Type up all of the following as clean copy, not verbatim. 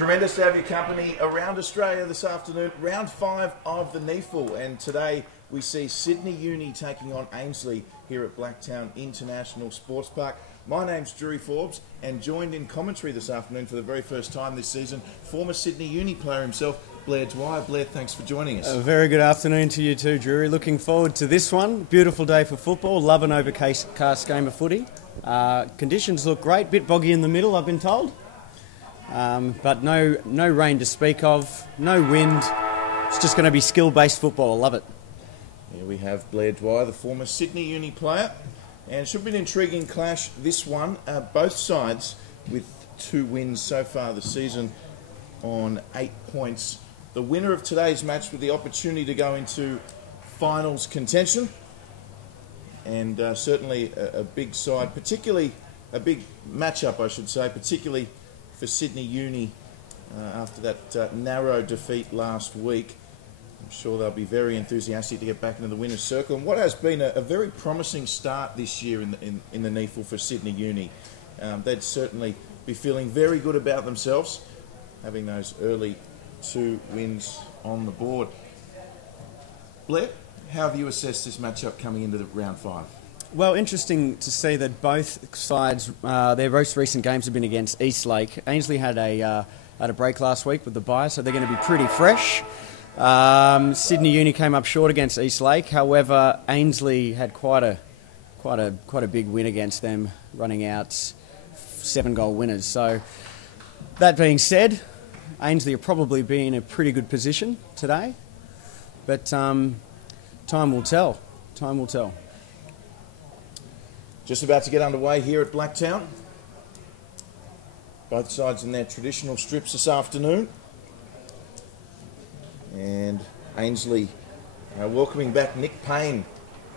Tremendous to have your company around Australia this afternoon. Round 5 of the NEFL, and today we see Sydney Uni taking on Ainslie here at Blacktown International Sports Park. My name's Drury Forbes, and joined in commentary this afternoon for the very first time this season, former Sydney Uni player himself, Blair Dwyer. Blair, thanks for joining us. A very good afternoon to you too, Drury. Looking forward to this one. Beautiful day for football. Love an overcast game of footy. Conditions look great. Bit boggy in the middle, I've been told. But no rain to speak of, no wind. It's just going to be skill-based football. I love it. Here we have Blair Dwyer, the former Sydney Uni player. And it should be an intriguing clash, this one. Both sides with 2 wins so far this season on 8 points. The winner of today's match with the opportunity to go into finals contention. And certainly a big side, particularly a big matchup, I should say, particularly for Sydney Uni after that narrow defeat last week. I'm sure they'll be very enthusiastic to get back into the winner's circle. And what has been a very promising start this year in the NEFL for Sydney Uni. They'd certainly be feeling very good about themselves, having those early 2 wins on the board. Blair, how have you assessed this matchup coming into the round 5? Well, interesting to see that both sides, their most recent games have been against Eastlake. Ainslie had a break last week with the bye, so they're going to be pretty fresh. Sydney Uni came up short against Eastlake. However, Ainslie had quite a big win against them, running out 7-goal winners. So, that being said, Ainslie will probably be in a pretty good position today, but time will tell. Time will tell. Just about to get underway here at Blacktown. Both sides in their traditional strips this afternoon. And Ainslie welcoming back Nick Payne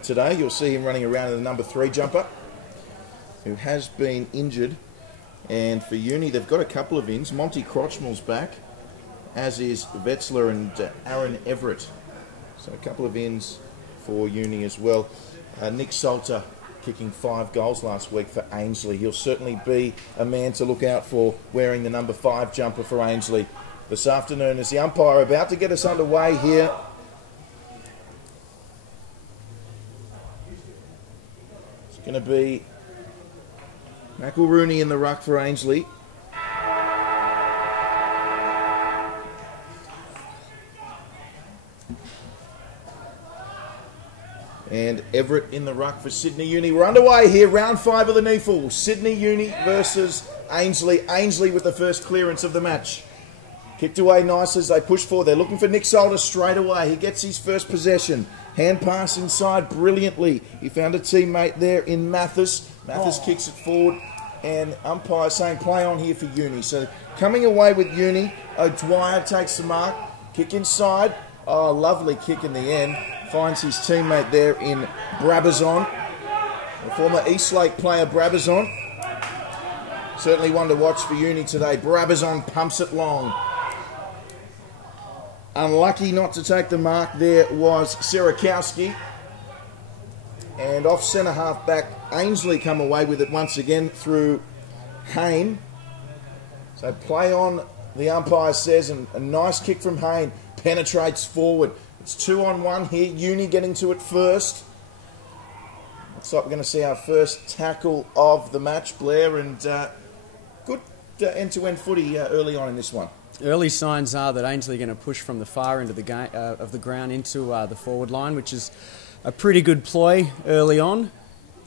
today. You'll see him running around in the number 3 jumper, who has been injured. And for Uni, they've got a couple of ins. Monty Crotchmill's back, as is Wetzler and Aaron Everett. So a couple of ins for Uni as well. Nick Salter kicking 5 goals last week for Ainslie. He'll certainly be a man to look out for, wearing the number 5 jumper for Ainslie this afternoon, as the umpire about to get us underway here. It's going to be McElrooney in the ruck for Ainslie. And Everett in the ruck for Sydney Uni. We're underway here, round 5 of the NEFL. Sydney Uni versus Ainslie. Ainslie with the first clearance of the match. Kicked away nice as they push forward. They're looking for Nick Salter straight away. He gets his first possession. Hand pass inside brilliantly. He found a teammate there in Mathis. Mathis kicks it forward, and umpire saying play on here for Uni. So coming away with Uni, O'Dwyer takes the mark. Kick inside. Oh, lovely kick in the end. Finds his teammate there in Brabazon. The former Eastlake player Brabazon. Certainly one to watch for Uni today. Brabazon pumps it long. Unlucky not to take the mark there was Sirakowski. And off centre half back, Ainslie come away with it once again through Hayne. So play on, the umpire says, and a nice kick from Hayne. Penetrates forward. It's 2-on-1 here. Uni getting to it first. Looks like we're going to see our first tackle of the match, Blair, and good end-to-end footy early on in this one. Early signs are that Ainslie are going to push from the far end of the ground into the forward line, which is a pretty good ploy early on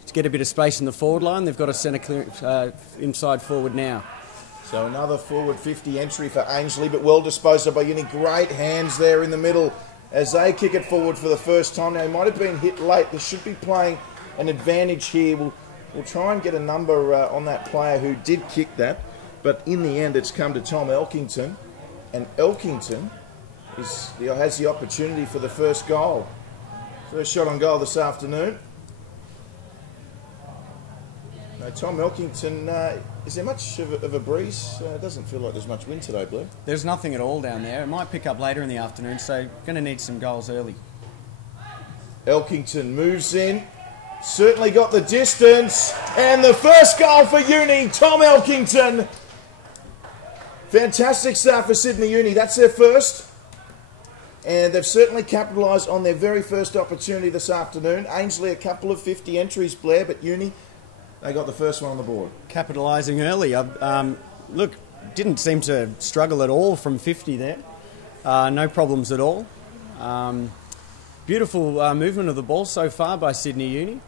to get a bit of space in the forward line. They've got a centre clear inside forward now. So another forward 50 entry for Ainslie, but well disposed of by Uni. Great hands there in the middle as they kick it forward for the first time. Now, he might have been hit late. They should be playing an advantage here. We'll try and get a number on that player who did kick that. But in the end, it's come to Tom Elkington. And Elkington has the opportunity for the first goal. First shot on goal this afternoon. Now, Tom Elkington, is there much of a breeze? It doesn't feel like there's much wind today, Blair. There's nothing at all down there. It might pick up later in the afternoon, so going to need some goals early. Elkington moves in. Certainly got the distance. And the first goal for Uni, Tom Elkington. Fantastic start for Sydney Uni. That's their first. And they've certainly capitalised on their very first opportunity this afternoon. Ainslie, a couple of 50 entries, Blair, but Uni, they got the first one on the board. Capitalising early. Look, didn't seem to struggle at all from 50 there. No problems at all. Beautiful movement of the ball so far by Sydney Uni.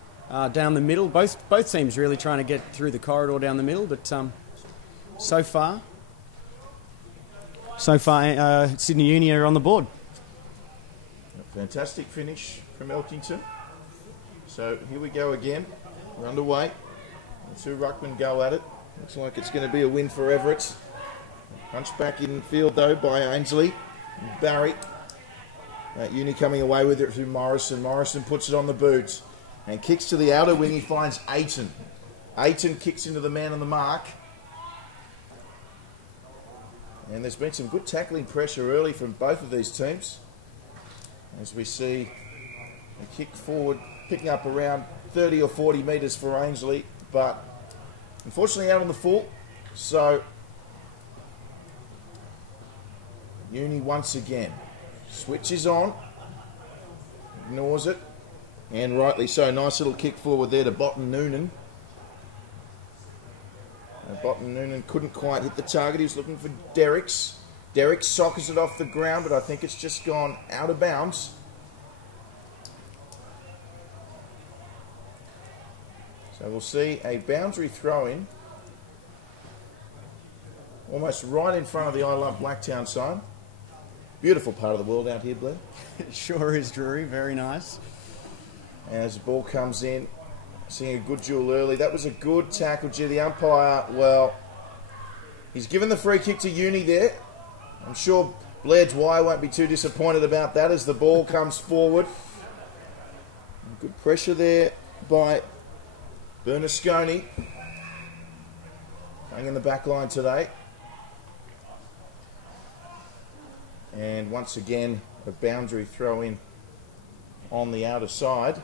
Down the middle, both teams really trying to get through the corridor down the middle, but so far, Sydney Uni are on the board. Fantastic finish from Elkington. So here we go again. We're underway. The two ruckmen go at it. Looks like it's going to be a win for Everett. Punch back in field though by Ainslie. Barry. Uni coming away with it through Morrison. Morrison puts it on the boot and kicks to the outer wing. He finds Aiton. Aiton kicks into the man on the mark. And there's been some good tackling pressure early from both of these teams. As we see a kick forward, picking up around 30 or 40 metres for Ainslie, but unfortunately out on the full. So Uni once again switches on, ignores it, and rightly so. Nice little kick forward there to Botten Noonan. Botten Noonan couldn't quite hit the target. He was looking for Derricks. Derricks sockers it off the ground, but I think it's just gone out of bounds. So we'll see a boundary throw in, almost right in front of the I Love Blacktown sign. Beautiful part of the world out here, Blair. It sure is, Drury. Very nice. As the ball comes in, seeing a good duel early. That was a good tackle, G. The umpire, well, he's given the free kick to Uni there. I'm sure Blair Dwyer won't be too disappointed about that as the ball comes forward. Good pressure there by Bernasconi. Playing in the back line today. And once again, a boundary throw in on the outer side.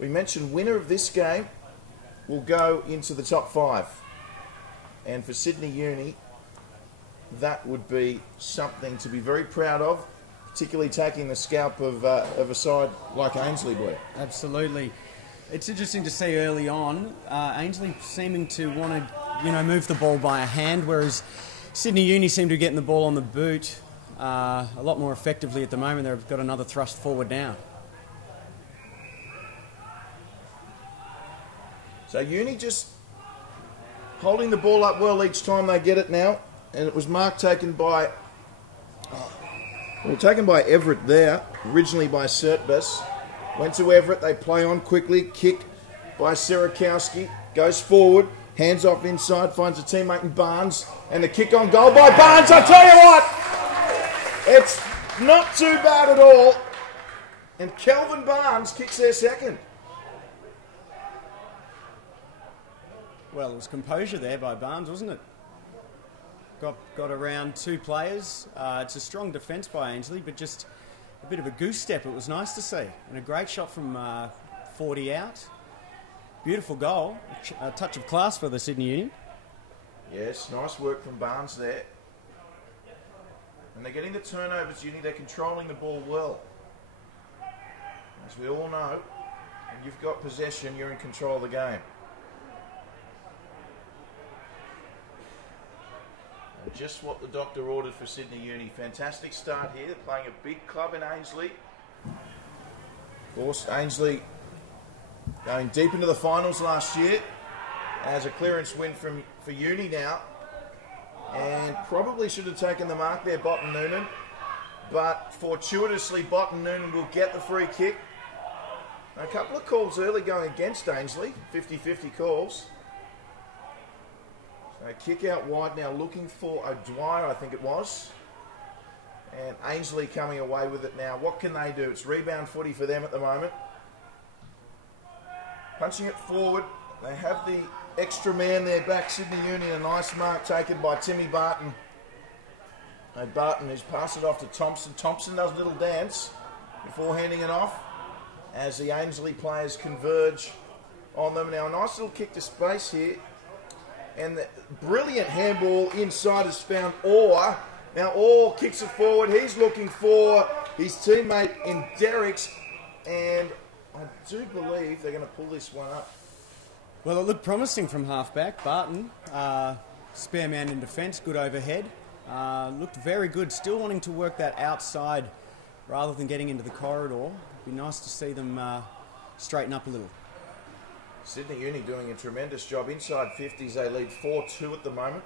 We mentioned winner of this game will go into the top 5. And for Sydney Uni, that would be something to be very proud of, particularly taking the scalp of a side like Ainslie, Blair. Absolutely. It's interesting to see early on, Ainslie seeming to want to, move the ball by a hand, whereas Sydney Uni seem to be getting the ball on the boot a lot more effectively at the moment. They've got another thrust forward now. So Uni just holding the ball up well each time they get it now. And it was mark taken by Everett there, originally by Sertbus. Went to Everett, they play on quickly, kick by Sirakowski, goes forward, hands off inside, finds a teammate in Barnes, and the kick on goal by Barnes. I tell you what, it's not too bad at all. And Kelvin Barnes kicks their second. Well, it was composure there by Barnes, wasn't it? Got around two players. It's a strong defence by Ainslie, but just a bit of a goose step. It was nice to see. And a great shot from 40 out. Beautiful goal. A touch of class for the Sydney Uni. Yes, nice work from Barnes there. And they're getting the turnovers, Uni. They're controlling the ball well. As we all know, when you've got possession, you're in control of the game. And just what the doctor ordered for Sydney Uni. Fantastic start here. They're playing a big club in Ainslie. Of course, Ainslie going deep into the finals last year as a clearance win for Uni now. And probably should have taken the mark there, Botten Noonan. But fortuitously, Botten Noonan will get the free kick. A couple of calls early going against Ainslie. 50-50 calls. So kick out wide now, looking for O'Dwyer, I think it was. And Ainslie coming away with it now. What can they do? It's rebound footy for them at the moment. Punching it forward. They have the extra man there back, Sydney Uni. A nice mark taken by Timmy Barton. And Barton has passed it off to Thompson. Thompson does a little dance before handing it off as the Ainslie players converge on them. Now a nice little kick to space here And the brilliant handball inside has found Orr. Now Orr kicks it forward. He's looking for his teammate in Derricks. And I do believe they're going to pull this one up. Well, it looked promising from halfback. Barton, spare man in defence, good overhead. Looked very good. Still wanting to work that outside rather than getting into the corridor. It'd be nice to see them straighten up a little. Sydney Uni doing a tremendous job. Inside 50s, they lead 4-2 at the moment.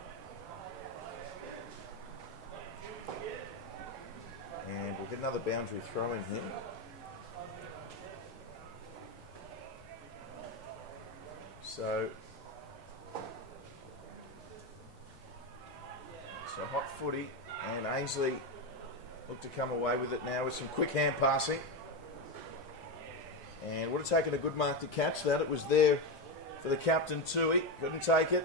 And we'll get another boundary throw in here. So hot footy, and Ainslie look to come away with it now with some quick hand passing. And would have taken a good mark to catch that. It was there for the captain, Tui. Couldn't take it.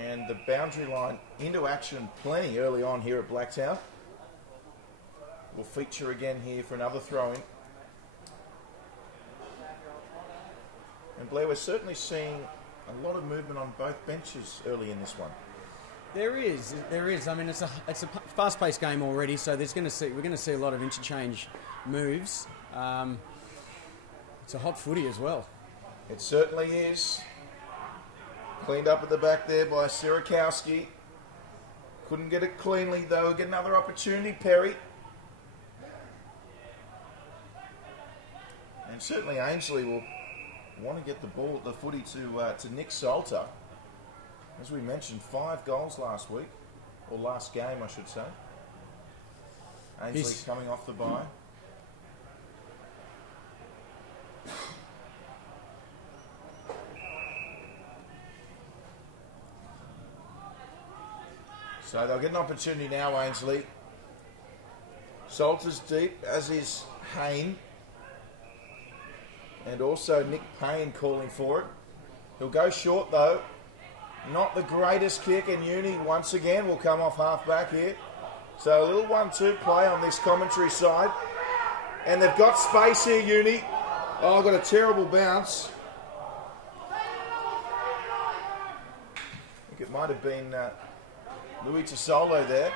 And the boundary line into action plenty early on here at Blacktown. Will feature again here for another throw-in. And Blair, we're certainly seeing a lot of movement on both benches early in this one. There is. I mean, it's a fast-paced game already, so we're going to see a lot of interchange moves. It's a hot footy as well. It certainly is. Cleaned up at the back there by Sirakowski. Couldn't get it cleanly though. Get another opportunity, Perry. And certainly Ainslie will want to get the footy to Nick Salter. As we mentioned, 5 goals last week, or last game I should say. Ainslie coming off the bye. So they'll get an opportunity now, Ainslie. Salter's deep, as is Hayne. And also Nick Payne calling for it. He'll go short though. Not the greatest kick, and Uni once again will come off half back here. So a little 1-2 play on this commentary side. And they've got space here, Uni. Oh, got a terrible bounce. I think it might have been Louis Tassolo there.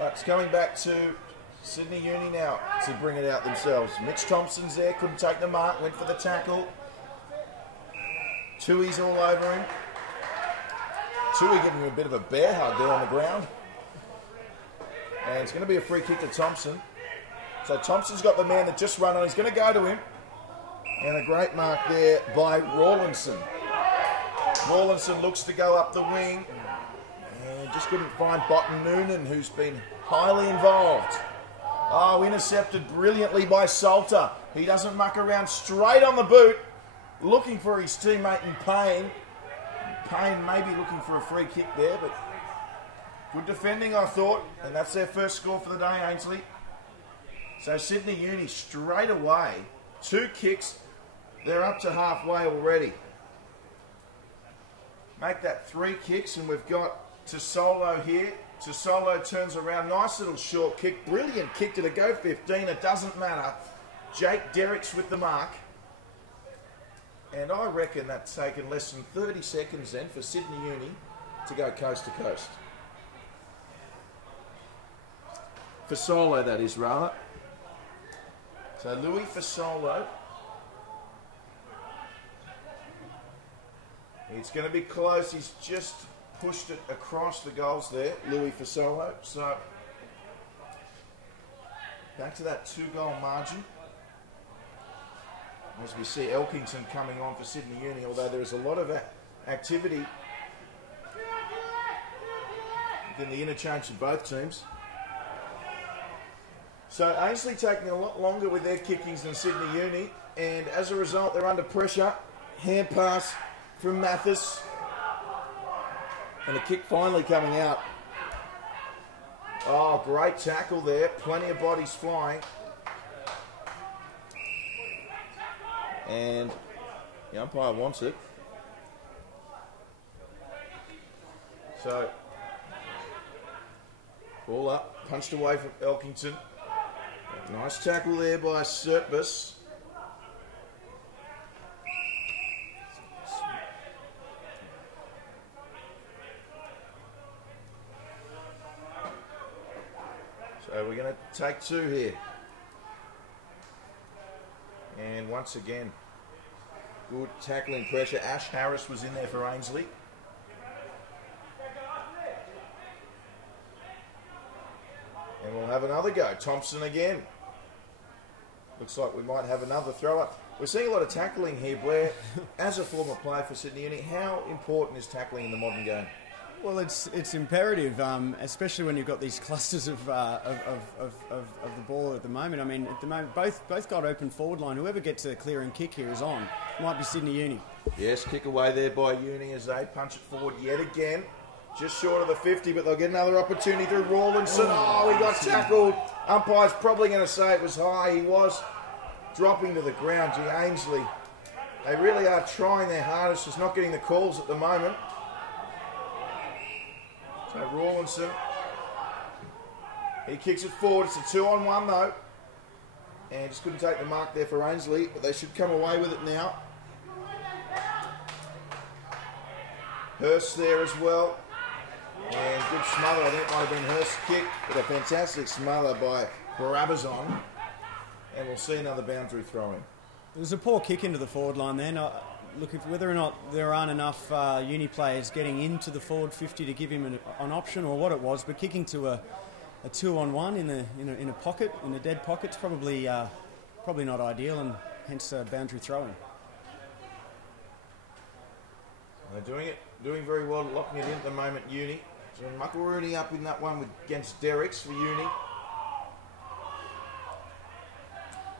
But it's coming back to Sydney Uni now to bring it out themselves. Mitch Thompson's there, couldn't take the mark, went for the tackle. Tui's all over him. Tui giving him a bit of a bear hug there on the ground. And it's going to be a free kick to Thompson. So Thompson's got the man that just run on. He's going to go to him. And a great mark there by Rawlinson. Rawlinson looks to go up the wing. And just couldn't find Botten Noonan, who's been highly involved. Oh, intercepted brilliantly by Salter. He doesn't muck around, straight on the boot. Looking for his teammate in Payne. Payne maybe looking for a free kick there, but good defending, I thought. And that's their first score for the day, Ainslie. So Sydney Uni straight away. 2 kicks. They're up to halfway already. Make that 3 kicks, and we've got Tassolo here. Tassolo turns around. Nice little short kick. Brilliant kick to the go 15. It doesn't matter. Jake Derricks with the mark. And I reckon that's taken less than 30 seconds then for Sydney Uni to go coast to coast. Fasolo, that is, rather. So Louis Fasolo. It's going to be close. He's just pushed it across the goals there, Louis Fasolo. So back to that 2-goal margin. As we see Elkington coming on for Sydney Uni, although there is a lot of activity within the interchange of both teams. So Ainslie taking a lot longer with their kickings than Sydney Uni, and as a result they're under pressure. Hand pass from Mathis, and a kick finally coming out. Oh, great tackle there, plenty of bodies flying. And the umpire wants it. So, ball up, punched away from Elkington. Nice tackle there by So we're going to take two here. And once again, good tackling pressure. Ash Harris was in there for Ainslie. And we'll have another go. Thompson again. Looks like we might have another throw up. We're seeing a lot of tackling here, Blair. As a former player for Sydney Uni, how important is tackling in the modern game? Well, it's imperative, especially when you've got these clusters of the ball at the moment. I mean, at the moment, both got open forward line. Whoever gets a clear and kick here is on. Might be Sydney Uni. Yes, kick away there by Uni as they punch it forward yet again. Just short of the 50, but they'll get another opportunity through Rawlinson. Oh, he got tackled. Umpire's probably going to say it was high. He was dropping to the ground. Gee, Ainslie, they really are trying their hardest, just not getting the calls at the moment. So Rawlinson, he kicks it forward. It's a 2-on-1 though. And just couldn't take the mark there for Ainslie, but they should come away with it now. Hurst there as well. And good smother. I think it might have been Hurst's kick, but a fantastic smother by Barabazon. And we'll see another boundary throw-in. It was a poor kick into the forward line then. Look, whether or not there aren't enough uni players getting into the forward 50 to give him an option or what it was, but kicking to a 2-on-1 in a pocket, in a dead pocket's probably not ideal, and hence boundary throwing. They're doing very well, locking it in at the moment, Uni. So Muckaroony up in that one against Derricks for Uni.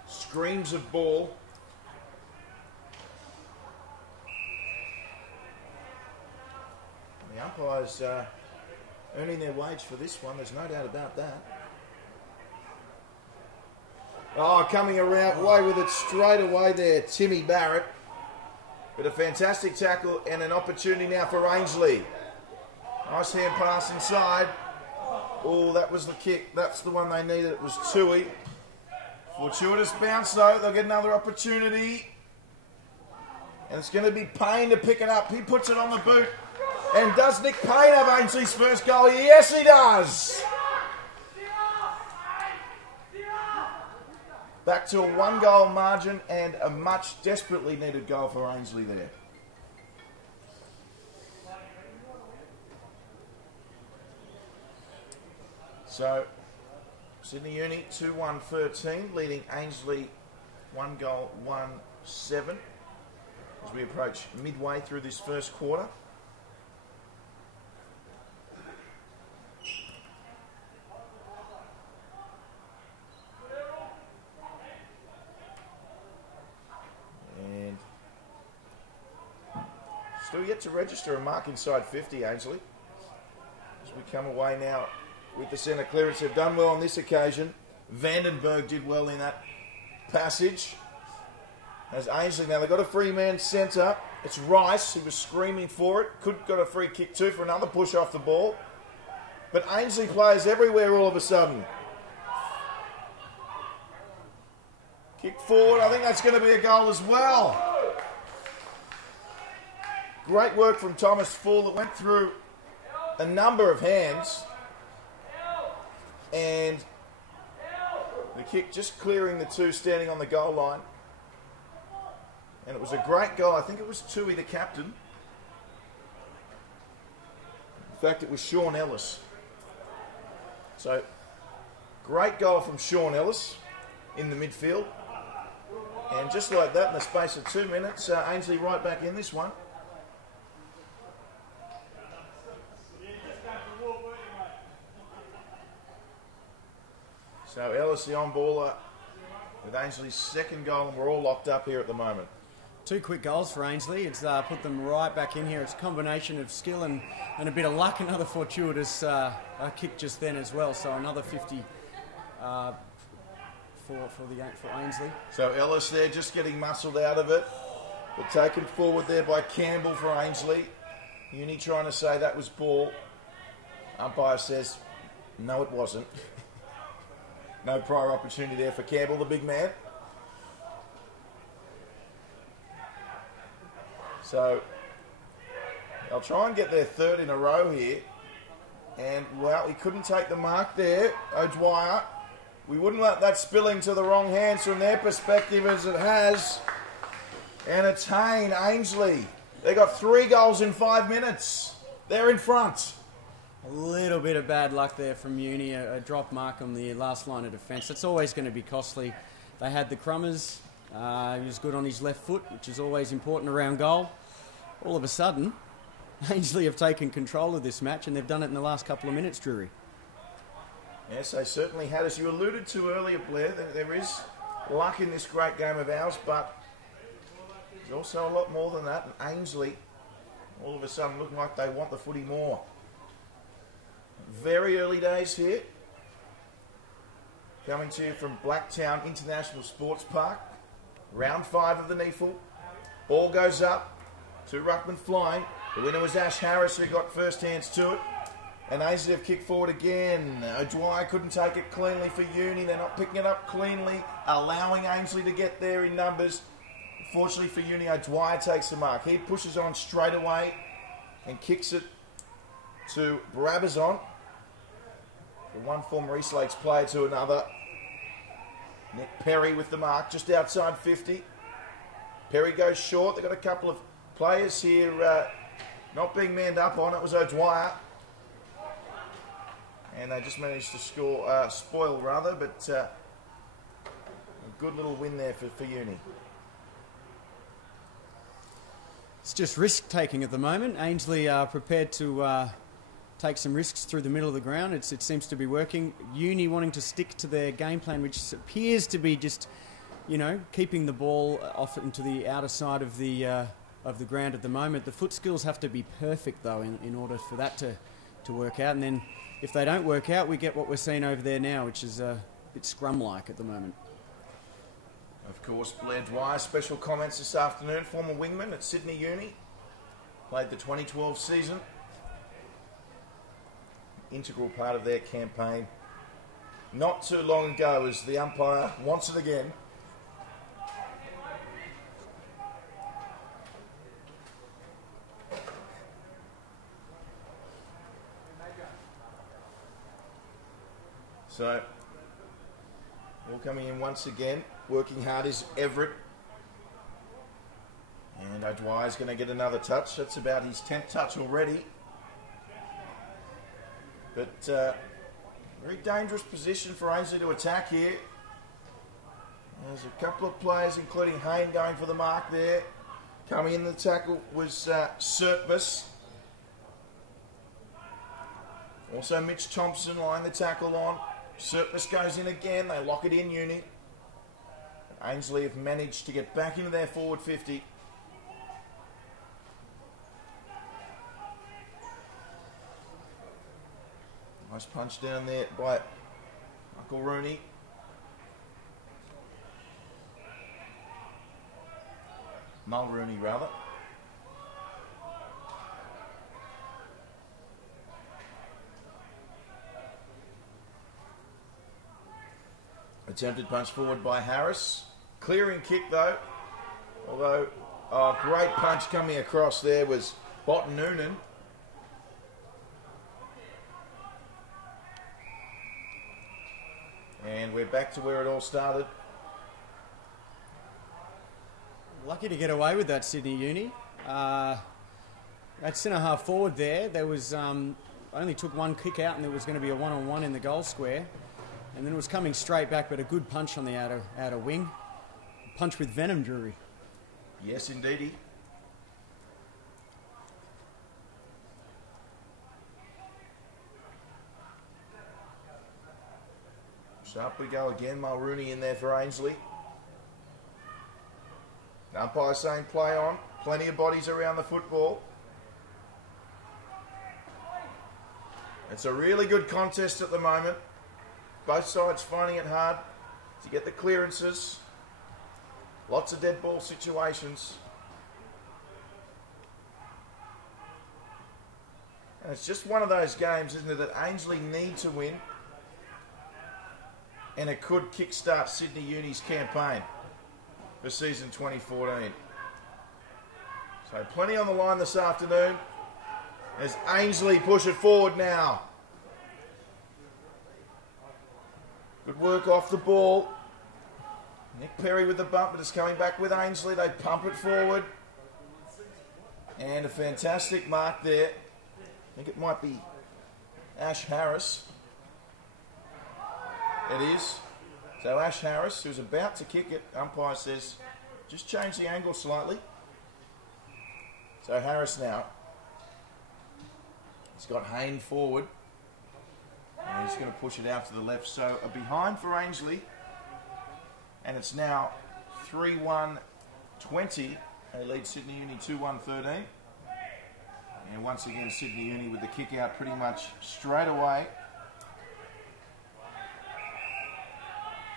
Screams of ball. The umpires earning their wage for this one, there's no doubt about that. Oh, coming around, away with it straight away there, Timmy Barrett. But a fantastic tackle and an opportunity now for Ainslie. Nice hand pass inside. Oh, that was the kick. That's the one they needed. It was Tui. Fortuitous bounce though. They'll get another opportunity. And it's going to be Payne to pick it up. He puts it on the boot. And does Nick Payne have Ainslie's first goal? Yes, he does. Back to a 1-goal margin and a much desperately needed goal for Ainslie there. So, Sydney Uni 2-1-13, leading Ainslie 1-goal, 1-7 as we approach midway through this first quarter. And still yet to register a mark inside 50, Ainslie. As we come away now with the centre clearance. They've done well on this occasion. Vandenberg did well in that passage. As Ainslie now, they've got a free man centre. It's Rice who was screaming for it. Could got a free kick too for another push off the ball. But Ainslie players everywhere all of a sudden. Kick forward. I think that's going to be a goal as well. Great work from Thomas Full that went through a number of hands. And the kick just clearing the two standing on the goal line. And it was a great goal. I think it was Tui, the captain. In fact, it was Sean Ellis. So, great goal from Sean Ellis in the midfield. And just like that, in the space of 2 minutes, Ainslie right back in this one. So Ellis, the on-baller, with Ainslie's second goal, and we're all locked up here at the moment. 2 quick goals for Ainslie. It's put them right back in here. It's a combination of skill and a bit of luck. Another fortuitous kick just then as well. So another 50 for Ainslie. So Ellis there just getting muscled out of it. But taken forward there by Campbell for Ainslie. Uni trying to say that was ball. Umpire says, no it wasn't. No prior opportunity there for Campbell, the big man. So they'll try and get their third in a row here. And, well, he couldn't take the mark there, O'Dwyer. We wouldn't let that spill into the wrong hands from their perspective as it has. And it's Ainslie. They got 3 goals in 5 minutes. They're in front. A little bit of bad luck there from Uni, a drop mark on the last line of defence. That's always going to be costly. They had the Crummers. He was good on his left foot, which is always important around goal. All of a sudden, Ainslie have taken control of this match, and they've done it in the last couple of minutes, Drury. Yes, they certainly had. As you alluded to earlier, Blair, there is luck in this great game of ours, but there's also a lot more than that. And Ainslie, all of a sudden, looking like they want the footy more. Very early days here. Coming to you from Blacktown International Sports Park. Round 5 of the NEAFL. Ball goes up. 2 ruckmen flying. The winner was Ash Harris, who got first hands to it. And Ainslie have kicked forward again. O'Dwyer couldn't take it cleanly for Uni. They're not picking it up cleanly, allowing Ainslie to get there in numbers. Fortunately for Uni, O'Dwyer takes the mark. He pushes on straight away and kicks it to Brabazon. From one former East Lakes player to another. Nick Perry with the mark, just outside 50. Perry goes short. They've got a couple of players here not being manned up on. It was O'Dwyer. And they just managed to spoil rather, but a good little win there for Uni. It's just risk-taking at the moment. Ainslie are prepared to take some risks through the middle of the ground. It seems to be working. Uni wanting to stick to their game plan, which appears to be just, keeping the ball off into the outer side of the ground at the moment. The foot skills have to be perfect, though, in order for that to work out. And then if they don't work out, we get what we're seeing over there now, which is a bit scrum-like at the moment. Of course, Blair Dwyer, special comments this afternoon, former wingman at Sydney Uni. Played the 2012 season. Integral part of their campaign. Not too long ago, as the umpire wants it again. So, all coming in once again. Working hard is Everett. And O'Dwyer's going to get another touch. That's about his 10th touch already. But very dangerous position for Ainslie to attack here. There's a couple of players, including Hayne, going for the mark there. Coming in the tackle was Sertmus. Also Mitch Thompson laying the tackle on. Sertmus goes in again. They lock it in, Uni. Ainslie have managed to get back into their forward 50. Nice punch down there by Uncle Rooney. Mulrooney, rather. Attempted punch forward by Harris. Clearing kick, though. Although, great punch coming across there was Botten Noonan. And we're back to where it all started. Lucky to get away with that, Sydney Uni. At centre half forward there was only took one kick out, and there was going to be a one-on-one in the goal square. And then it was coming straight back, but a good punch on the outer wing. Punch with venom, Drury. Yes, indeedy. So up we go again. Mulrooney in there for Ainslie. Umpire saying play on. Plenty of bodies around the football. It's a really good contest at the moment. Both sides finding it hard to get the clearances. Lots of dead ball situations. And it's just one of those games, isn't it, that Ainslie need to win. And it could kickstart Sydney Uni's campaign for season 2014. So plenty on the line this afternoon as Ainslie push it forward now. Good work off the ball. Nick Perry with the bump, but it's coming back with Ainslie. They pump it forward. And a fantastic mark there. I think it might be Ash Harris. It is. So Ash Harris, who's about to kick it, umpire says, just change the angle slightly. So Harris now. He's got Hayne forward. And he's going to push it out to the left. So a behind for Ainslie. And it's now 3-1-20. They lead Sydney Uni 2-1-13. And once again, Sydney Uni with the kick out pretty much straight away.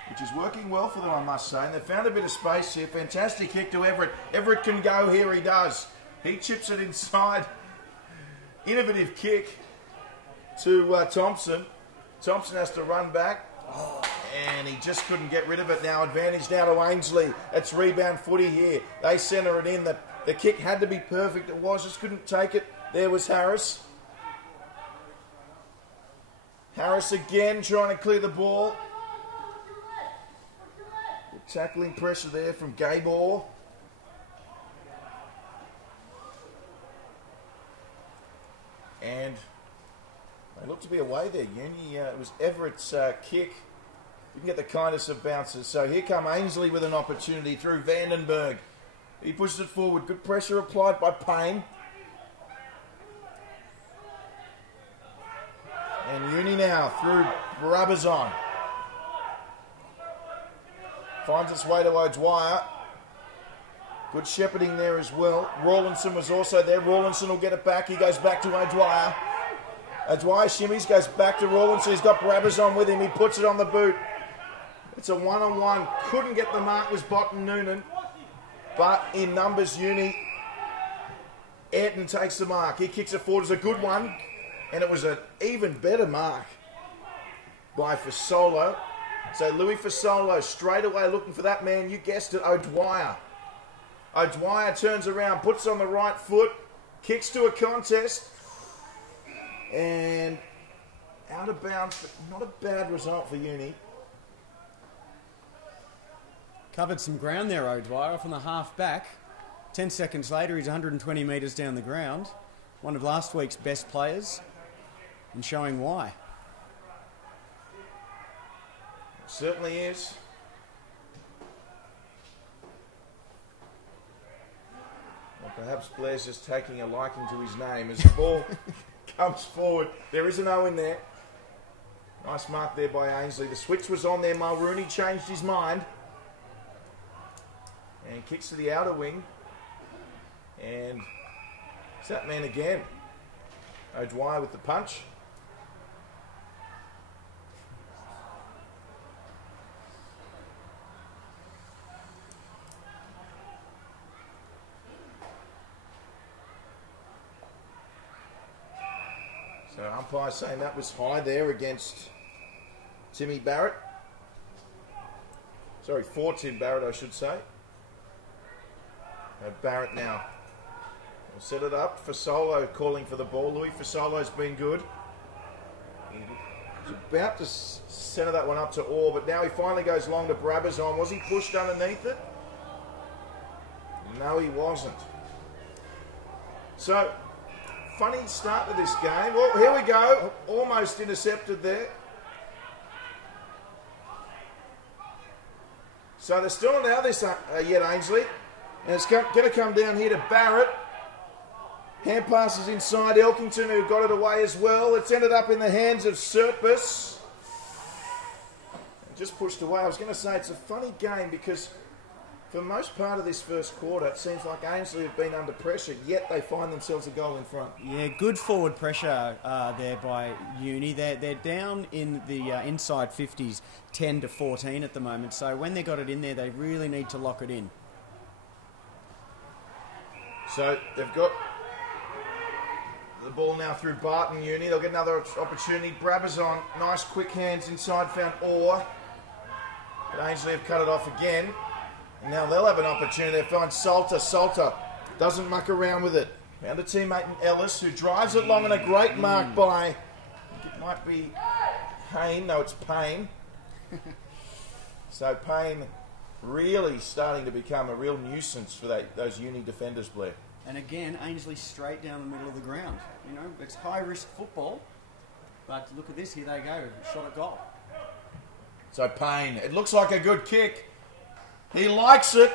Which is working well for them, I must say. And they've found a bit of space here. Fantastic kick to Everett. Everett can go here, he does. He chips it inside. Innovative kick to Thompson. Thompson has to run back. And he just couldn't get rid of it now. Advantage now to Ainslie. It's rebound footy here. They centre it in. The kick had to be perfect. It was, just couldn't take it. There was Harris. Harris again trying to clear the ball. Good tackling pressure there from Gabor. And they look to be away there, Uni. It was Everett's kick. You can get the kindest of bounces. So here come Ainslie with an opportunity through Vandenberg. He pushes it forward. Good pressure applied by Payne. And Uni now through Brabazon. Finds its way to O'Dwyer. Good shepherding there as well. Rawlinson was also there. Rawlinson will get it back. He goes back to O'Dwyer. O'Dwyer shimmies, goes back to Rawlinson. He's got Brabazon with him. He puts it on the boot. It's a one-on-one. Couldn't get the mark, was Botten Noonan. But in numbers, Uni, Ayrton takes the mark. He kicks it forward. It's a good one. And it was an even better mark by Fasolo. So Louis Fasolo straight away looking for that man. You guessed it, O'Dwyer. O'Dwyer turns around, puts on the right foot, kicks to a contest. And out of bounds, but not a bad result for Uni. Covered some ground there, O'Dwyer, off on the half back. 10 seconds later, he's 120 metres down the ground. One of last week's best players, and showing why. It certainly is. Well, perhaps Blair's just taking a liking to his name as the ball comes forward. There is an O in there. Nice mark there by Ainslie. The switch was on there. Mulrooney changed his mind. And kicks to the outer wing. And it's that man again. O'Dwyer with the punch. So umpire saying that was high there against Timmy Barrett. Sorry, for Tim Barrett, I should say. Barrett now will set it up. Fasolo calling for the ball. Louis Fasolo's been good. He's about to centre that one up to Orr, but now he finally goes long to Brabazon. Was he pushed underneath it? No, he wasn't. So, funny start to this game. Well, here we go. Almost intercepted there. So they're still not out of this yet, Ainslie. And it's going to come down here to Barrett. Hand passes inside. Elkington, who got it away as well. It's ended up in the hands of Serpus. Just pushed away. I was going to say it's a funny game because for most part of this first quarter, it seems like Ainslie have been under pressure, yet they find themselves a goal in front. Yeah, good forward pressure there by Uni. They're down in the inside 50s, 10-14 at the moment. So when they got it in there, they really need to lock it in. So they've got the ball now through Barton Uni. They'll get another opportunity. Brabazon, nice quick hands inside, found Orr. But Ainslie have cut it off again. And now they'll have an opportunity. They find Salter. Salter doesn't muck around with it. Found a teammate in Ellis who drives it long, and a great mark by, I think it might be Hayne. No, it's Payne. So Payne really starting to become a real nuisance for those uni defenders, Blair. And again, Ainslie straight down the middle of the ground. You know, it's high-risk football, but look at this. Here they go, shot at goal. So Payne, it looks like a good kick. He likes it.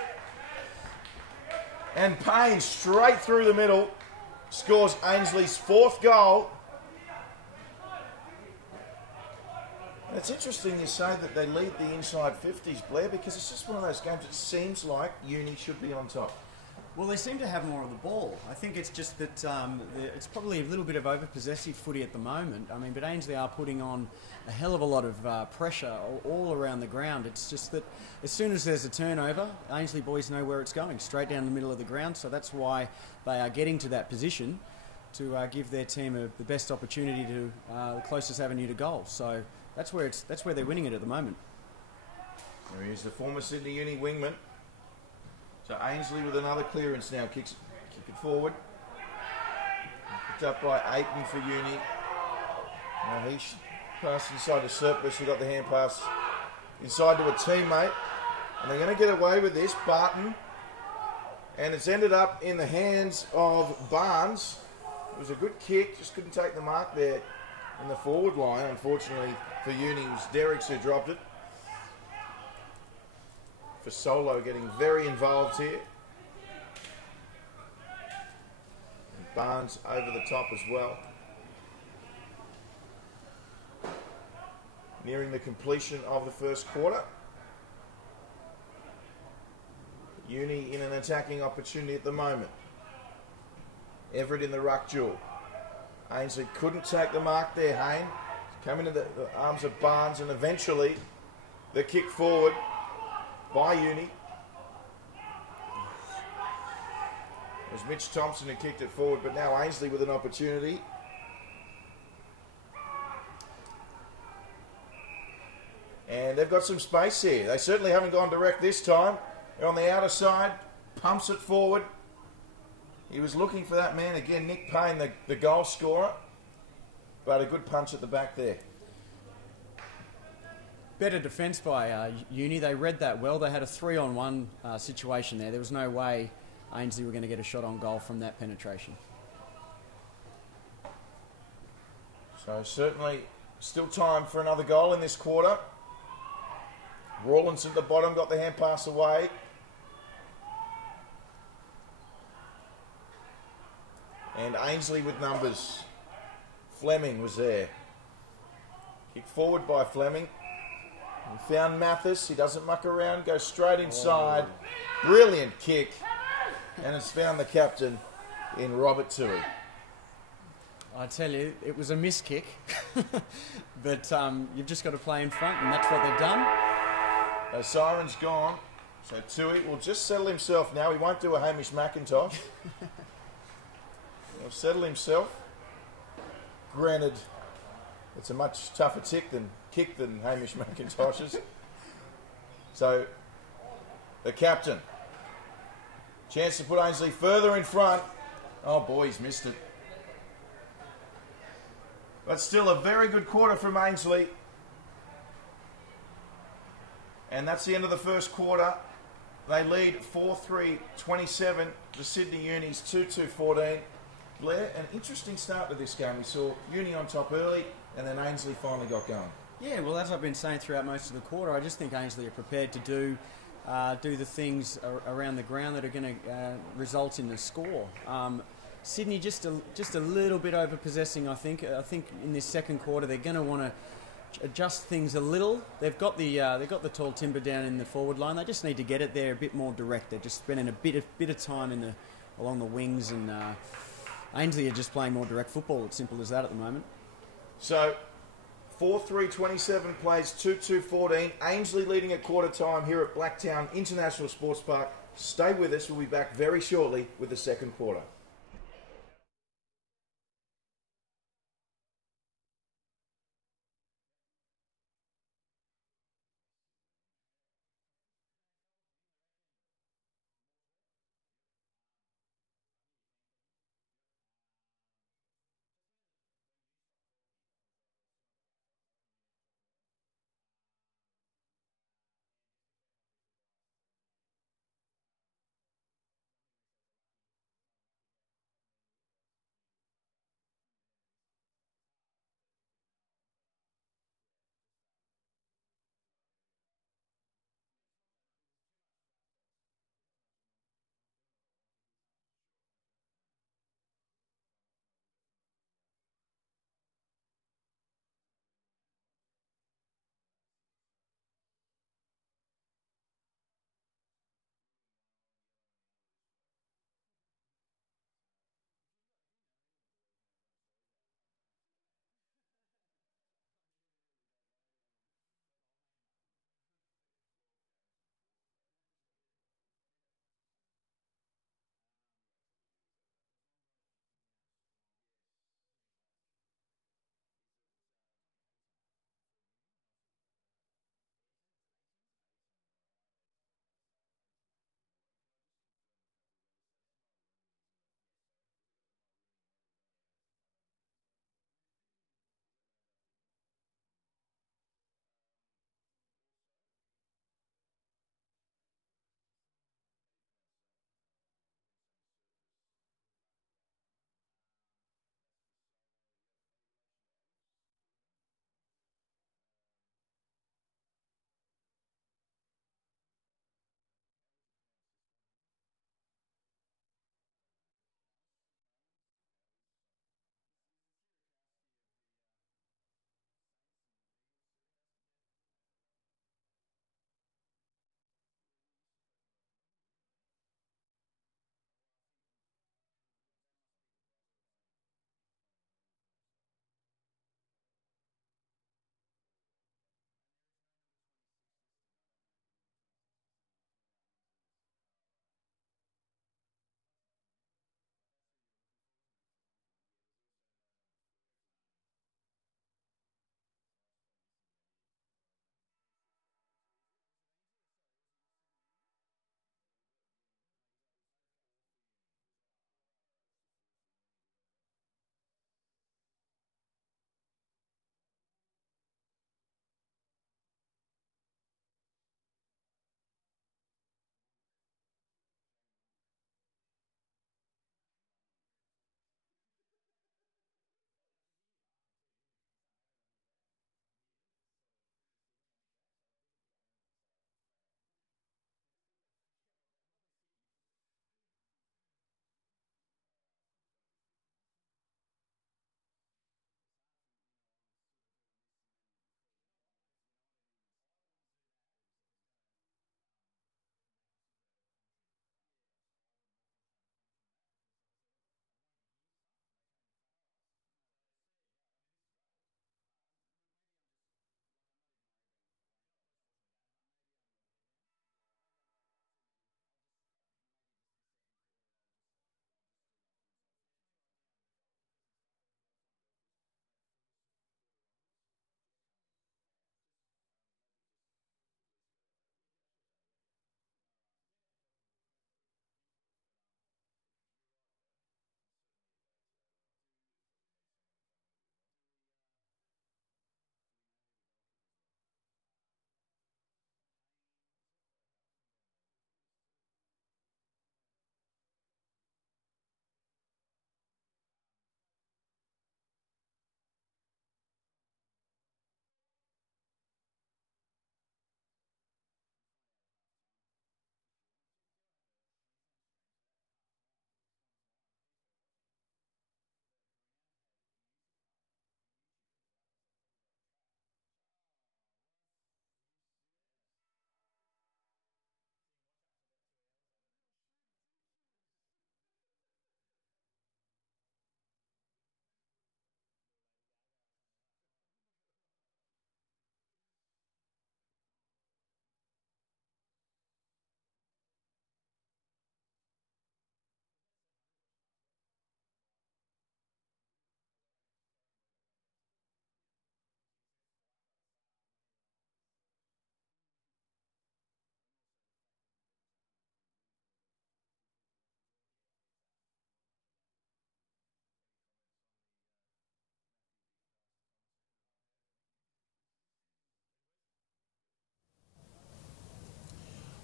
And Payne straight through the middle scores Ainslie's 4th goal. And it's interesting you say that they lead the inside 50s, Blair, because it's just one of those games it seems like uni should be on top. Well, they seem to have more of the ball. I think it's just that it's probably a little bit of over-possessive footy at the moment. I mean, but Ainslie are putting on a hell of a lot of pressure all around the ground. It's just that as soon as there's a turnover, Ainslie boys know where it's going, straight down the middle of the ground. So that's why they are getting to that position to give their team the best opportunity to the closest avenue to goal. So that's where they're winning it at the moment. There he is, the former Sydney Uni wingman. So Ainslie with another clearance now, kick it forward. Picked up by Aiton for Uni. Now he passed inside to Surplus, who got the hand pass inside to a teammate. And they're going to get away with this, Barton. And it's ended up in the hands of Barnes. It was a good kick, just couldn't take the mark there in the forward line. Unfortunately for Uni, it was Derricks who dropped it. For Solo getting very involved here. And Barnes over the top as well. Nearing the completion of the first quarter. Uni in an attacking opportunity at the moment. Everett in the ruck duel. Ainslie couldn't take the mark there, Hayne. Coming to the arms of Barnes, and eventually the kick forward by Uni. It was Mitch Thompson who kicked it forward, but now Ainslie with an opportunity. And they've got some space here. They certainly haven't gone direct this time. They're on the outer side, pumps it forward. He was looking for that man again, Nick Payne, the goal scorer. But a good punch at the back there. Better defence by Uni. They read that well. They had a 3-on-1 situation there. There was no way Ainslie were going to get a shot on goal from that penetration. So certainly still time for another goal in this quarter. Rawlinson at the bottom got the hand pass away. And Ainslie with numbers. Fleming was there. Kick forward by Fleming. He found Mathis. He doesn't muck around. Goes straight inside. Brilliant kick. And it's found the captain in Robert Tui. I tell you, it was a miss kick. But you've just got to play in front, and that's what they've done. The siren's gone. So Tui will just settle himself now. He won't do a Hamish McIntosh. He'll settle himself. Granted, it's a much tougher kick than Hamish McIntosh's. So, the captain. Chance to put Ainslie further in front. Oh boy, he's missed it. But still a very good quarter from Ainslie. And that's the end of the first quarter. They lead 4-3-27 to Sydney Uni's 2-2-14. Blair, an interesting start to this game. We saw Uni on top early, and then Ainslie finally got going. Yeah, well, as I've been saying throughout most of the quarter, I just think Ainslie are prepared to do the things around the ground that are going to result in the score. Sydney just a little bit over-possessing, I think. I think in this second quarter they're going to want to adjust things a little. They've got the tall timber down in the forward line. They just need to get it there a bit more direct. They're just spending a bit of time along the wings, and Ainslie are just playing more direct football. It's simple as that at the moment. So 4-3-27 plays 2-2-14. Ainslie leading at quarter time here at Blacktown International Sports Park. Stay with us. We'll be back very shortly with the second quarter.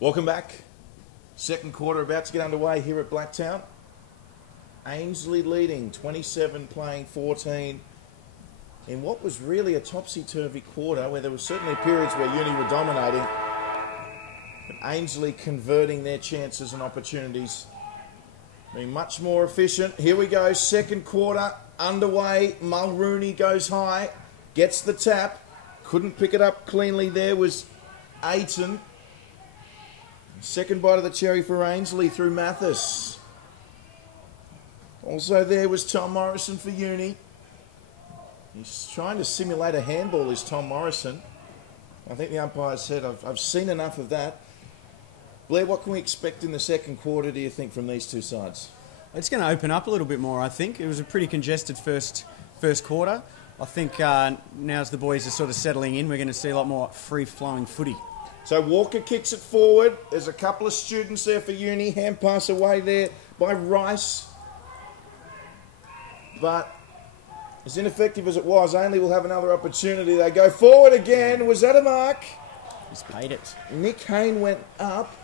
Welcome back. Second quarter about to get underway here at Blacktown. Ainslie leading, 27 playing 14. In what was really a topsy-turvy quarter, where there were certainly periods where Uni were dominating, but Ainslie converting their chances and opportunities, being much more efficient. Here we go, second quarter underway. Mulrooney goes high, gets the tap, couldn't pick it up cleanly. There was Aiton. Second bite of the cherry for Ainslie through Mathis. Also there was Tom Morrison for Uni. He's trying to simulate a handball, is Tom Morrison. I think the umpire said, I've seen enough of that. Blair, what can we expect in the second quarter, do you think, from these two sides? It's going to open up a little bit more, I think. It was a pretty congested first quarter. I think now as the boys are sort of settling in, we're going to see a lot more free-flowing footy. So Walker kicks it forward. There's a couple of students there for Uni. Hand pass away there by Rice. But as ineffective as it was, Ainley will have another opportunity. They go forward again. Was that a mark? He's paid it. Nick Hayne went up.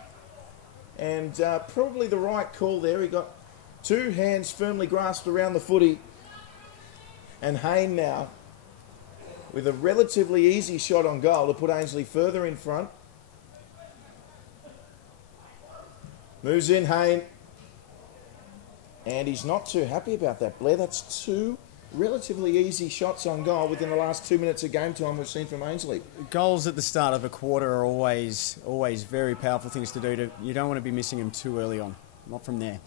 And probably the right call there. He got two hands firmly grasped around the footy. And Hayne now with a relatively easy shot on goal to put Ainslie further in front. Moves in Hayne. And he's not too happy about that, Blair. That's two relatively easy shots on goal within the last 2 minutes of game time we've seen from Ainslie. Goals at the start of a quarter are always very powerful things to do. You don't want to be missing them too early on. Not from there.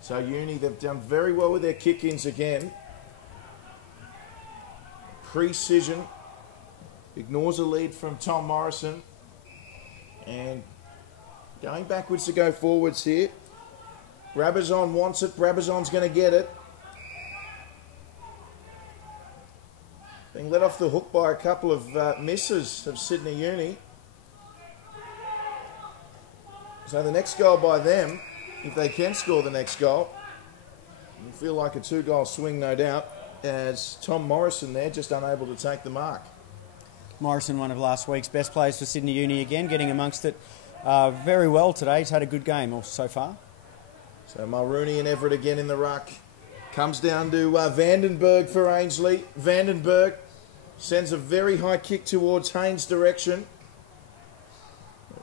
So Uni, they've done very well with their kick-ins again. Precision. Ignores a lead from Tom Morrison. And going backwards to go forwards here. Brabazon wants it. Brabazon's going to get it. Being let off the hook by a couple of misses of Sydney Uni. So the next goal by them, if they can score the next goal, will feel like a two-goal swing, no doubt, as Tom Morrison there just unable to take the mark. Morrison, one of last week's best players for Sydney Uni again, getting amongst it very well today. He's had a good game so far. So Mulrooney and Everett again in the ruck. Comes down to Vandenberg for Ainslie. Vandenberg sends a very high kick towards Haynes' direction.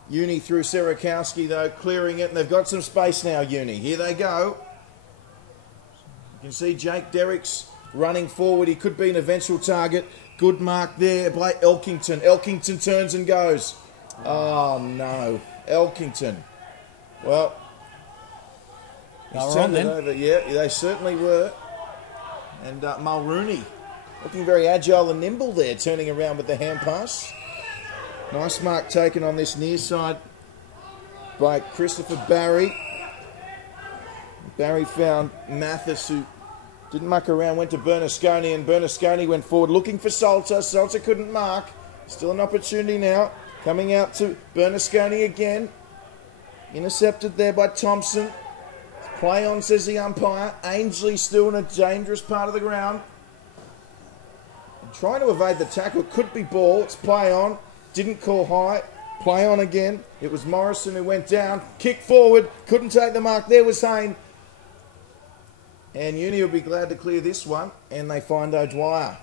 Uni through Serakowski, though, clearing it. And they've got some space now, Uni. Here they go. You can see Jake Derricks running forward. He could be an eventual target. Good mark there by Elkington. Elkington turns and goes. Oh, no. Elkington. Well, he's turned it over. Yeah, they certainly were. And Mulrooney looking very agile and nimble there, turning around with the hand pass. Nice mark taken on this near side by Christopher Barry. Barry found Mathis, who didn't muck around, went to Bernasconi, and Bernasconi went forward looking for Salter. Salter couldn't mark. Still an opportunity now. Coming out to Bernasconi again. Intercepted there by Thompson. Play on, says the umpire. Ainslie still in a dangerous part of the ground. And trying to evade the tackle. Could be ball. It's play on. Didn't call high. Play on again. It was Morrison who went down. Kick forward. Couldn't take the mark. There was Hayne. And Uni will be glad to clear this one. And they find O'Dwyer.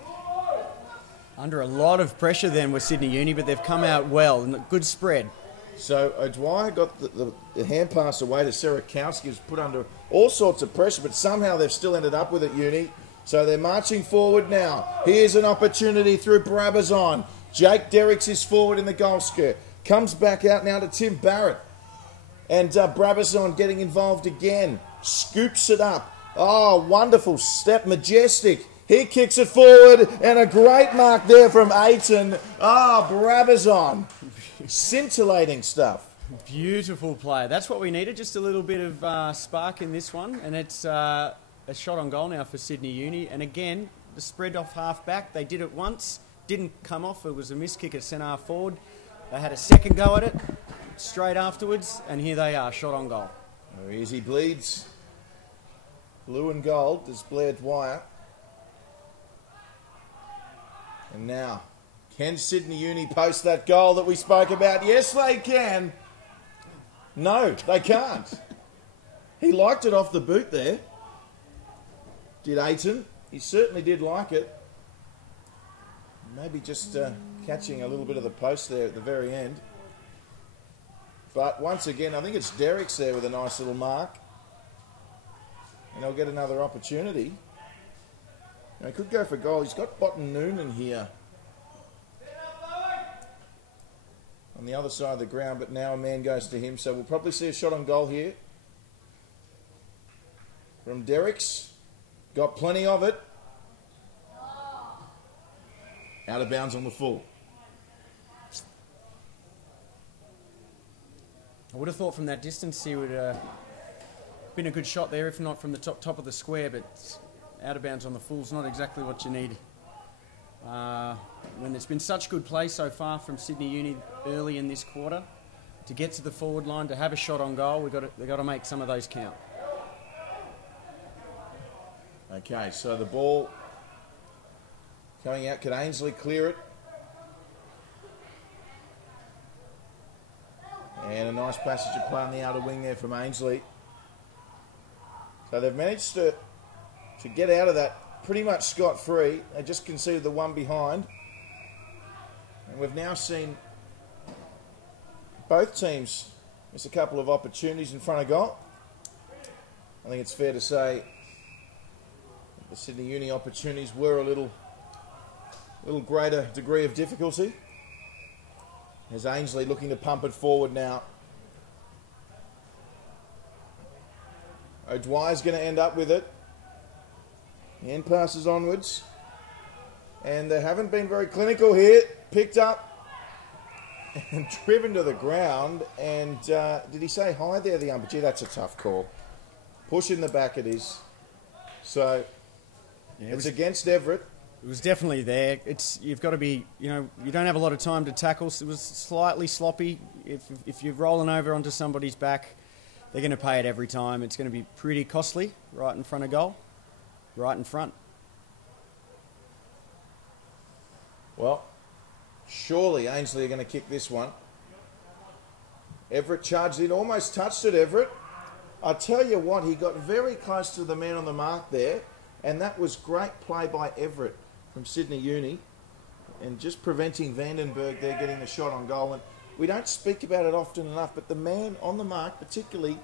Under a lot of pressure then with Sydney Uni, but they've come out well. Good spread. So O'Dwyer got the hand pass away to Serakowski, who's put under all sorts of pressure, but somehow they've still ended up with it, Uni. So they're marching forward now. Here's an opportunity through Brabazon. Jake Derricks is forward in the goal square. Comes back out now to Tim Barrett. And Brabazon getting involved again. Scoops it up. Oh, wonderful step, majestic. He kicks it forward, and a great mark there from Aiton. Ah, Brabazon. Scintillating stuff. Beautiful play. That's what we needed, just a little bit of spark in this one. And it's a shot on goal now for Sydney Uni. And again, the spread off half back. They did it once, didn't come off. It was a miss kick at centre forward. They had a second go at it straight afterwards, and here they are, shot on goal. Oh, easy bleeds. Blue and gold, there's Blair Dwyer. And now, can Sydney Uni post that goal that we spoke about? Yes, they can. No, they can't. He liked it off the boot there. Did Aiton. He certainly did like it. Maybe just catching a little bit of the post there at the very end. But once again, I think it's Derek's there with a nice little mark. And he'll get another opportunity. Now, he could go for goal. He's got Botten Noonan here on the other side of the ground, but now a man goes to him. So we'll probably see a shot on goal here from Derek's. Got plenty of it. Out of bounds on the full. I would have thought from that distance he would have been a good shot there, if not from the top of the square, but out of bounds on the full is not exactly what you need. When there's been such good play so far from Sydney Uni early in this quarter, to get to the forward line, to have a shot on goal, they've got to make some of those count. Okay, so the ball coming out. Could Ainslie clear it? And a nice passage of play on the outer wing there from Ainslie. So they've managed to get out of that pretty much scot-free. They just conceded the one behind. And we've now seen both teams miss a couple of opportunities in front of goal. I think it's fair to say the Sydney Uni opportunities were a little greater degree of difficulty. There's Ainslie looking to pump it forward now. O'Dwyer's going to end up with it. The end passes onwards. And they haven't been very clinical here. Picked up and driven to the ground. And did he say hi there, the umpire? Gee, that's a tough call. Push in the back it is. So yeah, it's against Everett. It was definitely there. You've got to be, you don't have a lot of time to tackle. It was slightly sloppy. If you're rolling over onto somebody's back, they're going to pay it every time. It's going to be pretty costly right in front of goal, right in front. Well, surely Ainslie are going to kick this one. Everett charged in, almost touched it, Everett. I tell you what, he got very close to the man on the mark there, and that was great play by Everett from Sydney Uni, and just preventing Vandenberg there getting the shot on goal. And we don't speak about it often enough, but the man on the mark, particularly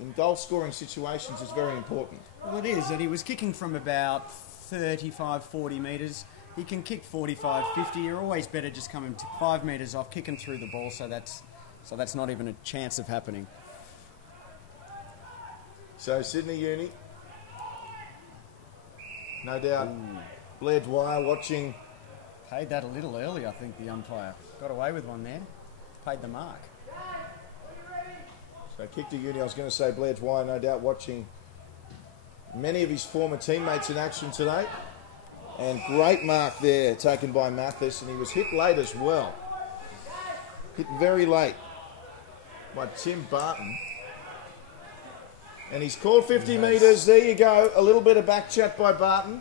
in goal-scoring situations, is very important. Well, it is, and he was kicking from about 35, 40 metres. He can kick 45, 50. You're always better just coming 5 metres off, kicking through the ball, so that's not even a chance of happening. So Sydney Uni, no doubt. Blair Dwyer watching. Paid that a little early, I think, the umpire. Got away with one there. Paid the mark. So kick to Uni. I was going to say Blair Dwyer, no doubt, watching many of his former teammates in action today. And great mark there taken by Mathis, and he was hit late as well. Hit very late by Tim Barton. And he's called 50 metres. There you go. A little bit of back chat by Barton.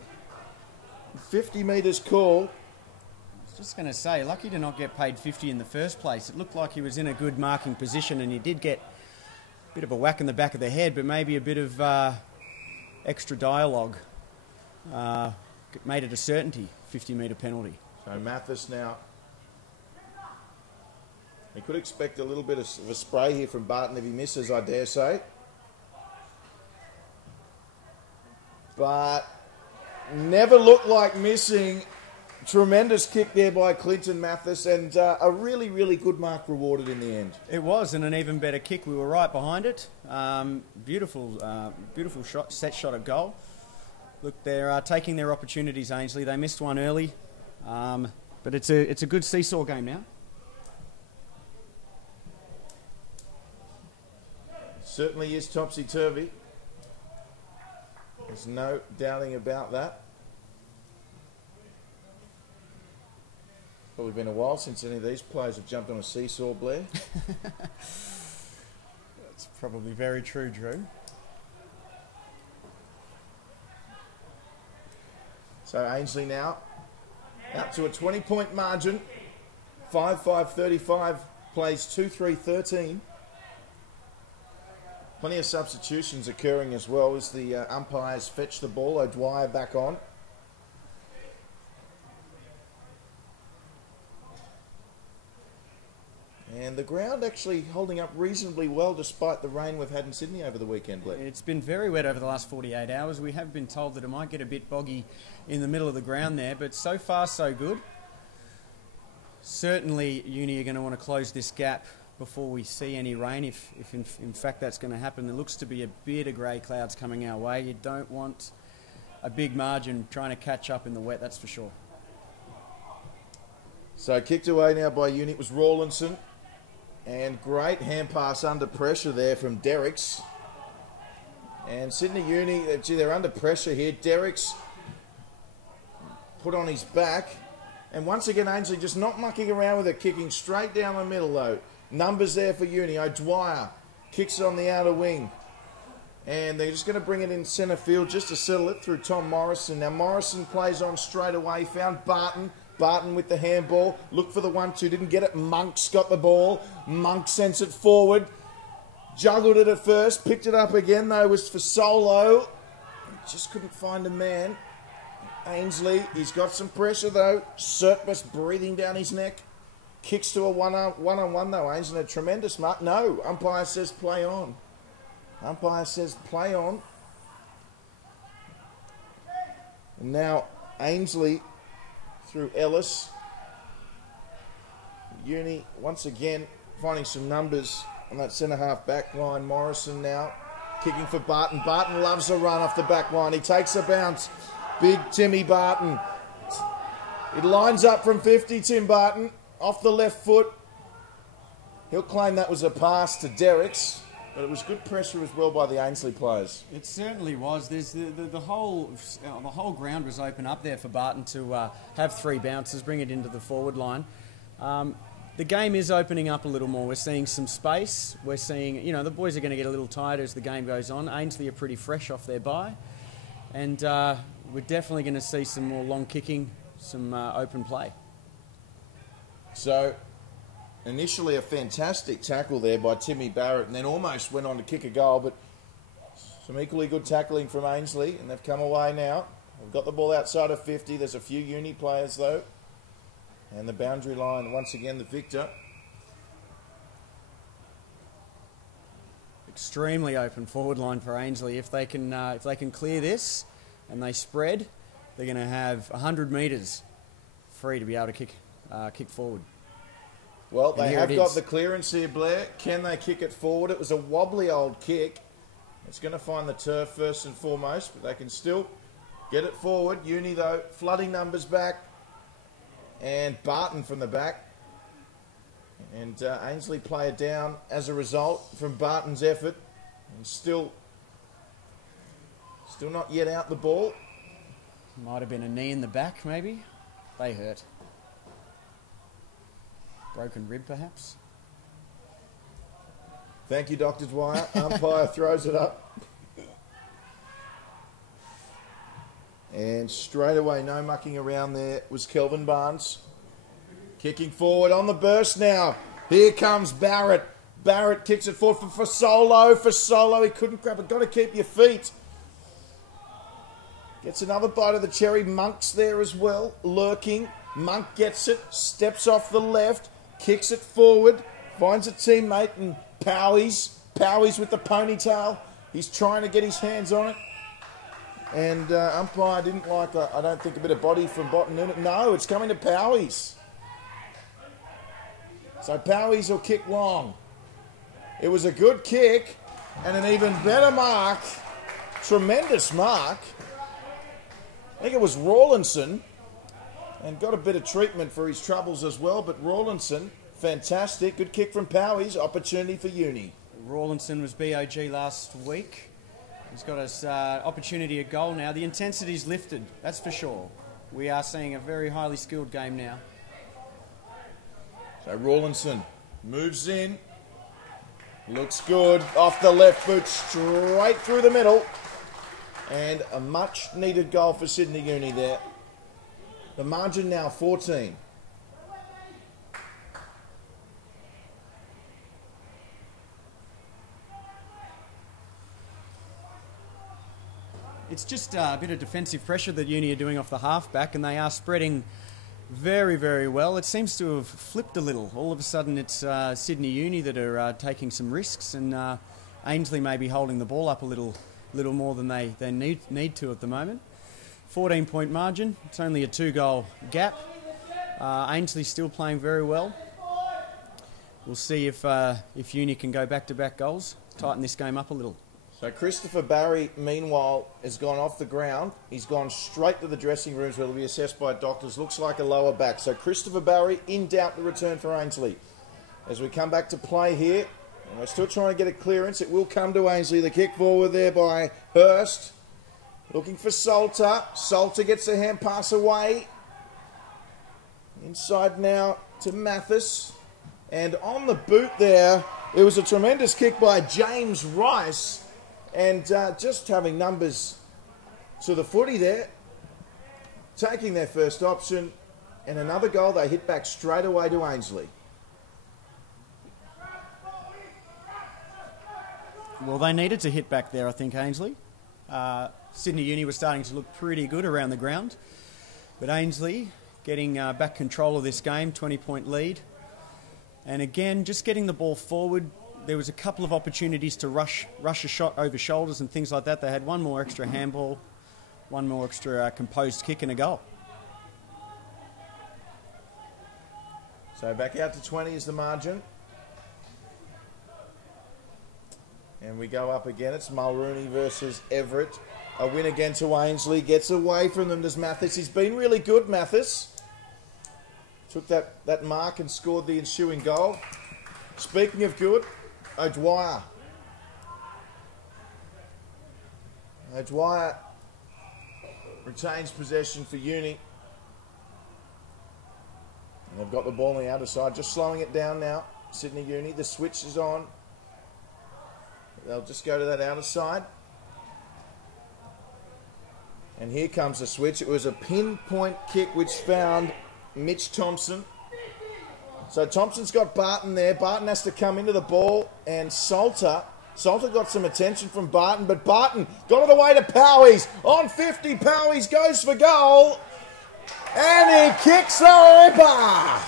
50 metres called. I was just going to say, lucky to not get paid 50 in the first place. It looked like he was in a good marking position, and he did get a bit of a whack in the back of the head, but maybe a bit of extra dialogue made it a certainty, 50-metre penalty. So Mathis now. He could expect a little bit of a spray here from Barton if he misses, I dare say. But never looked like missing. Tremendous kick there by Clinton Mathis, and a really, really good mark rewarded in the end. It was, and an even better kick. We were right behind it. Beautiful shot, set shot at goal. Look, they're taking their opportunities, Ainslie. They missed one early, but it's a good seesaw game now. Certainly is topsy-turvy. There's no doubting about that. Probably been a while since any of these players have jumped on a seesaw, Blair. That's probably very true, Drew. So Ainslie now out to a 20-point margin. 5-5-35 plays 2-3-13. Plenty of substitutions occurring as well as the umpires fetch the ball. O'Dwyer back on. And the ground actually holding up reasonably well despite the rain we've had in Sydney over the weekend, Blair. It's been very wet over the last 48 hours. We have been told that it might get a bit boggy in the middle of the ground there, but so far so good. Certainly Uni are going to want to close this gap before we see any rain, if in fact that's going to happen. There looks to be a bit of grey clouds coming our way. You don't want a big margin trying to catch up in the wet, that's for sure. So kicked away now by Uni. It was Rawlinson. And great hand pass under pressure there from Derricks. And Sydney Uni, gee, they're under pressure here. Derricks put on his back. And once again, Ainslie just not mucking around with it, kicking straight down the middle, though. Numbers there for Uni. O'Dwyer kicks it on the outer wing. And they're just going to bring it in centre field just to settle it through Tom Morrison. Now, Morrison plays on straight away. Found Barton. Barton with the handball. Looked for the 1-2. Didn't get it. Monk's got the ball. Monk sends it forward. Juggled it at first. Picked it up again, though. Was for Solo. Just couldn't find a man. Ainslie, he's got some pressure, though. Surtbus breathing down his neck. Kicks to a one-on-one, though. Ainslie, a tremendous mark. No, umpire says play on. Umpire says play on. And now Ainslie through Ellis. Uni, once again, finding some numbers on that centre-half back line. Morrison now kicking for Barton. Barton loves a run off the back line. He takes a bounce. Big Timmy Barton. It lines up from 50, Tim Barton. Off the left foot. He'll claim that was a pass to Derricks. But it was good pressure as well by the Ainslie players. It certainly was. There's the whole ground was open up there for Barton to have 3 bounces, bring it into the forward line. The game is opening up a little more. We're seeing some space. We're seeing, you know, the boys are going to get a little tired as the game goes on. Ainslie are pretty fresh off their bye. And we're definitely going to see some more long kicking, some open play. So, initially a fantastic tackle there by Timmy Barrett and then almost went on to kick a goal, but some equally good tackling from Ainslie, and they've come away now. They've got the ball outside of 50. There's a few Uni players, though. And the boundary line, once again, the victor. Extremely open forward line for Ainslie. If they can clear this and they spread, they're going to have 100 metres free to be able to kick forward. Well, they have got the clearance here, Blair. Can they kick it forward? It was a wobbly old kick. It's going to find the turf first and foremost, but they can still get it forward. Uni, though, flooding numbers back. And Barton from the back. And Ainslie player down as a result from Barton's effort. And still not yet out the ball. Might have been a knee in the back, maybe. They hurt. Broken rib, perhaps. Thank you, Dr. Dwyer. Umpire throws it up. And straight away, no mucking around there, was Kelvin Barnes. Kicking forward on the burst now. Here comes Barrett. Barrett kicks it forward for Solo. For Solo, he couldn't grab it. Got to keep your feet. Gets another bite of the cherry. Monk's there as well, lurking. Monk gets it, steps off the left. Kicks it forward, finds a teammate, and Powies with the ponytail. He's trying to get his hands on it. And umpire didn't like, I don't think, a bit of body from Botten in it. No, it's coming to Powies. So Powies will kick long. It was a good kick and an even better mark. Tremendous mark. I think it was Rawlinson. And got a bit of treatment for his troubles as well. But Rawlinson, fantastic. Good kick from Powies. Opportunity for Uni. Rawlinson was BOG last week. He's got his opportunity at goal now. The intensity's lifted, that's for sure. We are seeing a very highly skilled game now. So Rawlinson moves in. Looks good. Off the left foot, straight through the middle. And a much-needed goal for Sydney Uni there. The margin now 14. It's just a bit of defensive pressure that Uni are doing off the halfback, and they are spreading very, very well. It seems to have flipped a little. All of a sudden it's Sydney Uni that are taking some risks, and Ainslie may be holding the ball up a little more than they need to at the moment. 14-point margin. It's only a 2-goal gap. Ainslie's still playing very well. We'll see if Uni can go back-to-back goals, tighten this game up a little. So Christopher Barry, meanwhile, has gone off the ground. He's gone straight to the dressing rooms where he'll be assessed by doctors. Looks like a lower back. So Christopher Barry in doubt to return for Ainslie. As we come back to play here, and we're still trying to get a clearance. It will come to Ainslie. The kick forward there by Hurst. Looking for Salter. Salter gets a hand pass away. Inside now to Mathis. And on the boot there, it was a tremendous kick by James Rice. And just having numbers to the footy there, taking their first option, and another goal, they hit back straight away to Ainslie. Well, they needed to hit back there, I think, Ainslie. Sydney Uni was starting to look pretty good around the ground, but Ainslie getting back control of this game, 20-point lead. And again, just getting the ball forward. There was a couple of opportunities to rush a shot over shoulders and things like that. They had one more extra handball, one more extra composed kick and a goal. So back out to 20 is the margin. And we go up again. It's Mulrooney versus Everett. A win again to Ainslie. Gets away from them. Does Mathis. He's been really good, Mathis. Took that mark and scored the ensuing goal. Speaking of good, O'Dwyer. O'Dwyer retains possession for Uni. And they've got the ball on the outer side. Just slowing it down now. Sydney Uni. The switch is on. They'll just go to that outer side. And here comes the switch. It was a pinpoint kick which found Mitch Thompson. So Thompson's got Barton there. Barton has to come into the ball. And Salter got some attention from Barton. But Barton got it away to Powies. On 50, Powies goes for goal. And he kicks the ripper.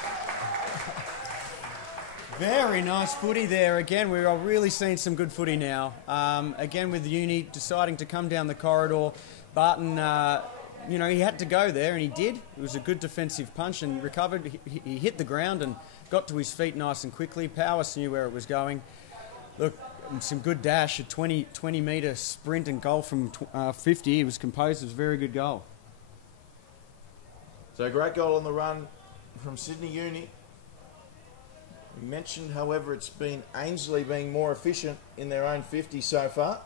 Very nice footy there. Again, we are really seeing some good footy now. Again, with Uni deciding to come down the corridor. Barton, he had to go there, and he did. It was a good defensive punch and recovered. He hit the ground and got to his feet nice and quickly. Powers knew where it was going. Look, some good dash, a 20-metre sprint and goal from 50. It was composed. It was a very good goal. So a great goal on the run from Sydney Uni. We mentioned, however, it's been Ainslie being more efficient in their own 50 so far.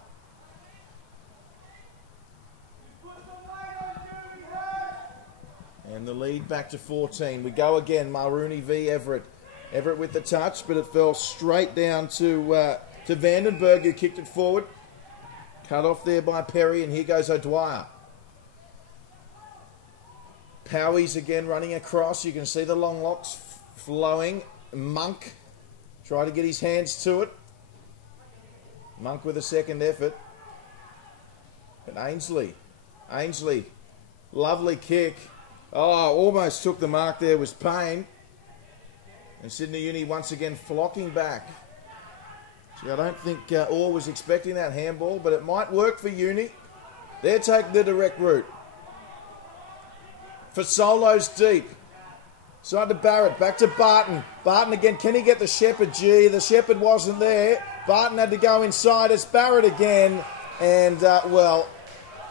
And the lead back to 14. We go again, Mulrooney v Everett. Everett with the touch, but it fell straight down to Vandenberg, who kicked it forward. Cut off there by Perry, and here goes O'Dwyer. Powies again running across. You can see the long locks flowing. Monk tried to get his hands to it. Monk with a second effort. But Ainslie, lovely kick. Oh, almost took the mark there, was Payne. And Sydney Uni once again flocking back. See, I don't think Orr was expecting that handball, but it might work for Uni. They're taking the direct route. For Solos deep. Side to Barrett, back to Barton. Barton again, can he get the Shepherd? Gee, the Shepherd wasn't there. Barton had to go inside. It's Barrett again. And, well,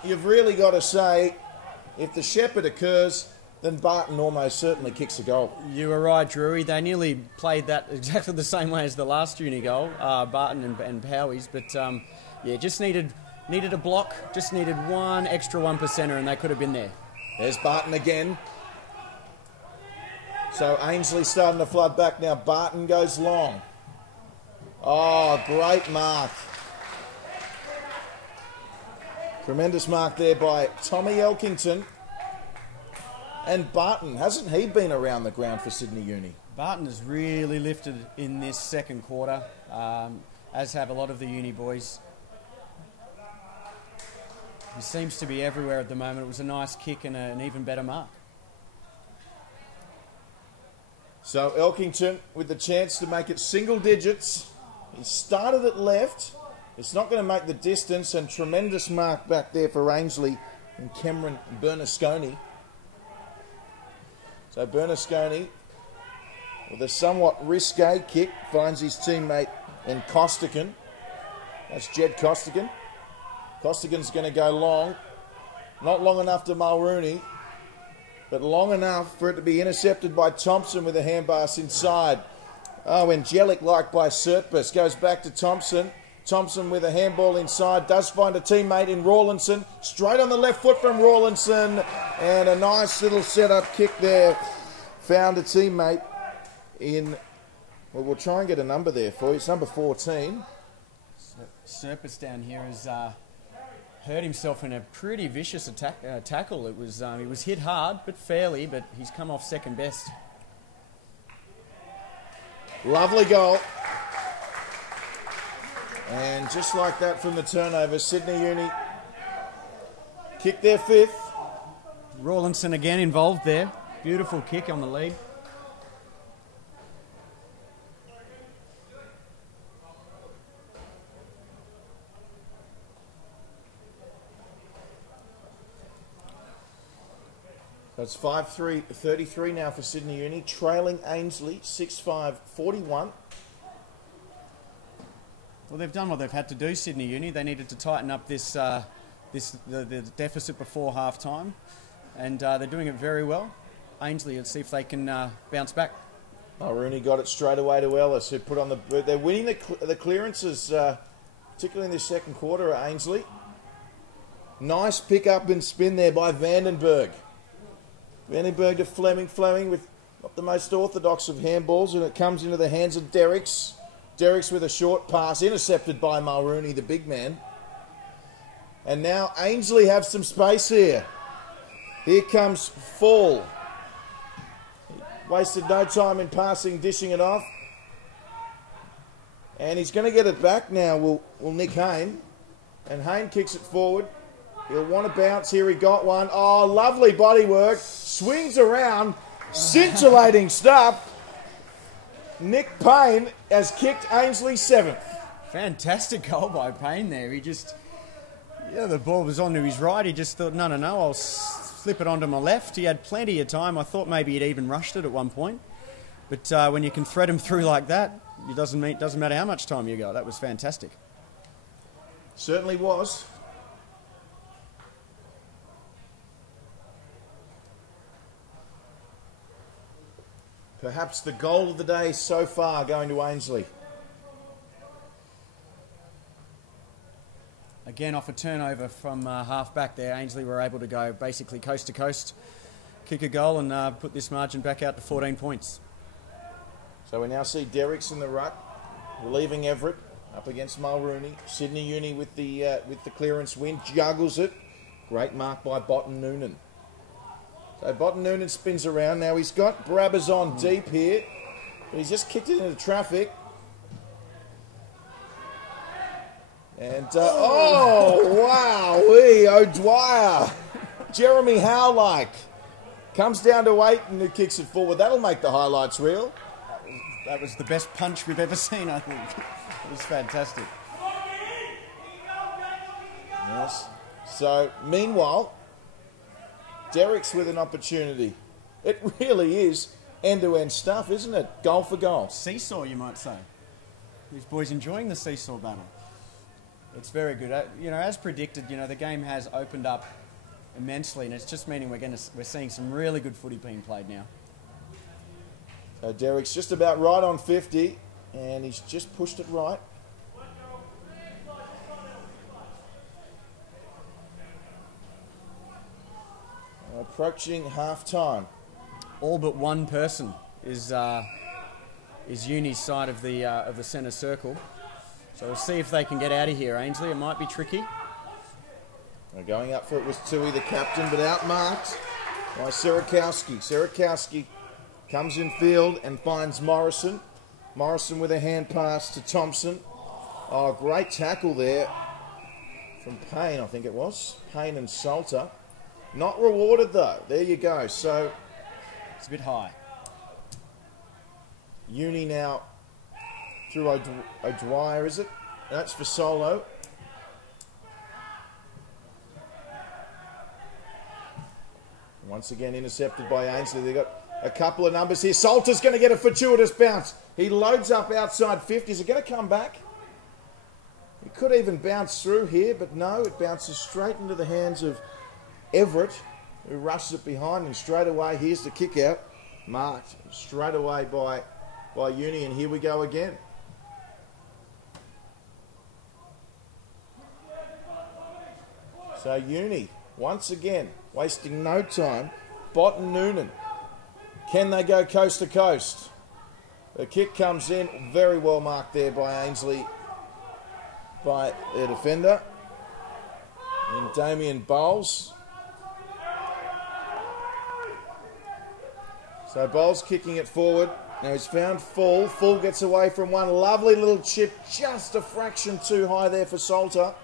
you've really got to say, if the Shepherd occurs, then Barton almost certainly kicks a goal. You were right, Drury. They nearly played that exactly the same way as the last Uni goal, Barton and Powies. But, yeah, just needed a block, just needed one extra 1%er, and they could have been there. There's Barton again. So Ainslie starting to flood back now. Barton goes long. Oh, great mark. Tremendous mark there by Tommy Elkington. And Barton, hasn't he been around the ground for Sydney Uni? Barton has really lifted in this second quarter, as have a lot of the Uni boys. He seems to be everywhere at the moment. It was a nice kick and an even better mark. So Elkington with the chance to make it single digits. He started at left. It's not going to make the distance, and tremendous mark back there for Ainslie and Cameron Bernasconi. So Bernasconi, with a somewhat risque kick, finds his teammate in Costigan. That's Jed Costigan. Costigan's going to go long. Not long enough to Mulrooney, but long enough for it to be intercepted by Thompson with a handpass inside. Oh, angelic like by Sertbus. Goes back to Thompson. Thompson with a handball inside. Does find a teammate in Rawlinson. Straight on the left foot from Rawlinson. And a nice little set-up kick there. Found a teammate in... Well, we'll try and get a number there for you. It's number 14. Serpus down here has hurt himself in a pretty vicious tackle. It was he was hit hard, but fairly, but he's come off second best. Lovely goal. And just like that from the turnover, Sydney Uni kick their fifth. Rawlinson again involved there. Beautiful kick on the lead. So it's 5-3-33 now for Sydney Uni, trailing Ainslie 6-5-41. Well, they've done what they've had to do, Sydney Uni. They needed to tighten up the deficit before half time, and they're doing it very well. Ainslie, let's see if they can bounce back. Oh, Rooney got it straight away to Ellis, who put on the... They're winning the clearances, particularly in this second quarter at Ainslie. Nice pick up and spin there by Vandenberg. Vandenberg to Fleming. Fleming with not the most orthodox of handballs, and it comes into the hands of Derricks. Derricks with a short pass, intercepted by Mulrooney, the big man. And now Ainslie have some space here. Here comes Fall. Wasted no time in passing, dishing it off. And he's going to get it back now, will Nick Hayne. And Hayne kicks it forward. He'll want to bounce here. He got one. Oh, lovely body work. Swings around. Scintillating stuff. Nick Payne has kicked Ainslie seventh. Fantastic goal by Payne there. He just... Yeah, the ball was onto his right. He just thought, no, I'll slip it onto my left. He had plenty of time. I thought maybe he'd even rushed it at one point. But when you can thread him through like that, it doesn't matter how much time you got. That was fantastic. Certainly was. Perhaps the goal of the day so far going to Ainslie. Again, off a turnover from half-back there, Ainslie were able to go basically coast to coast, kick a goal and put this margin back out to 14 points. So we now see Derricks in the ruck, relieving Everett up against Mulrooney. Sydney Uni with the clearance win, juggles it. Great mark by Botten Noonan. So Botten Noonan spins around. Now he's got Brabbers on deep here, but he's just kicked it into traffic. And, oh, wow, O'Dwyer. Jeremy Howe-like. Comes down to 8 and who kicks it forward. That'll make the highlights reel. That was the best punch we've ever seen, I think. It was fantastic. Yes. So, meanwhile, Derricks with an opportunity. It really is end-to-end stuff, isn't it? Goal for goal. Seesaw, you might say. These boys enjoying the seesaw battle. It's very good. As predicted, the game has opened up immensely, and it's just meaning we're seeing some really good footy being played now. So Derrick's just about right on 50, and he's just pushed it right. Approaching half-time. All but one person is Uni's side of the centre circle. So we'll see if they can get out of here, Ainslie. It might be tricky. Going up for it was Tui, the captain, but outmarked by Serakowski. Serakowski comes in field and finds Morrison. Morrison with a hand pass to Thompson. Oh, great tackle there from Payne, I think it was. Payne and Salter. Not rewarded though. There you go. So It's a bit high. Uni now through O'Dwyer, is it? That's for Solo. Once again intercepted by Ainslie. They've got a couple of numbers here. Salter's going to get a fortuitous bounce. He loads up outside 50. Is it going to come back? It could even bounce through here, but no, it bounces straight into the hands of Everett, who rushes it behind, and straight away, here's the kick out. Marked straight away by Uni, and here we go again. So Uni, once again, wasting no time. Botten Noonan. Can they go coast to coast? The kick comes in, very well marked there by Ainslie, by their defender. And Damien Bowles. So Bowles kicking it forward. Now he's found Full. Full gets away from one. Lovely little chip, just a fraction too high there for Salter.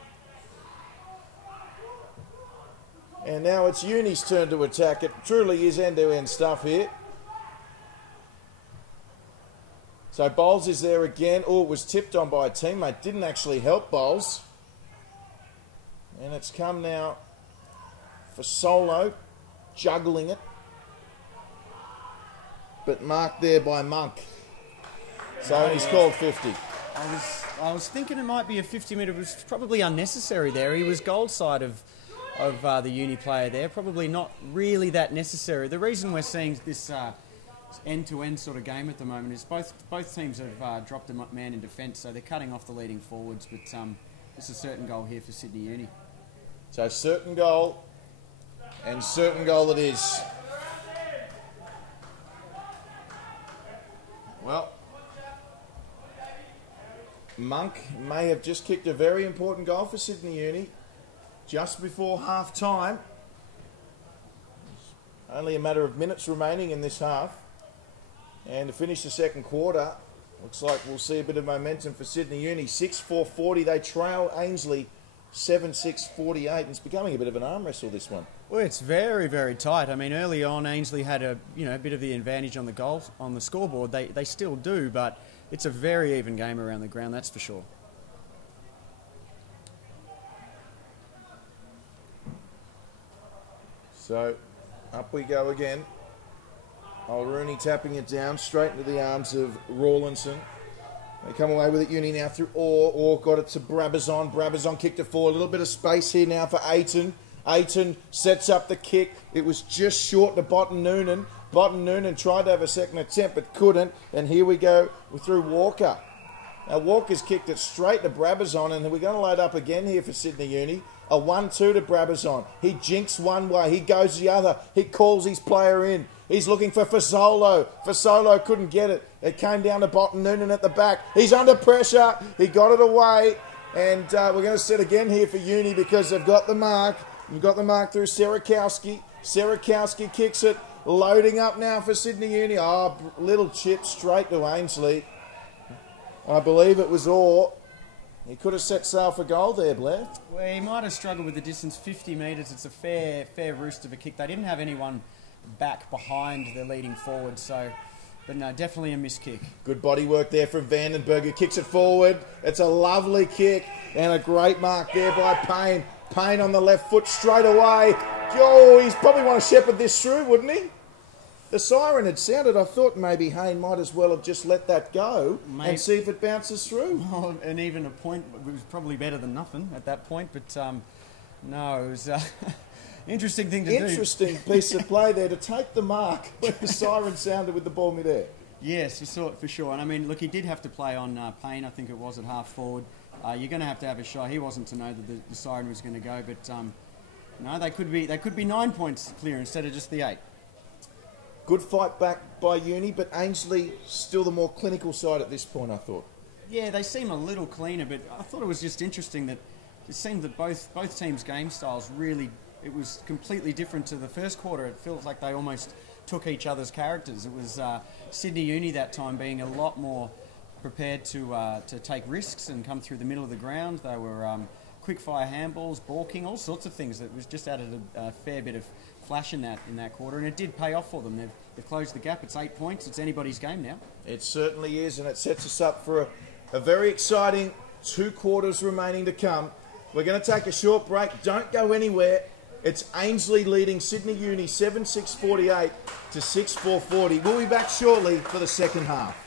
And now it's Uni's turn to attack. It truly is end-to-end stuff here. So Bowles is there again. Oh, it was tipped on by a teammate. Didn't actually help Bowles. And it's come now for Solo, juggling it. But marked there by Monk. So he's called 50. I was thinking it might be a 50-metre. It was probably unnecessary there. He was goal side of the Uni player there. Probably not really that necessary. The reason we're seeing this end-to-end sort of game at the moment is both teams have dropped a man in defence, so they're cutting off the leading forwards. But it's a certain goal here for Sydney Uni. So certain goal, and certain goal it is. Well, Monk may have just kicked a very important goal for Sydney Uni just before half-time. Only a matter of minutes remaining in this half. And to finish the second quarter, looks like we'll see a bit of momentum for Sydney Uni. 6-4-40, they trail Ainslie 7-6-48. It's becoming a bit of an arm wrestle, this one. Well, it's very, very tight. I mean, early on, Ainslie had a bit of the advantage on the scoreboard. They still do, but it's a very even game around the ground, that's for sure. So up we go again. Old Rooney tapping it down straight into the arms of Rawlinson. They come away with it, Uni now through Orr. Orr got it to Brabazon. Brabazon kicked it forward. A little bit of space here now for Aiton. Aiton sets up the kick. It was just short to Botten Noonan. Botten Noonan tried to have a second attempt but couldn't. And here we go through Walker. Now Walker's kicked it straight to Brabazon, and we're going to load up again here for Sydney Uni. A 1-2 to Brabazon. He jinks one way. He goes the other. He calls his player in. He's looking for Fasolo. Fasolo couldn't get it. It came down to Botten Noonan at the back. He's under pressure. He got it away. And we're going to set again here for Uni because they've got the mark. We've got the mark through Serakowski. Serakowski kicks it. Loading up now for Sydney Uni. Oh, little chip straight to Ainslie. I believe it was Orr. He could have set sail for goal there, Blair. Well, he might have struggled with the distance, 50 metres. It's a fair roost of a kick. They didn't have anyone back behind their leading forward, but no, definitely a missed kick. Good body work there from Vandenberg, who kicks it forward. It's a lovely kick and a great mark there by Payne. Payne on the left foot straight away. Oh, he's probably want to shepherd this through, wouldn't he? The siren had sounded. I thought maybe Hayne might as well have just let that go and see if it bounces through. Well, and even a point was probably better than nothing at that point, but no, it was interesting thing to do. Interesting piece of play there to take the mark when the siren sounded with the ball mid-air. Yes, you saw it for sure. And I mean, look, he did have to play on Payne, I think it was, at half forward. You're going to have a shot. He wasn't to know that the siren was going to go, but no, they could be 9 points clear instead of just the 8. Good fight back by Uni, but Ainslie still the more clinical side at this point, I thought. Yeah, they seem a little cleaner, but I thought it was just interesting that it seemed that both teams' game styles really, it was completely different to the first quarter. It feels like they almost took each other's characters. It was Sydney Uni that time being a lot more prepared to take risks and come through the middle of the ground. They were quick fire handballs, balking, all sorts of things. That was just added a fair bit of flash in that quarter, and it did pay off for them. They've closed the gap. It's 8 points. It's anybody's game now. It certainly is, and it sets us up for a very exciting 2 quarters remaining to come. We're going to take a short break. Don't go anywhere. It's Ainslie leading Sydney Uni 7-6-48 to 6-4-40. We'll be back shortly for the second half.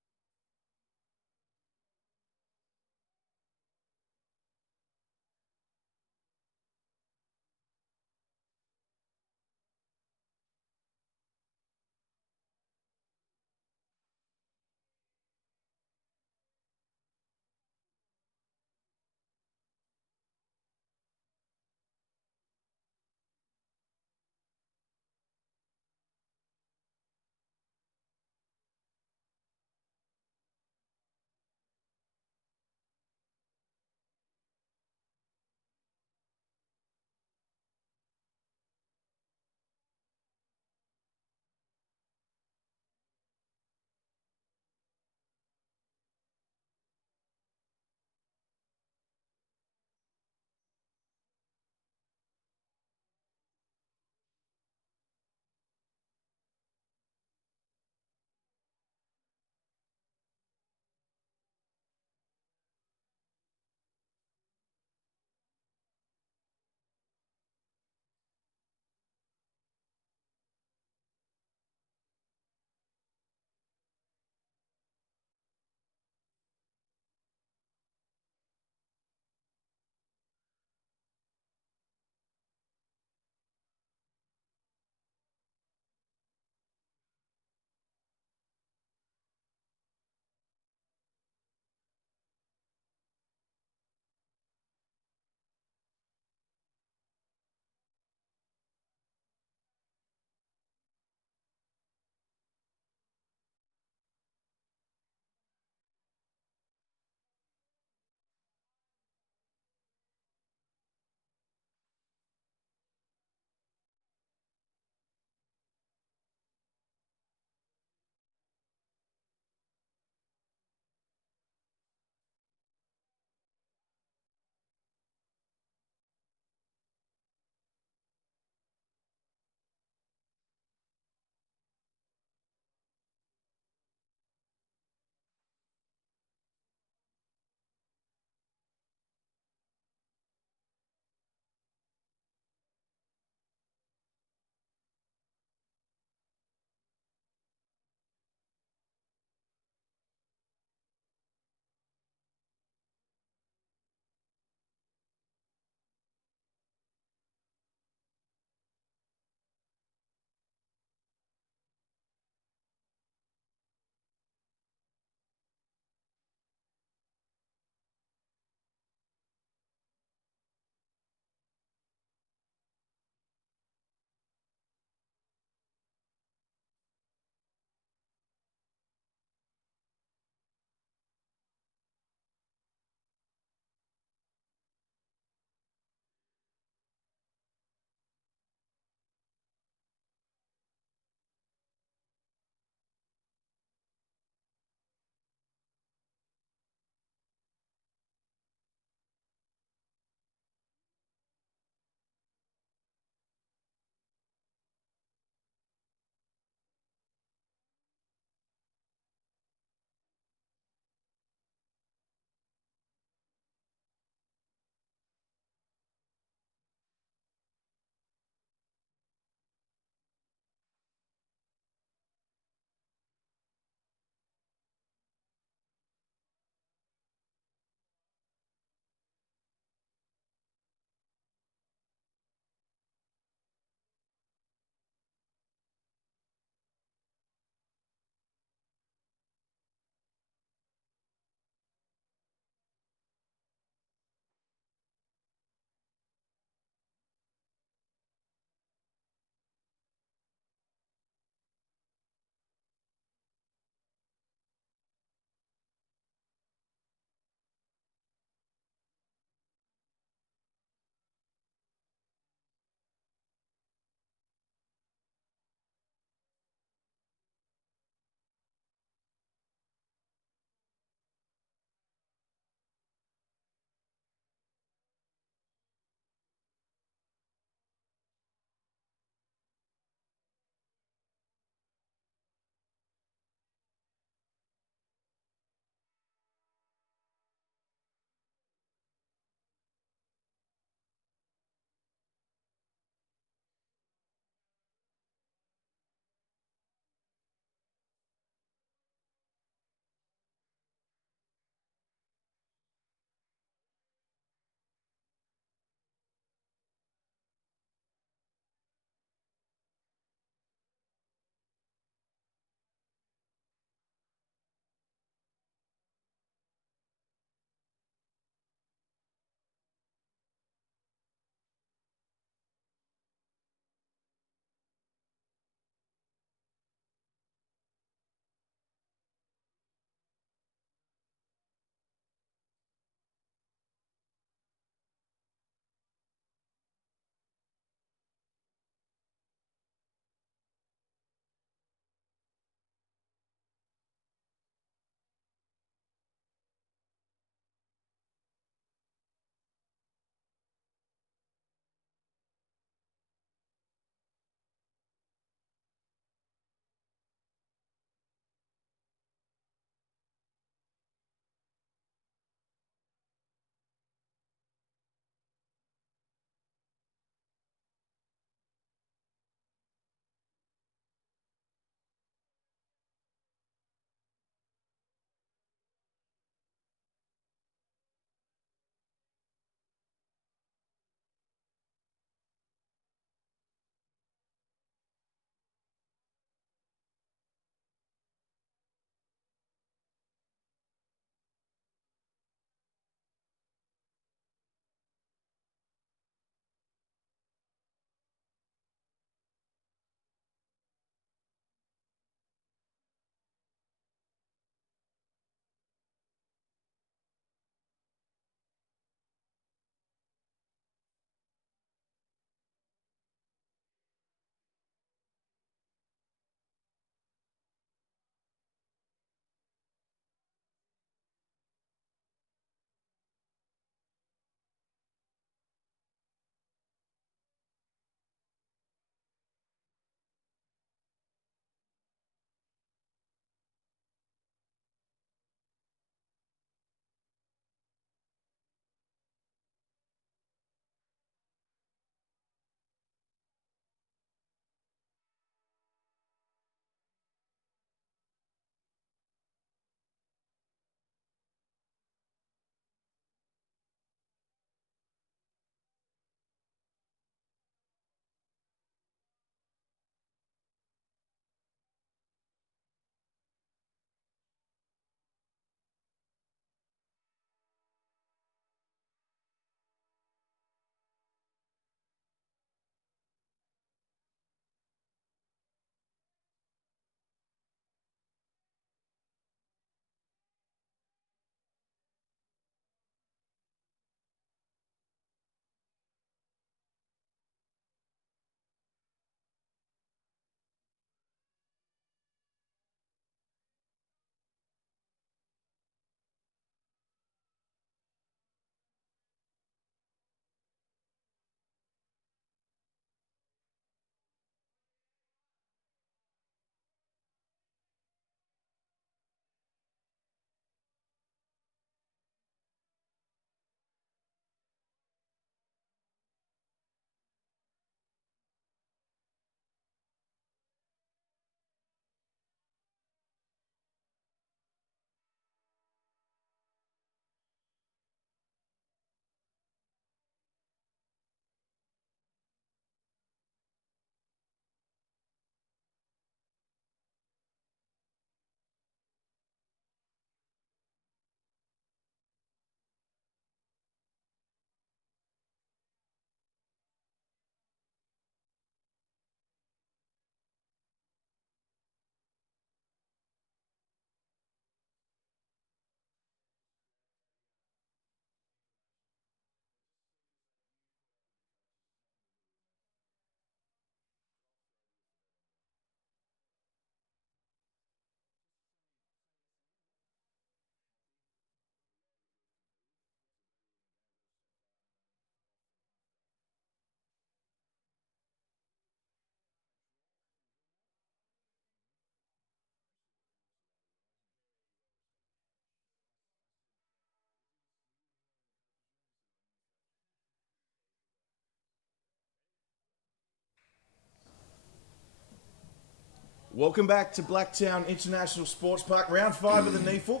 Welcome back to Blacktown International Sports Park, round 5 of the NEAFL.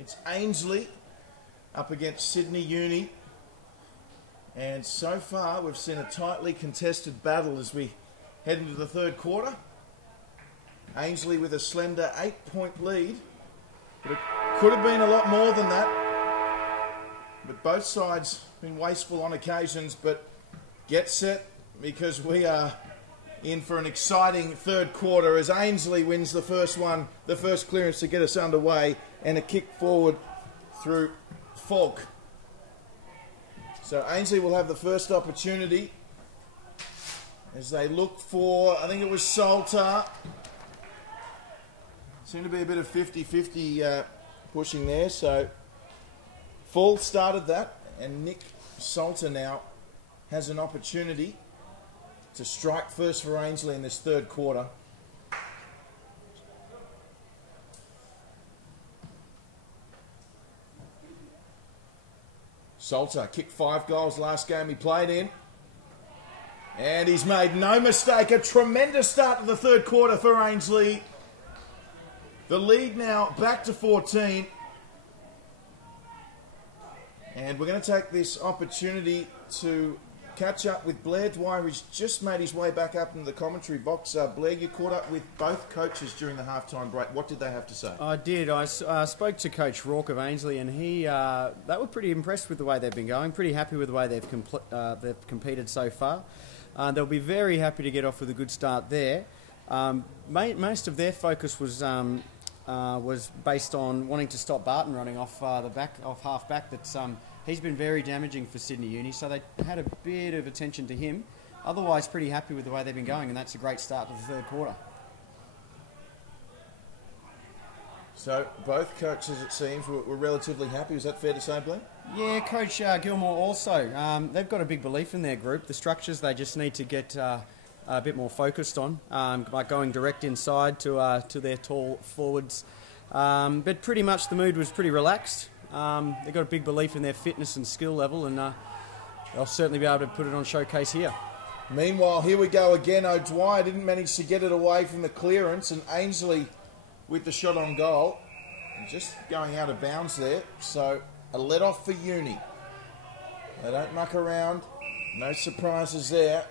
It's Ainslie up against Sydney Uni. And so far we've seen a tightly contested battle as we head into the third quarter. Ainslie with a slender 8-point lead. But it could have been a lot more than that. But both sides have been wasteful on occasions, but get set because we are in for an exciting third quarter as Ainslie wins the first one, the first clearance to get us underway, and a kick forward through Falk. So Ainslie will have the first opportunity as they look for, I think it was Salter. Seemed to be a bit of 50-50 pushing there, so Fall started that, and Nick Salter now has an opportunity to strike first for Ainslie in this third quarter. Salter kicked 5 goals last game he played in. And he's made no mistake. A tremendous start to the third quarter for Ainslie. The lead now back to 14. And we're going to take this opportunity to catch up with Blair Dwyer, who's just made his way back up into the commentary box. Blair, you caught up with both coaches during the halftime break. What did they have to say? I did. I spoke to Coach Rourke of Ainslie, and they were pretty impressed with the way they've been going, pretty happy with the way they've competed so far. They'll be very happy to get off with a good start there. Most of their focus was based on wanting to stop Barton running off half back. He's been very damaging for Sydney Uni, so they had a bit of attention to him. Otherwise, pretty happy with the way they've been going, and that's a great start to the third quarter. So both coaches, it seems, were relatively happy. Is that fair to say, Blaine? Yeah, Coach Gilmore also. They've got a big belief in their group. The structures they just need to get a bit more focused on, like going direct inside to their tall forwards. But pretty much the mood was pretty relaxed. They've got a big belief in their fitness and skill level, and they'll certainly be able to put it on showcase here. Meanwhile, here we go again. O'Dwyer didn't manage to get it away from the clearance, and Ainslie with the shot on goal. Just going out of bounds there. So a let-off for Uni. They don't muck around. No surprises there.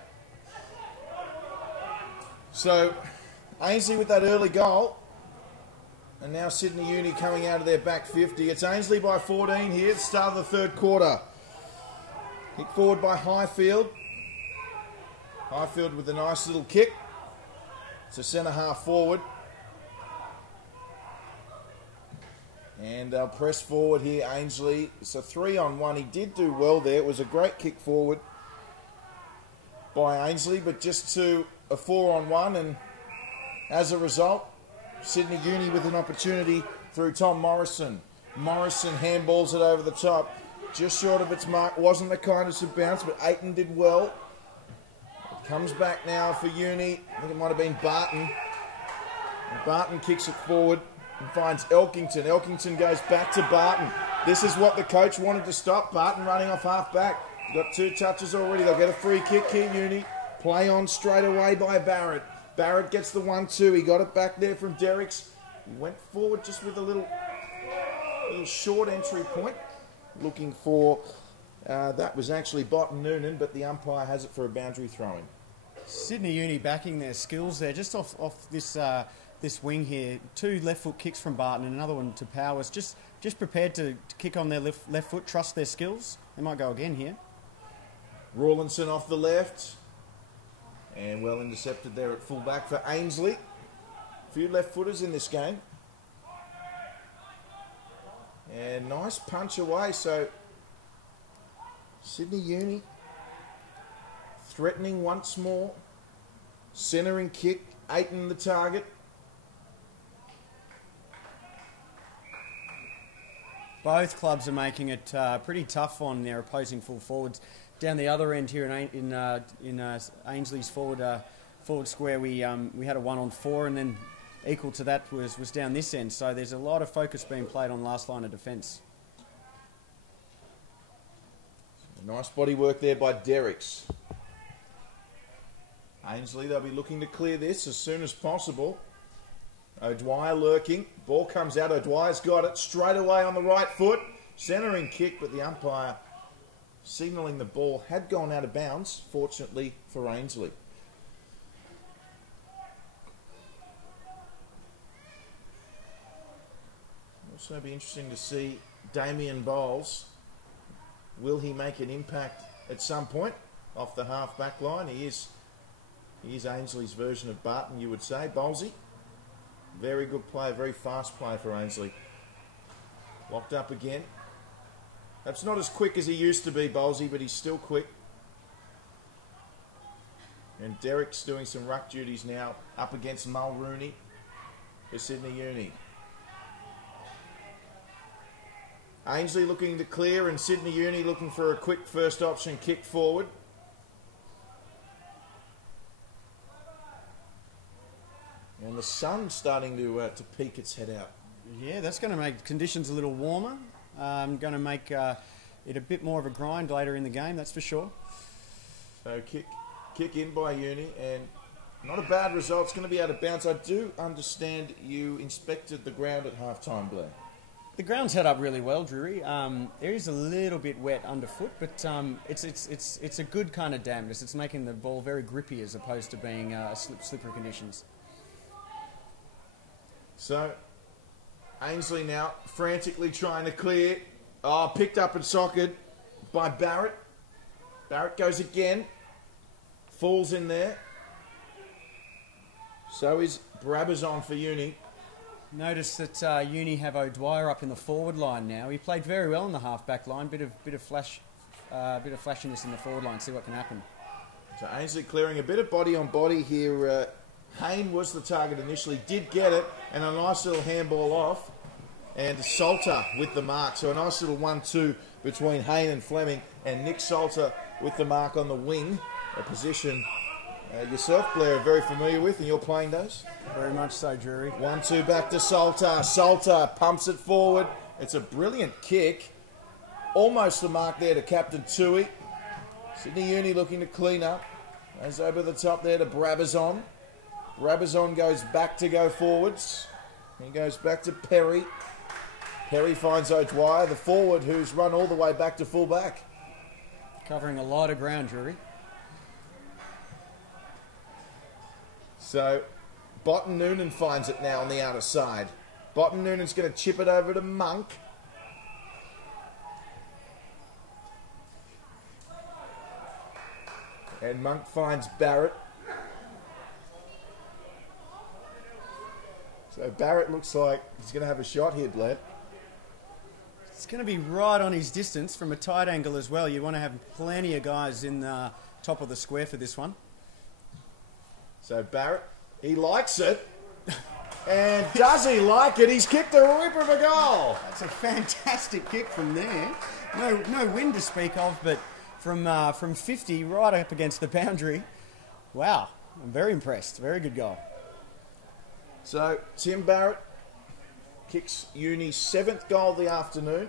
So Ainslie with that early goal. And now Sydney Uni coming out of their back 50. It's Ainslie by 14 here at the start of the third quarter. Kick forward by Highfield. Highfield with a nice little kick. It's a centre half forward. And they'll press forward here, Ainslie. It's a 3-on-1. He did do well there. It was a great kick forward by Ainslie, but just to a 4-on-1. And as a result, Sydney Uni with an opportunity through Tom Morrison. Morrison handballs it over the top. Just short of its mark. Wasn't the kindest of bounce, but Aiton did well. It comes back now for Uni. I think it might have been Barton. And Barton kicks it forward and finds Elkington. Elkington goes back to Barton. This is what the coach wanted to stop. Barton running off half back. Got 2 touches already. They'll get a free kick here, Uni. Play on straight away by Barrett. Barrett gets the 1-2. He got it back there from Derricks. He went forward just with a little short entry point. Looking for, that was actually Botten Noonan, but the umpire has it for a boundary throw-in. Sydney Uni backing their skills there, just off this wing here. 2 left foot kicks from Barton and another one to Powers. Just prepared to kick on their left foot, trust their skills. They might go again here. Rawlinson off the left. And well intercepted there at fullback for Ainslie. A few left footers in this game. And nice punch away. So Sydney Uni threatening once more. Centering kick. Aiton the target. Both clubs are making it pretty tough on their opposing full forwards. Down the other end here in Ainslie's forward square, we had a 1-on-4, and then equal to that was down this end. So there's a lot of focus being played on last line of defence. Nice body work there by Derricks. Ainslie, they'll be looking to clear this as soon as possible. O'Dwyer lurking. Ball comes out. O'Dwyer's got it straight away on the right foot. Centering kick, but the umpire signalling the ball had gone out of bounds, fortunately for Ainslie. Also be interesting to see Damien Bowles. Will he make an impact at some point off the half back line? He is Ainslie's version of Barton, you would say. Bowlesy, very good player, very fast player for Ainslie. Locked up again. That's not as quick as he used to be, Bowlesy, but he's still quick. And Derek's doing some ruck duties now up against Mulrooney for Sydney Uni. Ainslie looking to clear and Sydney Uni looking for a quick first option kick forward. And the sun's starting to peek its head out. Yeah, that's going to make conditions a little warmer. Going to make it a bit more of a grind later in the game, that's for sure. So kick in by Uni, and not a bad result. It's going to be out of bounds. I do understand you inspected the ground at halftime, Blair. The ground's held up really well, Drury. There is a little bit wet underfoot, but it's a good kind of dampness. It's making the ball very grippy as opposed to being slippery conditions. So Ainslie now frantically trying to clear. Oh, picked up and socket by Barrett. Barrett goes again. Falls in there. So is Brabazon for Uni. Notice that Uni have O'Dwyer up in the forward line now. He played very well in the half-back line. Bit of flashiness in the forward line. See what can happen. So Ainslie clearing a bit of body on body here. Hayne was the target initially, did get it, and a nice little handball off. And Salter with the mark. So a nice little 1-2 between Hayne and Fleming, and Nick Salter with the mark on the wing. A position yourself, Blair, are very familiar with in your playing days. Very much so, Drury. 1-2 back to Salter. Salter pumps it forward. It's a brilliant kick. Almost the mark there to Captain Tui. Sydney Uni looking to clean up. Goes over the top there to Brabazon. Brabazon goes back to go forwards. He goes back to Perry. Perry finds O'Dwyer, the forward, who's run all the way back to full back. Covering a lot of ground, Drury. So, Botten Noonan finds it now on the outer side. Botten Noonan's going to chip it over to Monk. And Monk finds Barrett. So Barrett looks like he's going to have a shot here, Blair. It's going to be right on his distance from a tight angle as well. You want to have plenty of guys in the top of the square for this one. So Barrett, he likes it. And does he like it? He's kicked a ripper of a goal. That's a fantastic kick from there. No wind to speak of, but from 50 right up against the boundary. Wow, I'm very impressed. Very good goal. So Tim Barrett kicks Uni's 7th goal of the afternoon.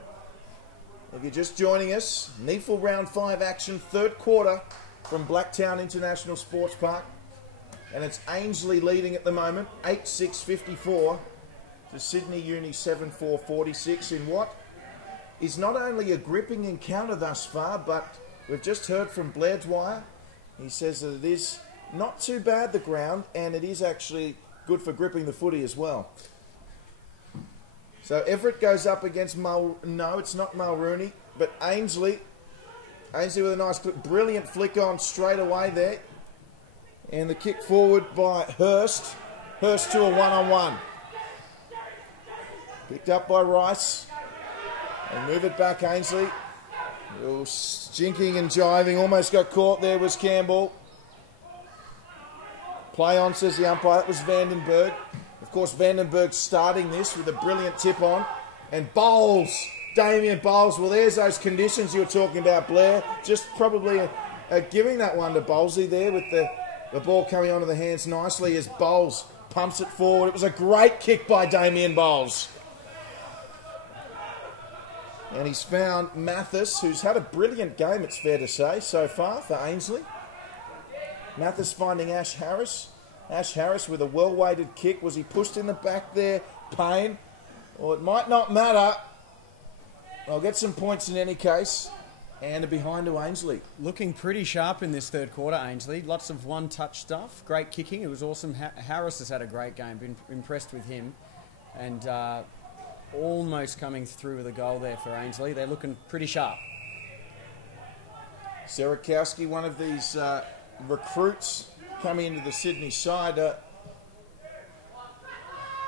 If you're just joining us, needful round 5 action, 3rd quarter from Blacktown International Sports Park. And it's Ainslie leading at the moment, 8-6-54 to Sydney Uni 7-4-46 in what is not only a gripping encounter thus far, but we've just heard from Blair Dwyer. He says that it is not too bad, the ground, and it is actually good for gripping the footy as well. So Everett goes up against no, it's not Mulrooney, but Ainslie. Ainslie with a nice, brilliant flick on straight away there. And the kick forward by Hurst. Hurst to a one-on-one. Picked up by Rice. And move it back, Ainslie. Jinking and jiving. Almost got caught there was Campbell. Play on, says the umpire. That was Vandenberg. Of course, Vandenberg starting this with a brilliant tip on. And Bowles. Damien Bowles. Well, there's those conditions you were talking about, Blair. Just probably giving that one to Bowlesy there with the ball coming onto the hands nicely as Bowles pumps it forward. It was a great kick by Damien Bowles. And he's found Mathis, who's had a brilliant game, it's fair to say, so far for Ainslie. Mathis finding Ash Harris. Ash Harris with a well-weighted kick. Was he pushed in the back there? Payne. Well, it might not matter. I'll get some points in any case. And a behind to Ainslie. Looking pretty sharp in this third quarter, Ainslie. Lots of one-touch stuff. Great kicking. It was awesome. Harris has had a great game. Been impressed with him. And almost coming through with a goal there for Ainslie. They're looking pretty sharp. Serakowski, one of these recruits coming into the Sydney side.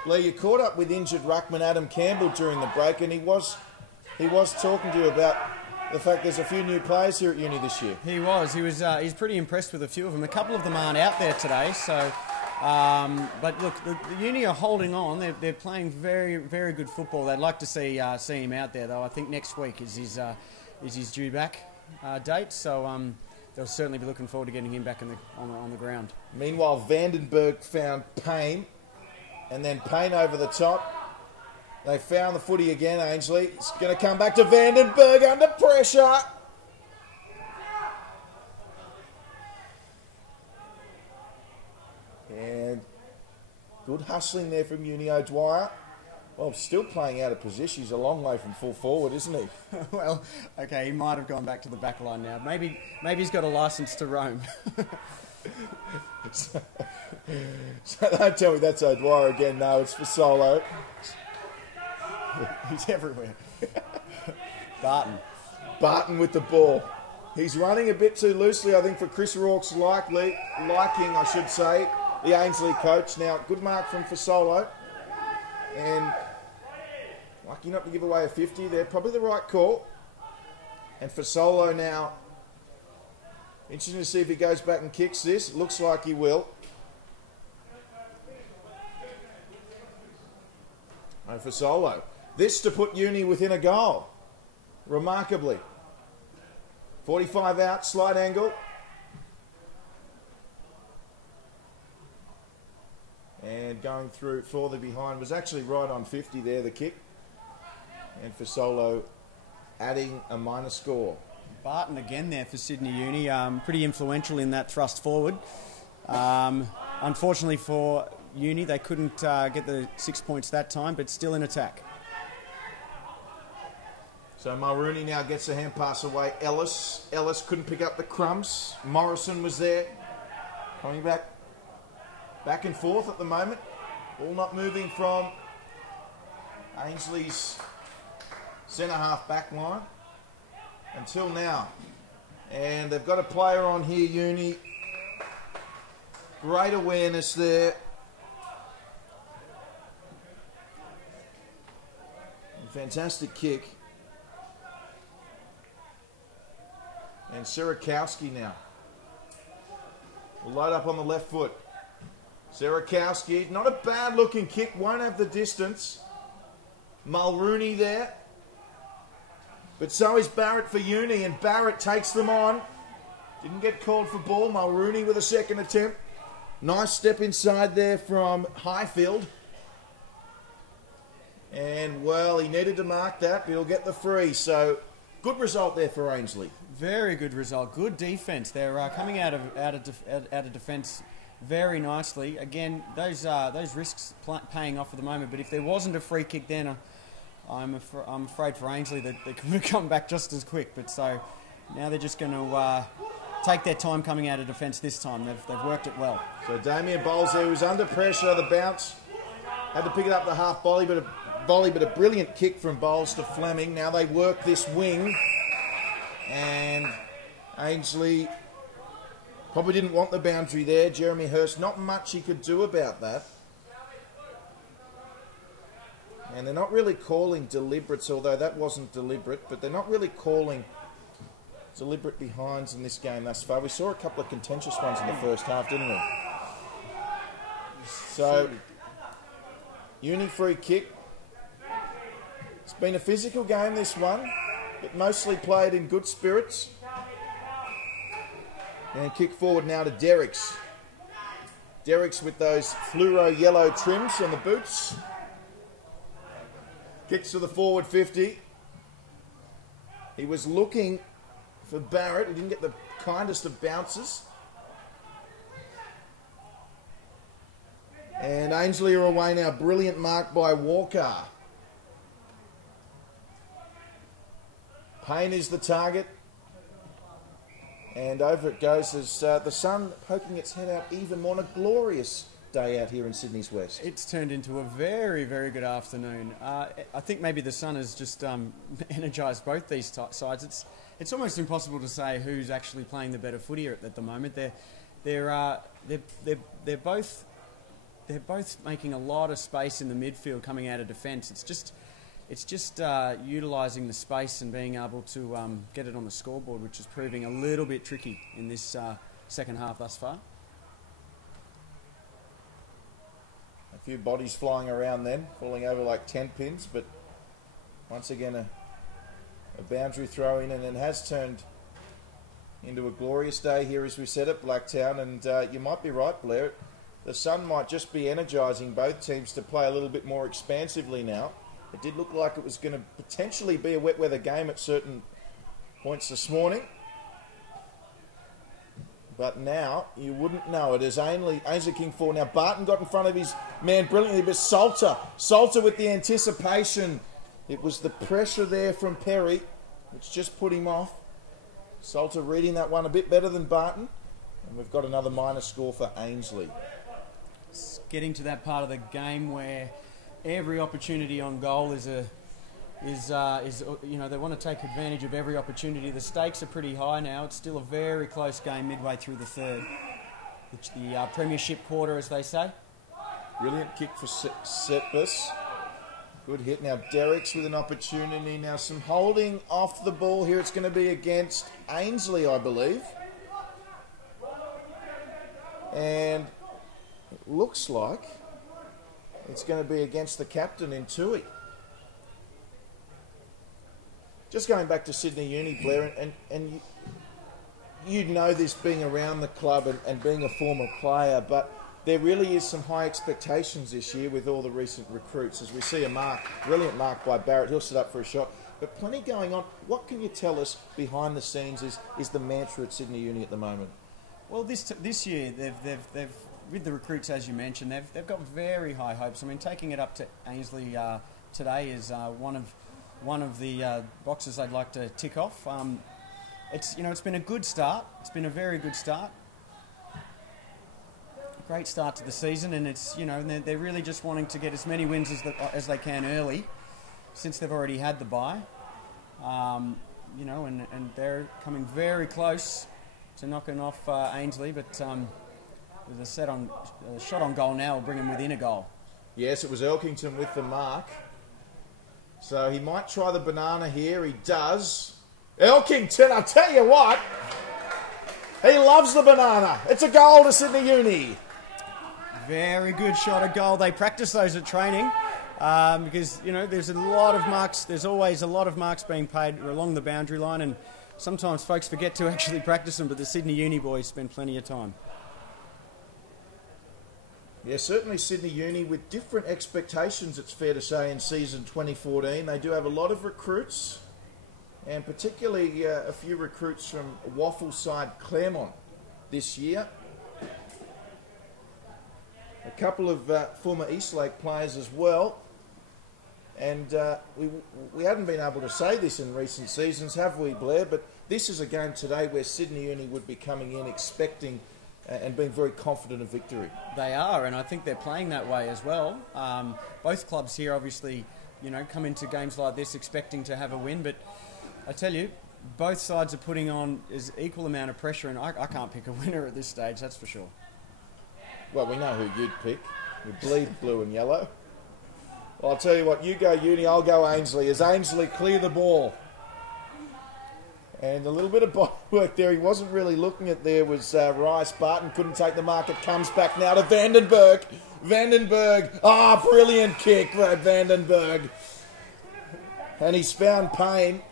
Lee, you caught up with injured ruckman Adam Campbell during the break, and he was talking to you about the fact there's a few new players here at uni this year. He's pretty impressed with a few of them. A couple of them aren't out there today, so. But look, the uni are holding on. They're playing very, very good football. They'd like to see him out there, though. I think next week is his due back date, so they'll certainly be looking forward to getting him back on the ground. Meanwhile, Vandenberg found Payne, and then Payne over the top. They found the footy again, Ainslie. It's going to come back to Vandenberg under pressure. And good hustling there from Uni O'Dwyer. Well, still playing out of position. He's a long way from full forward, isn't he? Well, okay, he might have gone back to the back line now. Maybe he's got a licence to roam. So don't tell me that's O'Dwyer again. No, it's for Solo. He's everywhere. Barton with the ball. He's running a bit too loosely, I think, for Chris Rourke's liking, I should say, the Ainslie coach. Now, good mark from Fasolo. And lucky not to give away a 50 there. Probably the right call. And Fasolo now, interesting to see if he goes back and kicks this. Looks like he will. And Fasolo. This to put Uni within a goal. Remarkably. 45 out, slight angle. And going through for the behind was actually right on 50 there, the kick. And Fasolo adding a minor score. Barton again there for Sydney Uni. Pretty influential in that thrust forward. Unfortunately for Uni, they couldn't get the 6 points that time, but still in attack. So Mulrooney now gets a hand pass away. Ellis couldn't pick up the crumbs. Morrison was there. Coming back and forth at the moment. All not moving from Ainslie's centre-half back line until now. And they've got a player on here, Uni. Great awareness there. Fantastic kick. And Serakowski now will load up on the left foot. Serakowski, not a bad looking kick, won't have the distance. Mulrooney there. But so is Barrett for Uni, and Barrett takes them on. Didn't get called for ball. Mulrooney with a second attempt. Nice step inside there from Highfield. And, well, he needed to mark that, but he'll get the free. So, good result there for Ainslie. Very good result. Good defence. They're coming out of defence very nicely. Again, those risks paying off at the moment. But if there wasn't a free kick then, I'm afraid for Ainslie that they could have come back just as quick. But so now they're just going to take their time coming out of defence this time. They've worked it well. So Damien Bowles there was under pressure. The bounce had to pick it up the half volley, but a brilliant kick from Bowles to Fleming. Now they work this wing. And Ainslie probably didn't want the boundary there. Jeremy Hurst, not much he could do about that. And they're not really calling deliberates, although that wasn't deliberate, but they're not really calling deliberate behinds in this game thus far. We saw a couple of contentious ones in the first half, didn't we? So, Uni free kick. It's been a physical game, this one, but mostly played in good spirits. And kick forward now to Derricks. Derricks with those fluoro yellow trims on the boots. Kicks to the forward 50. He was looking for Barrett. He didn't get the kindest of bounces. And Ainslie are away now. Brilliant mark by Walker. Payne is the target. And over it goes as the sun poking its head out even more. On a glorious day out here in Sydney's West. It's turned into a very, very good afternoon. I think maybe the sun has just energised both these sides. It's almost impossible to say who's actually playing the better footy at the moment. They're both making a lot of space in the midfield coming out of defence. It's just utilising the space and being able to get it on the scoreboard, which is proving a little bit tricky in this second half thus far. A few bodies flying around then, falling over like 10 pins, but once again a boundary throw in, and it has turned into a glorious day here, as we said, at Blacktown. And you might be right, Blair. The sun might just be energising both teams to play a little bit more expansively now. It did look like it was going to potentially be a wet weather game at certain points this morning. But now you wouldn't know it as Ainslie King 4. Now Barton got in front of his man brilliantly, but Salter with the anticipation. It was the pressure there from Perry which just put him off. Salter reading that one a bit better than Barton. And we've got another minor score for Ainslie. It's getting to that part of the game where every opportunity on goal is you know, they want to take advantage of every opportunity. The stakes are pretty high now. It's still a very close game midway through the third. The premiership quarter, as they say. Brilliant kick for Setbus. Good hit. Now Derrick's with an opportunity. Now some holding off the ball here. It's going to be against Ainslie, I believe. And it looks like it's going to be against the captain in Tui. Just going back to Sydney Uni, Blair, and you know this being around the club and being a former player, but there really is some high expectations this year with all the recent recruits. As we see a brilliant mark by Barrett, he'll set up for a shot, but plenty going on. What can you tell us behind the scenes is the mantra at Sydney Uni at the moment? Well, this year they've with the recruits, as you mentioned, they've got very high hopes. I mean, taking it up to Ainslie today is one of the boxes they'd like to tick off. It's been a good start. It's been a very good start. Great start to the season, and they're really just wanting to get as many wins as they can early, since they've already had the bye. And they're coming very close to knocking off Ainslie, but there's a shot on goal now will bring them within a goal. Yes, it was Elkington with the mark. So he might try the banana here. He does. Elkington, I tell you what, he loves the banana. It's a goal to Sydney Uni. Very good shot at goal. They practice those at training because, there's a lot of marks. There's always a lot of marks being paid along the boundary line, and sometimes folks forget to actually practice them, but the Sydney Uni boys spend plenty of time. Yeah, certainly Sydney Uni with different expectations, it's fair to say, in season 2014. They do have a lot of recruits, and particularly a few recruits from Waffle side Claremont this year. A couple of former Eastlake players as well. And we haven't been able to say this in recent seasons, have we, Blair? But this is a game today where Sydney Uni would be coming in expecting and being very confident of victory. They are, and I think they're playing that way as well. Both clubs here obviously, come into games like this expecting to have a win, but I tell you, both sides are putting on is equal amount of pressure, and I can't pick a winner at this stage, that's for sure. Well, we know who you'd pick. We bleed blue and yellow. Well, I'll tell you what, you go Uni, I'll go Ainslie. As Ainslie clear the ball. And a little bit of body work there. He wasn't really looking at there was Rice. Barton couldn't take the mark. It comes back now to Vandenberg. Brilliant kick by Vandenberg. And he's found Payne.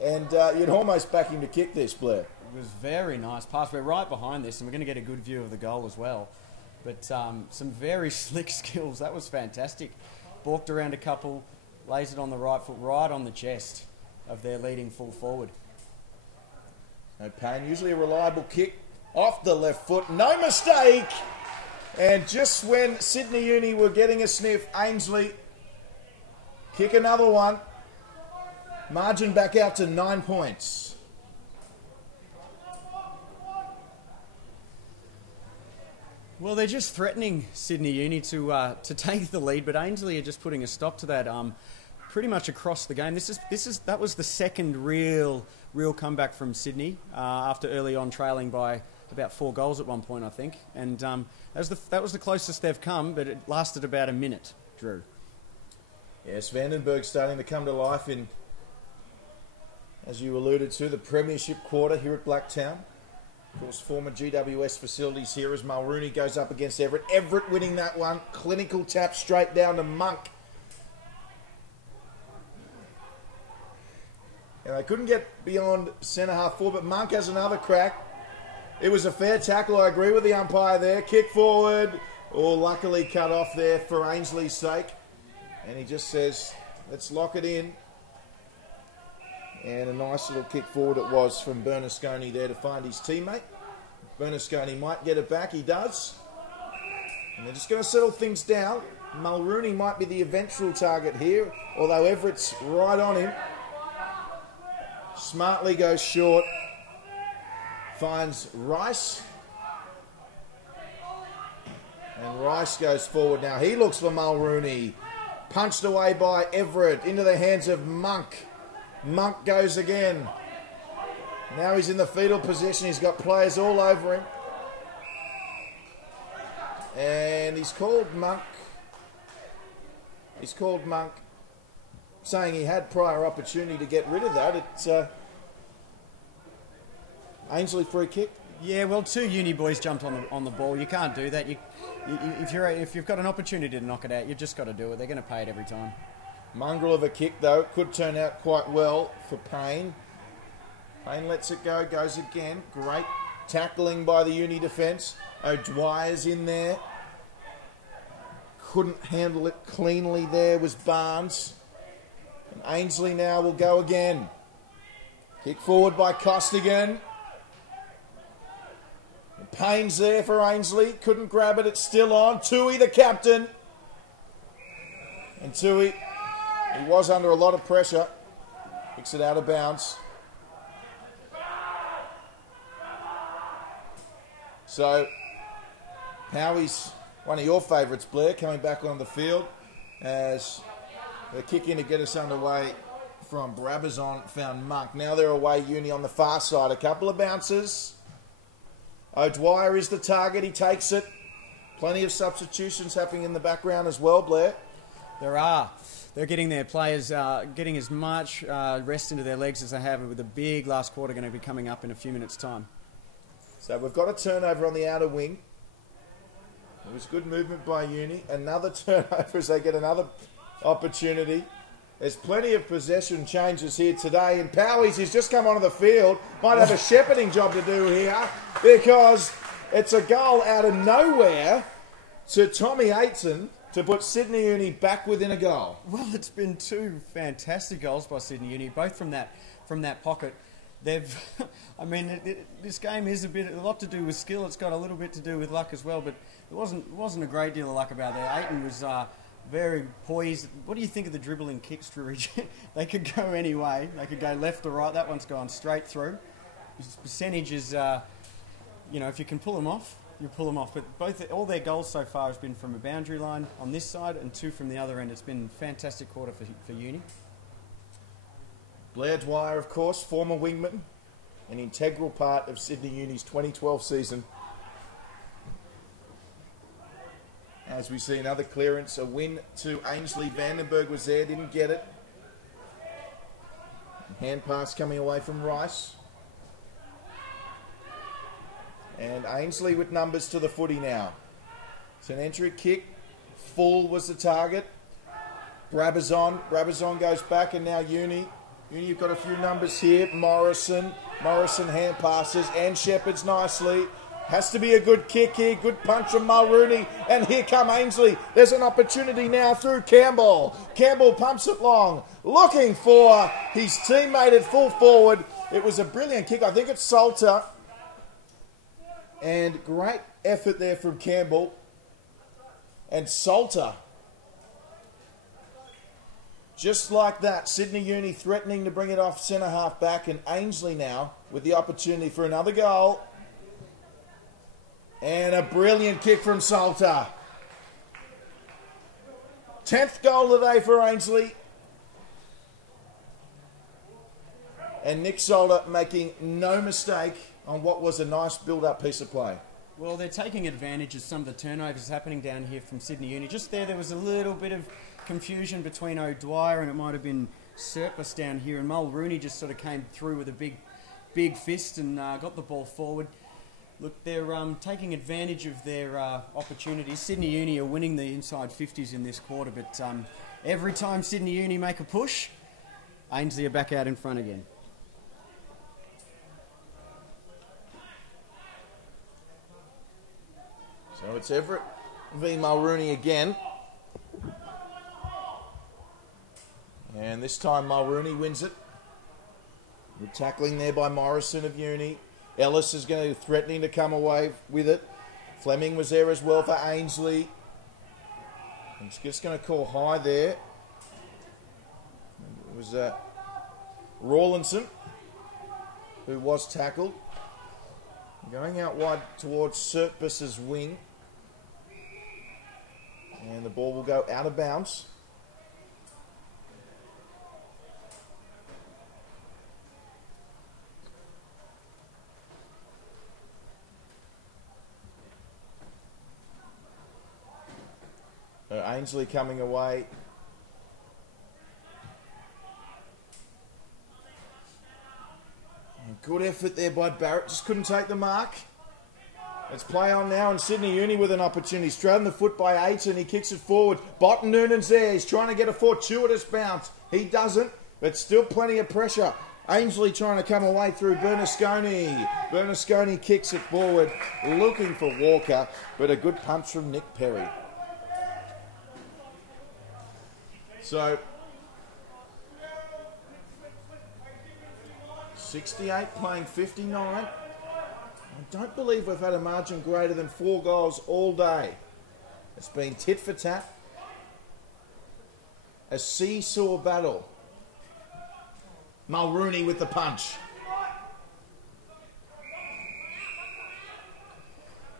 And you'd almost back him to kick this, Blair. It was very nice pass. We're right behind this, and we're going to get a good view of the goal as well. But some very slick skills. That was fantastic. Balked around a couple, lays it on the right foot, right on the chest of their leading full forward. No Payne, usually a reliable kick off the left foot. No mistake! And just when Sydney Uni were getting a sniff, Ainslie kick another one. Margin back out to 9 points. Well, they're just threatening Sydney Uni to take the lead, but Ainslie are just putting a stop to that pretty much across the game. That was the second real comeback from Sydney after early on trailing by about 4 goals at one point, I think. And that was the closest they've come, but it lasted about a minute, Drew. Yes, Vandenberg starting to come to life in, as you alluded to, the premiership quarter here at Blacktown. Of course, former GWS facilities here as Mulrooney goes up against Everett. Everett winning that one. Clinical tap straight down to Monk. And they couldn't get beyond centre half forward, but Monk has another crack. It was a fair tackle, I agree with the umpire there. Kick forward, or luckily cut off there for Ainslie's sake. And he just says, let's lock it in. And a nice little kick forward it was from Bernasconi there to find his teammate. Bernasconi might get it back, he does. And they're just going to settle things down. Mulrooney might be the eventual target here, although Everett's right on him. Smartly goes short. Finds Rice. And Rice goes forward now. He looks for Mulrooney. Punched away by Everett into the hands of Monk. Monk goes again. Now he's in the fetal position. He's got players all over him. And he's called Monk. He's called Monk, saying he had prior opportunity to get rid of that. It's Ainslie free kick. Yeah, well, 2 uni boys jumped on the ball. You can't do that. If you've got an opportunity to knock it out, you've just got to do it. They're going to pay it every time. Mongrel of a kick, though. Could turn out quite well for Payne. Payne lets it go, goes again. Great tackling by the uni defence. O'Dwyer's in there. Couldn't handle it cleanly there was Barnes. And Ainslie now will go again. Kick forward by Costigan. Payne's there for Ainslie. Couldn't grab it. It's still on. Tui, the captain. And Tui, he was under a lot of pressure. Kicks it out of bounds. So, Howie's one of your favourites, Blair, coming back on the field as they kick in to get us underway from Brabazon, found Monk. Now they're away uni on the far side. A couple of bounces. O'Dwyer is the target. He takes it. Plenty of substitutions happening in the background as well, Blair. There are. They're getting their players getting as much rest into their legs as they have, with a big last quarter going to be coming up in a few minutes' time. So we've got a turnover on the outer wing. It was good movement by Uni. Another turnover as they get another opportunity. There's plenty of possession changes here today. And Powies, who's just come onto the field, might have a shepherding job to do here, because it's a goal out of nowhere to Tommy Aitson to put Sydney Uni back within a goal. Well, it's been 2 fantastic goals by Sydney Uni, both from that pocket. They've, I mean, this game is a lot to do with skill. It's got a little bit to do with luck as well, but it wasn't a great deal of luck about that. Aiton was very poised. What do you think of the dribbling kicks, Drury? They could go any way. They could go left or right. That one's gone straight through. His percentage is, if you can pull them off, you pull them off. But all their goals so far has been from a boundary line on this side and 2 from the other end. It's been a fantastic quarter for Uni. Blair Dwyer, of course, former wingman, an integral part of Sydney Uni's 2012 season. As we see another clearance, a win to Ainslie. Vandenberg was there, didn't get it. Hand pass coming away from Rice. And Ainslie with numbers to the footy now. It's an entry kick. Full was the target. Brabazon goes back, and now Uni. Uni, you've got a few numbers here. Morrison hand passes and Shepherds nicely. Has to be a good kick here. Good punch from Mulrooney. And here come Ainslie. There's an opportunity now through Campbell. Campbell pumps it long. Looking for his teammate at full forward. It was a brilliant kick. I think it's Salter. And great effort there from Campbell. And Salter. Just like that, Sydney Uni threatening to bring it off centre half back, and Ainslie now with the opportunity for another goal. And a brilliant kick from Salter. 10th goal of the day for Ainslie. And Nick Salter making no mistake on what was a nice build-up piece of play. Well, they're taking advantage of some of the turnovers happening down here from Sydney Uni. Just there was a little bit of confusion between O'Dwyer and it might have been Surplus down here. And Mulrooney just sort of came through with a big fist and got the ball forward. Look, they're taking advantage of their opportunities. Sydney Uni are winning the inside 50s in this quarter, but every time Sydney Uni make a push, Ainslie are back out in front again. So it's Everett v Mulrooney again. And this time Mulrooney wins it. Good tackling there by Morrison of Uni. Ellis is going to be threatening to come away with it. Fleming was there as well for Ainslie. He's just going to call high there. It was Rawlinson who was tackled. Going out wide towards Surplus' wing. And the ball will go out of bounds. Ainslie coming away. Good effort there by Barrett. Just couldn't take the mark. Let's play on now, and Sydney Uni with an opportunity. Straight on the foot by Aiton. He kicks it forward. Botten Noonan's there. He's trying to get a fortuitous bounce. He doesn't, but still plenty of pressure. Ainslie trying to come away through Bernasconi. Bernasconi kicks it forward, looking for Walker, but a good punch from Nick Perry. So, 68 playing 59. I don't believe we've had a margin greater than 4 goals all day. It's been tit for tat. A seesaw battle. Mulrooney with the punch.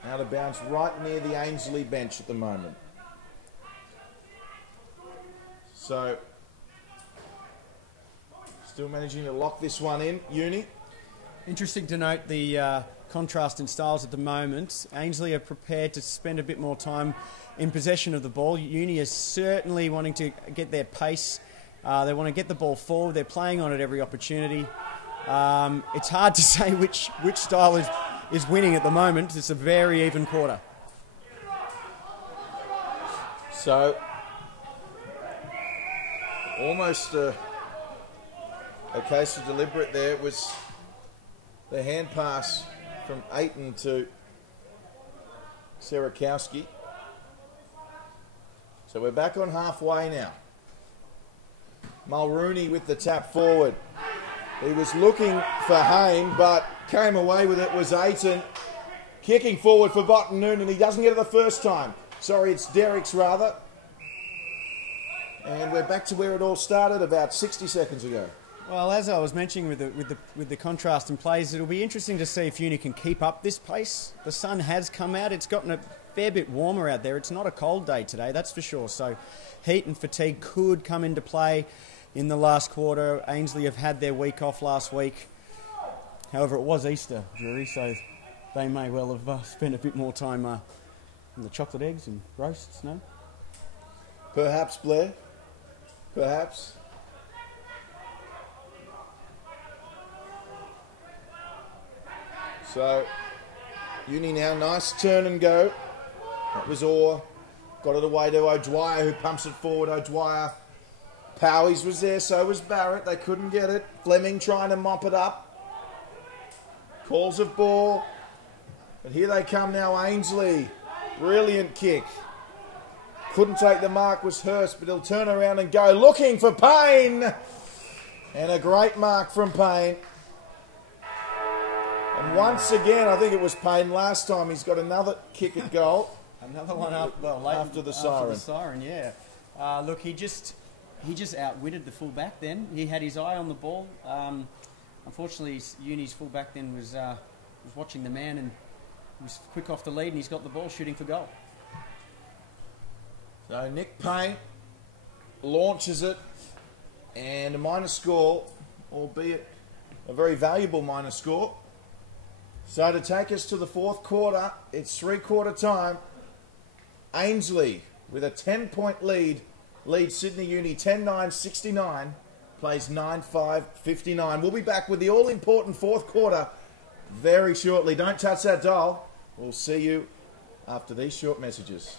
Out of bounds right near the Ainslie bench at the moment. So, still managing to lock this one in. Uni. Interesting to note the contrast in styles at the moment. Ainslie are prepared to spend a bit more time in possession of the ball. Uni is certainly wanting to get their pace. They want to get the ball forward. They're playing on it every opportunity. It's hard to say which style is winning at the moment. It's a very even quarter. So, almost a case of deliberate there. It was the hand pass from Aiton to Serakowski. So we're back on halfway now. Mulrooney with the tap forward. He was looking for Hain, but came away with it was Aiton. Kicking forward for Botten Noonan. He doesn't get it the first time. Sorry, it's Derrick's rather. And we're back to where it all started about 60 seconds ago. Well, as I was mentioning with the contrast in plays, it'll be interesting to see if Uni can keep up this pace. The sun has come out. It's gotten a fair bit warmer out there. It's not a cold day today, that's for sure. So heat and fatigue could come into play in the last quarter. Ainslie have had their week off last week. However, it was Easter, Drury, so they may well have spent a bit more time on the chocolate eggs and roasts, no? Perhaps, Blair. Perhaps. So, Uni now, nice turn and go. That was Orr. Got it away to O'Dwyer, who pumps it forward. O'Dwyer. Powies was there, so was Barrett. They couldn't get it. Fleming trying to mop it up. Calls of ball. But here they come now, Ainslie. Brilliant kick. Couldn't take the mark, was Hurst, but he'll turn around and go looking for Payne. And a great mark from Payne. And once again, I think it was Payne last time, he's got another kick at goal. Another one late after the After the siren. siren, yeah. Look, he just outwitted the fullback. Then he had his eye on the ball. Unfortunately, Uni's fullback then was watching the man and was quick off the lead, and he's got the ball shooting for goal. So Nick Payne launches it, and a minor score, albeit a very valuable minor score. So to take us to the fourth quarter, it's three-quarter time. Ainslie with a 10-point leads Sydney Uni 10-9-69, plays 9-5-59. We'll be back with the all-important fourth quarter very shortly. Don't touch that dial. We'll see you after these short messages.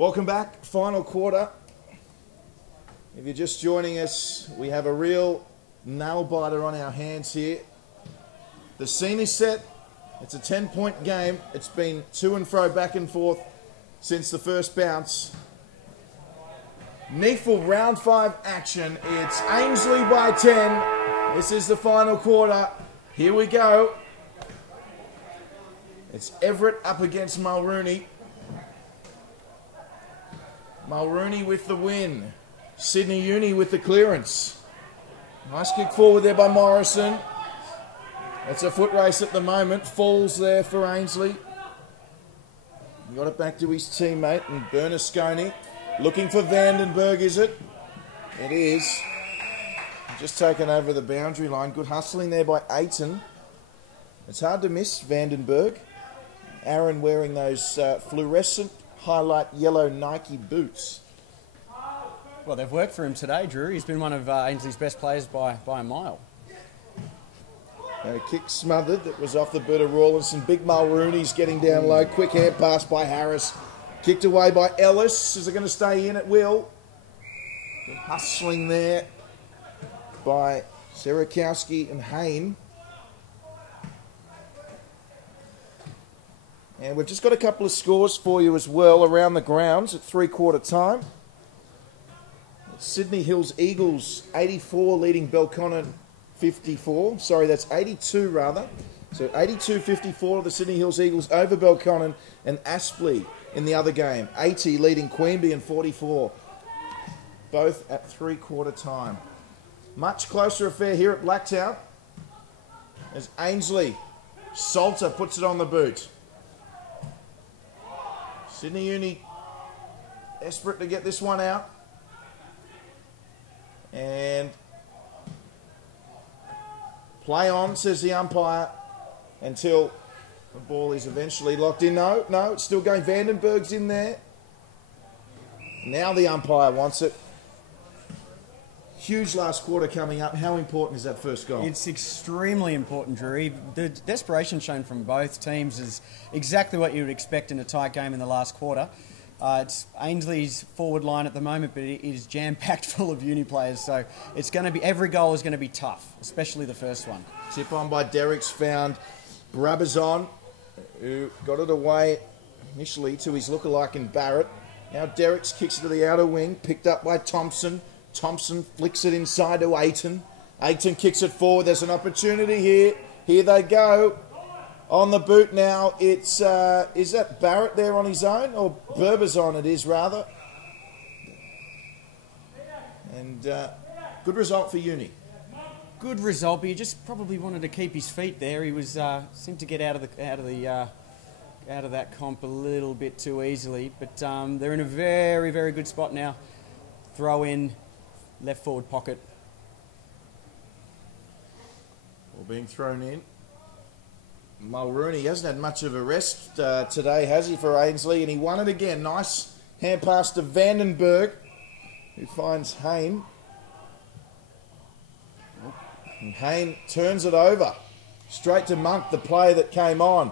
Welcome back, final quarter. If you're just joining us, we have a real nail biter on our hands here. The scene is set. It's a 10-point game. It's been to and fro, back and forth since the first bounce. Needful round 5 action. It's Ainslie by 10. This is the final quarter. Here we go. It's Everett up against Mulrooney. Mulrooney with the win. Sydney Uni with the clearance. Nice kick forward there by Morrison. It's a foot race at the moment. Falls there for Ainslie. Got it back to his teammate, and Bernasconi looking for Vandenberg, is it? It is. Just taken over the boundary line. Good hustling there by Aiton. It's hard to miss Vandenberg. Aaron wearing those fluorescent highlight yellow Nike boots. Well, they've worked for him today, Drury. He's been one of Ainslie's best players by a mile. A kick smothered that was off the boot of Rawlinson. Big Mulrooney's getting down low. Quick hand pass by Harris. Kicked away by Ellis. Is it going to stay in at will? Good hustling there by Serakowski and Hain. And we've just got a couple of scores for you as well around the grounds at 3/4 time. Sydney Hills Eagles 84 leading Belconnen 54. Sorry, that's 82 rather. So 82-54 the Sydney Hills Eagles over Belconnen, and Aspley in the other game. 80 leading Queanbeyan in 44. Both at 3/4 time. Much closer affair here at Blacktown as Ainslie. Salter puts it on the boot. Sydney Uni desperate to get this one out. And play on, says the umpire, until the ball is eventually locked in. No, it's still going. Vandenberg's in there. Now the umpire wants it. Huge last quarter coming up. How important is that first goal? It's extremely important, Drury. The desperation shown from both teams is exactly what you would expect in a tight game in the last quarter. It's Ainslie's forward line at the moment, but it is jam-packed full of uni players, so it's going to be, every goal is going to be tough, especially the first one. Tip on by Derrick's found Brabazon, who got it away initially to his lookalike in Barrett. Now Derrick's kicks it to the outer wing, picked up by Thompson. Thompson flicks it inside to Aiton. Aiton kicks it forward. There's an opportunity here. Here they go. On the boot now, it's, is that Barrett there on his own? Or Burbazon it is, rather. And good result for Uni. Good result, but he just probably wanted to keep his feet there. He was seemed to get out of that comp a little bit too easily. But they're in a very, very good spot now. Throw in, left forward pocket. All being thrown in. Mulrooney hasn't had much of a rest today, has he, for Ainslie? And he won it again. Nice hand pass to Vandenberg, who finds Hain. And Hain turns it over. Straight to Monk, the player that came on.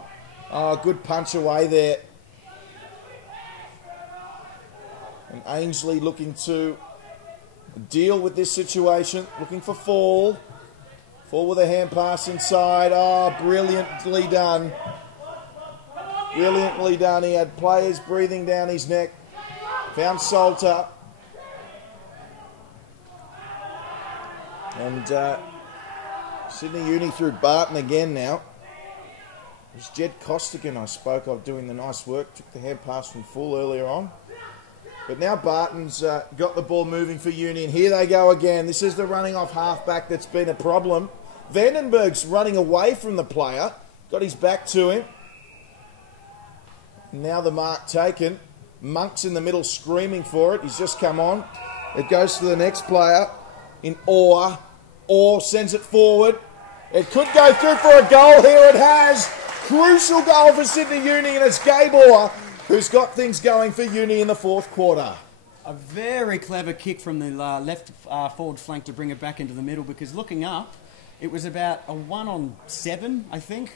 Oh, good punch away there. And Ainslie looking to deal with this situation. Looking for Fall. Fall with a hand pass inside. Oh, brilliantly done. Brilliantly done. He had players breathing down his neck. Found Salter. And Sydney Uni through Barton again now. It was Jed Costigan I spoke of doing the nice work. Took the hand pass from Full earlier on. But now Barton's got the ball moving for Uni, and here they go again. This is the running off halfback that's been a problem. Vandenberg's running away from the player. Got his back to him. Now the mark taken. Monk's in the middle screaming for it. He's just come on. It goes to the next player in Orr. Orr sends it forward. It could go through for a goal. Here it has. Crucial goal for Sydney Uni, and it's Gabe Orr who's got things going for Uni in the 4th quarter. A very clever kick from the left forward flank to bring it back into the middle, because looking up, it was about a 1-on-7, I think.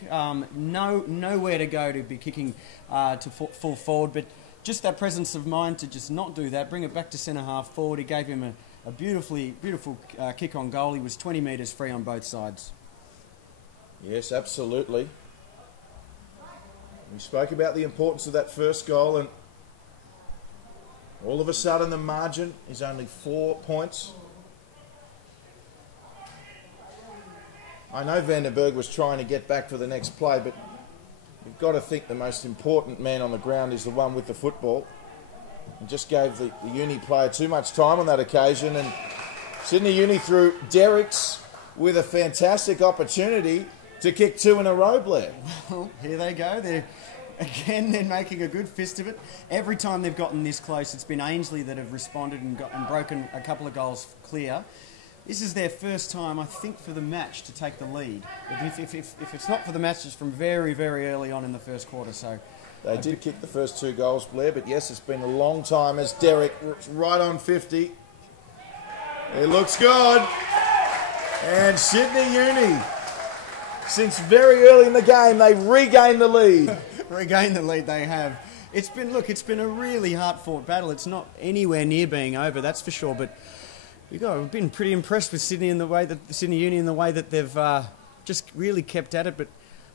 Nowhere to go to be kicking to full forward, but just that presence of mind to just not do that, bring it back to centre half forward. He gave him a beautiful kick on goal. He was 20 metres free on both sides. Yes, absolutely. We spoke about the importance of that first goal, and all of a sudden the margin is only 4 points. I know Vandenberg was trying to get back for the next play, but you've got to think the most important man on the ground is the one with the football. And just gave the Uni player too much time on that occasion. And Sydney Uni threw Derricks with a fantastic opportunity to kick 2 in a row, Blair. Well, here they go. They're making a good fist of it. Every time they've gotten this close, it's been Ainslie that have responded and broken a couple of goals clear. This is their first time, I think, for the match to take the lead. If it's not for the match, it's from very, very early on in the first quarter. So they did kick the first 2 goals, Blair, but yes, it's been a long time as Derrick right on 50. It looks good. And Sydney Uni, since very early in the game, they regained the lead. Regained the lead they have. It's been a really hard-fought battle. It's not anywhere near being over, that's for sure, but we've been pretty impressed with Sydney Uni in the way that they've just really kept at it. But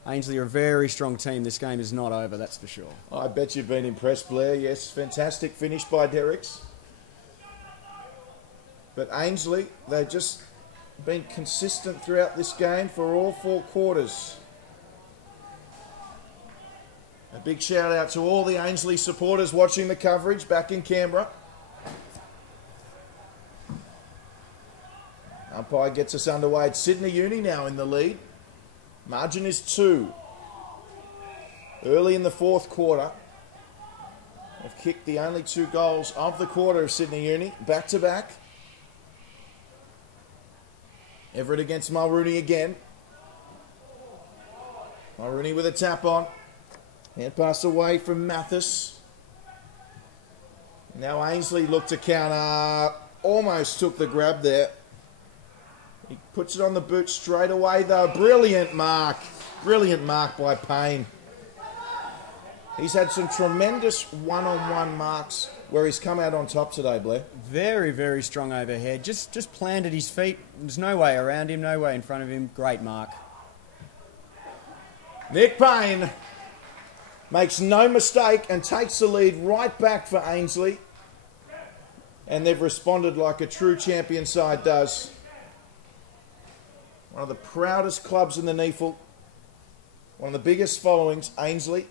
Ainslie are a very strong team. This game is not over, that's for sure. I bet you've been impressed, Blair. Yes, fantastic finish by Derricks. But Ainslie, they've just been consistent throughout this game for all 4 quarters. A big shout out to all the Ainslie supporters watching the coverage back in Canberra. Umpire gets us underway. It's Sydney Uni now in the lead. Margin is 2. Early in the 4th quarter. They've kicked the only 2 goals of the quarter of Sydney Uni. Back to back. Everett against Mulrooney again. Mulrooney with a tap on. Hand pass away from Mathis. Now Ainslie looked to counter. Almost took the grab there. He puts it on the boot straight away, though. Brilliant mark. Brilliant mark by Payne. He's had some tremendous one-on-one marks where he's come out on top today, Blair. Very, very strong overhead. Just planted his feet. There's no way around him, no way in front of him. Great mark. Nick Payne makes no mistake and takes the lead right back for Ainslie. And they've responded like a true champion side does. One of the proudest clubs in the NEAFL. One of the biggest followings, Ainslie.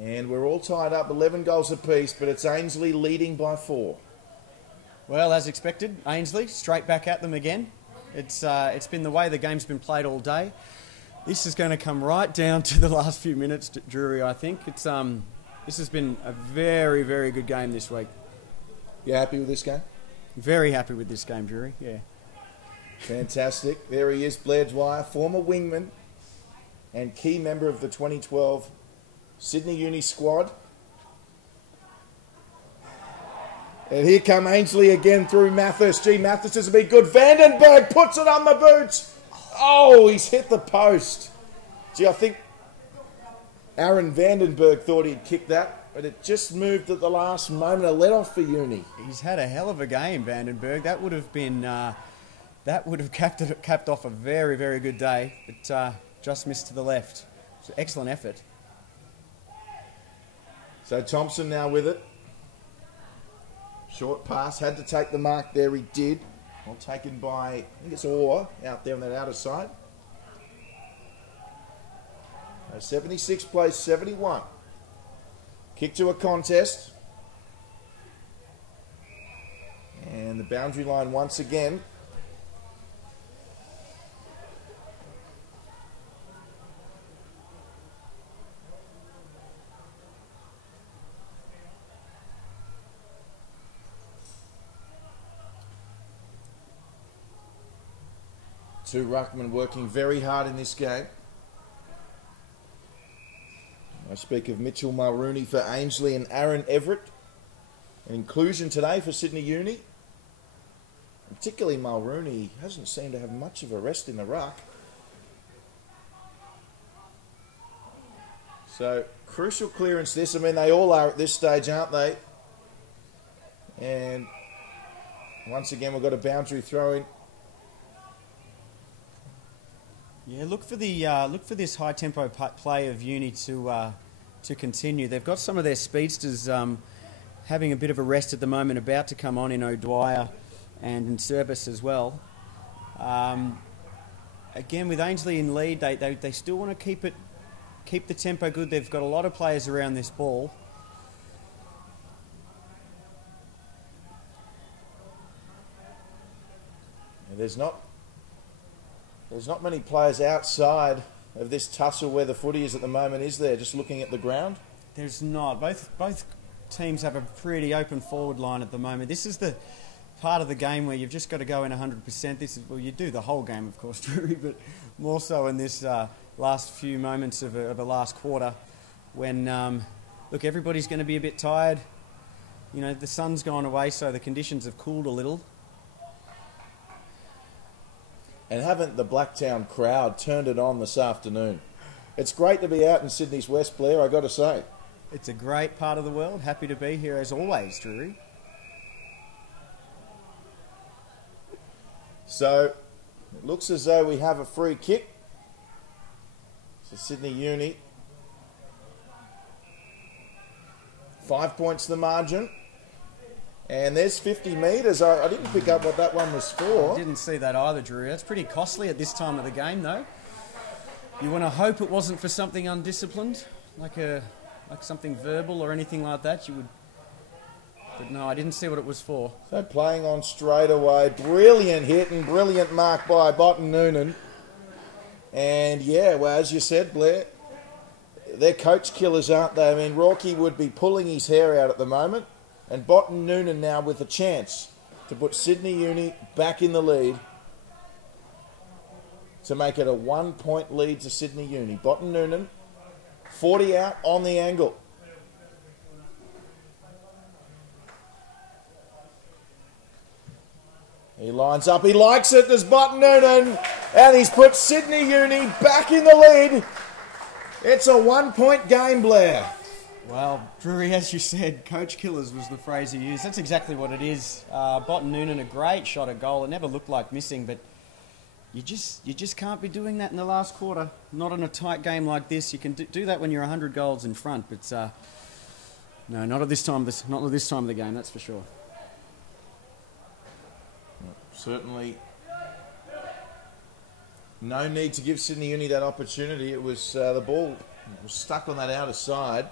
And we're all tied up, 11 goals apiece, but it's Ainslie leading by 4. Well, as expected, Ainslie straight back at them again. It's been the way the game's been played all day. This is going to come right down to the last few minutes, Drury, I think. This has been a very, very good game this week. You happy with this game? Very happy with this game, Drury, yeah. Fantastic. There he is, Blair Dwyer, former wingman and key member of the 2012 Sydney Uni squad. And here come Ainslie again through Mathis. Gee, Mathis has been good. Vandenberg puts it on the boot. Oh, he's hit the post. Gee, I think Aaron Vandenberg thought he'd kick that, but it just moved at the last moment. A let-off for Uni. He's had a hell of a game, Vandenberg. That would have been... that would have capped off a very, very good day, but just missed to the left. It's an excellent effort. So Thompson now with it. Short pass, had to take the mark there, he did. Well taken by, I think it's Orr out there on that outer side. 76 plays 71. Kick to a contest. And the boundary line once again. Two ruckmen working very hard in this game. I speak of Mitchell Mulrooney for Ainslie and Aaron Everett. An inclusion today for Sydney Uni. Particularly Mulrooney hasn't seemed to have much of a rest in the ruck. So, crucial clearance this. I mean, they all are at this stage, aren't they? And once again, we've got a boundary throw in. Yeah, look for this high tempo play of Uni to continue. They've got some of their speedsters having a bit of a rest at the moment, about to come on in O'Dwyer and in Service as well. Again, with Ainslie in lead, they still want to keep the tempo good. They've got a lot of players around this ball. There's not many players outside of this tussle where the footy is at the moment, is there? Just looking at the ground? There's not. Both teams have a pretty open forward line at the moment. This is the part of the game where you've just got to go in 100%. Well, you do the whole game, of course, Drury, but more so in this last few moments of a last quarter when, look, everybody's going to be a bit tired. You know, the sun's gone away, so the conditions have cooled a little. And haven't the Blacktown crowd turned it on this afternoon? It's great to be out in Sydney's West, Blair, I've got to say. It's a great part of the world. Happy to be here as always, Drury. So, it looks as though we have a free kick. So Sydney Uni. 5 points the margin. And there's 50 metres. I didn't pick up what that one was for. I didn't see that either, Drury. That's pretty costly at this time of the game, though. You want to hope it wasn't for something undisciplined, like something verbal or anything like that. You would, but no, I didn't see what it was for. So playing on straight away, brilliant hit and brilliant mark by Botten Noonan. And yeah, well, as you said, Blair, they're coach killers, aren't they? I mean, Rourke would be pulling his hair out at the moment. And Botten Noonan now with a chance to put Sydney Uni back in the lead to make it a 1 point lead to Sydney Uni. Botten Noonan, 40 out on the angle. He lines up, he likes it, there's Botten Noonan, and he's put Sydney Uni back in the lead. It's a 1 point game, Blair. Well, Drury, as you said, coach killers was the phrase you used. That's exactly what it is. Botten Noonan, a great shot at goal. It never looked like missing, but you just can't be doing that in the last quarter. Not in a tight game like this. You can do that when you're 100 goals in front, but no, not at this time. Not at this time of the game. That's for sure. Certainly, no need to give Sydney Uni that opportunity. It was the ball was stuck on that outer side.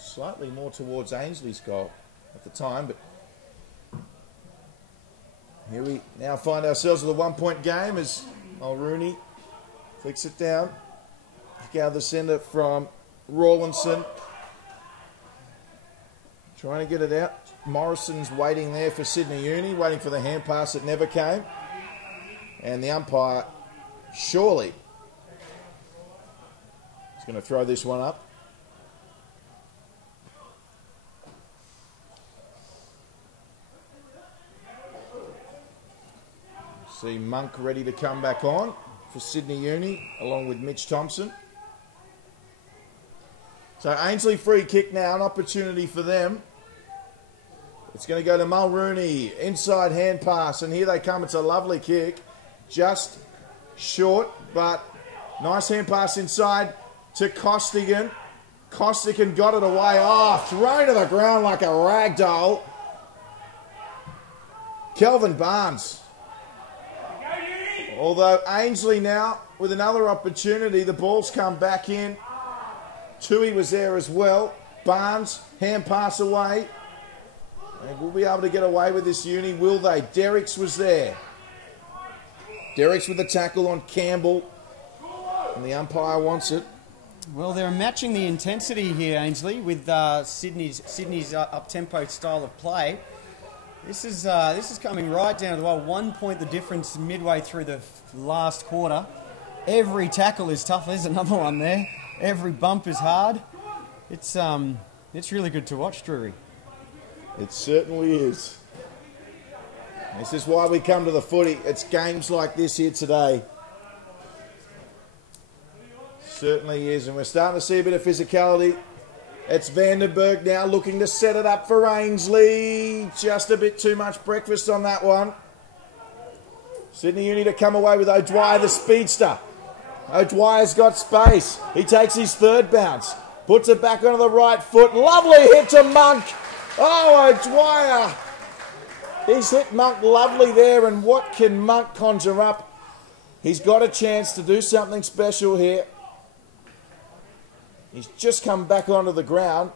Slightly more towards Ainslie's goal at the time, but here we now find ourselves with a 1 point game as Mulrooney flicks it down. Kick out the centre from Rawlinson. Trying to get it out. Morrison's waiting there for Sydney Uni, waiting for the hand pass that never came. And the umpire surely is going to throw this one up. See Monk ready to come back on for Sydney Uni, along with Mitch Thompson. So Ainslie free kick now, an opportunity for them. It's going to go to Mulrooney, inside hand pass, and here they come. It's a lovely kick, just short, but nice hand pass inside to Costigan. Costigan got it away. Oh, thrown to the ground like a rag doll. Kelvin Barnes. Although Ainslie now with another opportunity, the ball's come back in. Tui was there as well. Barnes, hand pass away. And we'll be able to get away with this Uni, will they? Derricks was there. Derricks with the tackle on Campbell. And the umpire wants it. Well, they're matching the intensity here, Ainslie, with Sydney's up-tempo style of play. This is coming right down to the wire. 1 point the difference midway through the last quarter. Every tackle is tough. There's another one there. Every bump is hard. It's really good to watch, Drury. It certainly is. This is why we come to the footy. It's games like this here today. Certainly is, and we're starting to see a bit of physicality. It's Vandenberg now looking to set it up for Ainslie. Just a bit too much breakfast on that one. Sydney Uni to come away with O'Dwyer, the speedster. O'Dwyer's got space. He takes his third bounce. Puts it back onto the right foot. Lovely hit to Monk. Oh, O'Dwyer. He's hit Monk lovely there, and what can Monk conjure up? He's got a chance to do something special here. He's just come back onto the ground.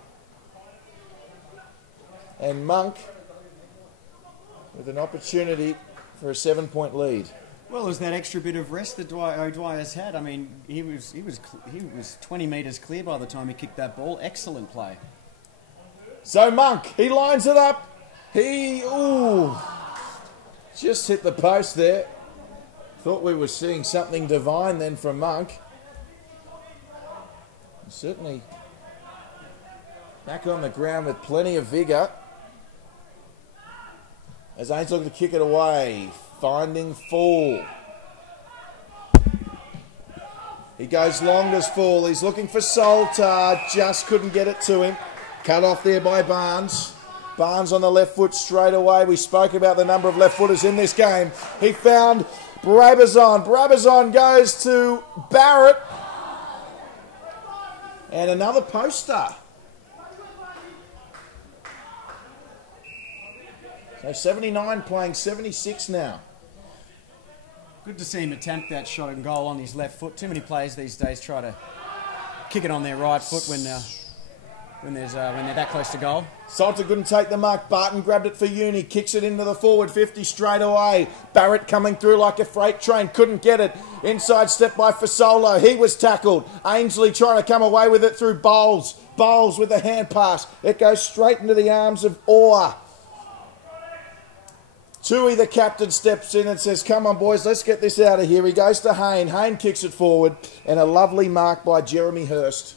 And Monk with an opportunity for a 7-point lead. Well, there's that extra bit of rest that O'Dwyer's had. I mean, he was 20 metres clear by the time he kicked that ball. Excellent play. So Monk, he lines it up. Just hit the post there. Thought we were seeing something divine then from Monk. Certainly back on the ground with plenty of vigour. As Ainslie looking to kick it away. Finding Fall. He goes longest Fall. He's looking for Salter. Just couldn't get it to him. Cut off there by Barnes. Barnes on the left foot straight away. We spoke about the number of left footers in this game. He found Brabazon. Brabazon goes to Barrett. And another poster. So 79 playing 76 now. Good to see him attempt that shot and goal on his left foot. Too many players these days try to kick it on their right foot when they're that close to goal. Salter couldn't take the mark. Barton grabbed it for Uni. Kicks it into the forward 50 straight away. Barrett coming through like a freight train. Couldn't get it. Inside step by Fasolo. He was tackled. Ainslie trying to come away with it through Bowles. Bowles with a hand pass. It goes straight into the arms of Orr. Tui, the captain, steps in and says, come on, boys, let's get this out of here. He goes to Hayne. Hayne kicks it forward. And a lovely mark by Jeremy Hurst.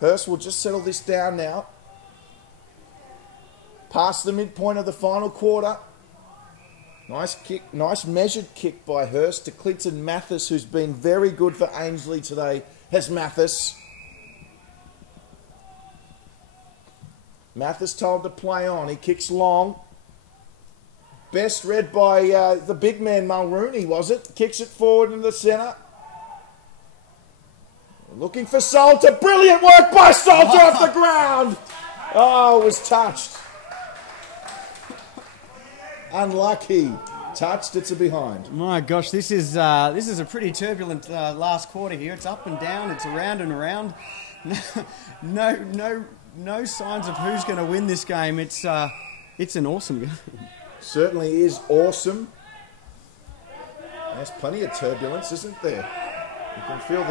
Hurst will just settle this down now. Past the midpoint of the final quarter. Nice kick, nice measured kick by Hurst to Clinton Mathis, who's been very good for Ainslie today. Has Mathis. Mathis told to play on. He kicks long. Best read by the big man Mulrooney, was it? Kicks it forward into the centre. Looking for Salter. Brilliant work by Salter off the ground. Oh, it was touched. Unlucky. Touched, it's a behind. My gosh, this is a pretty turbulent last quarter here. It's up and down, it's around and around. No signs of who's going to win this game. It's an awesome game. Certainly is awesome. There's plenty of turbulence, isn't there? You can feel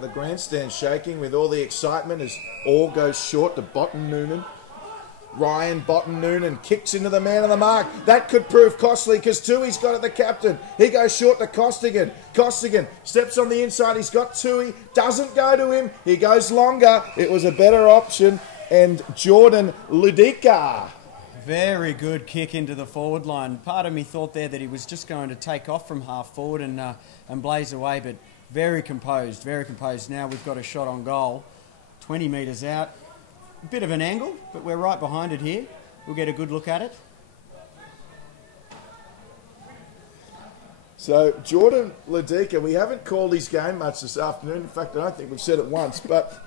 the grandstand shaking with all the excitement as all goes short to Botten Noonan. Ryan Botten Noonan kicks into the man of the mark. That could prove costly because Tui's got it, the captain. He goes short to Costigan. Costigan steps on the inside. He's got Tui. Doesn't go to him. He goes longer. It was a better option. And Jordan Ludica. Very good kick into the forward line. Part of me thought there that he was just going to take off from half forward and blaze away, but very composed, very composed. Now we've got a shot on goal, 20 metres out. A bit of an angle, but we're right behind it here. We'll get a good look at it. So Jordan Ludica, we haven't called his game much this afternoon. In fact, I don't think we've said it once, but...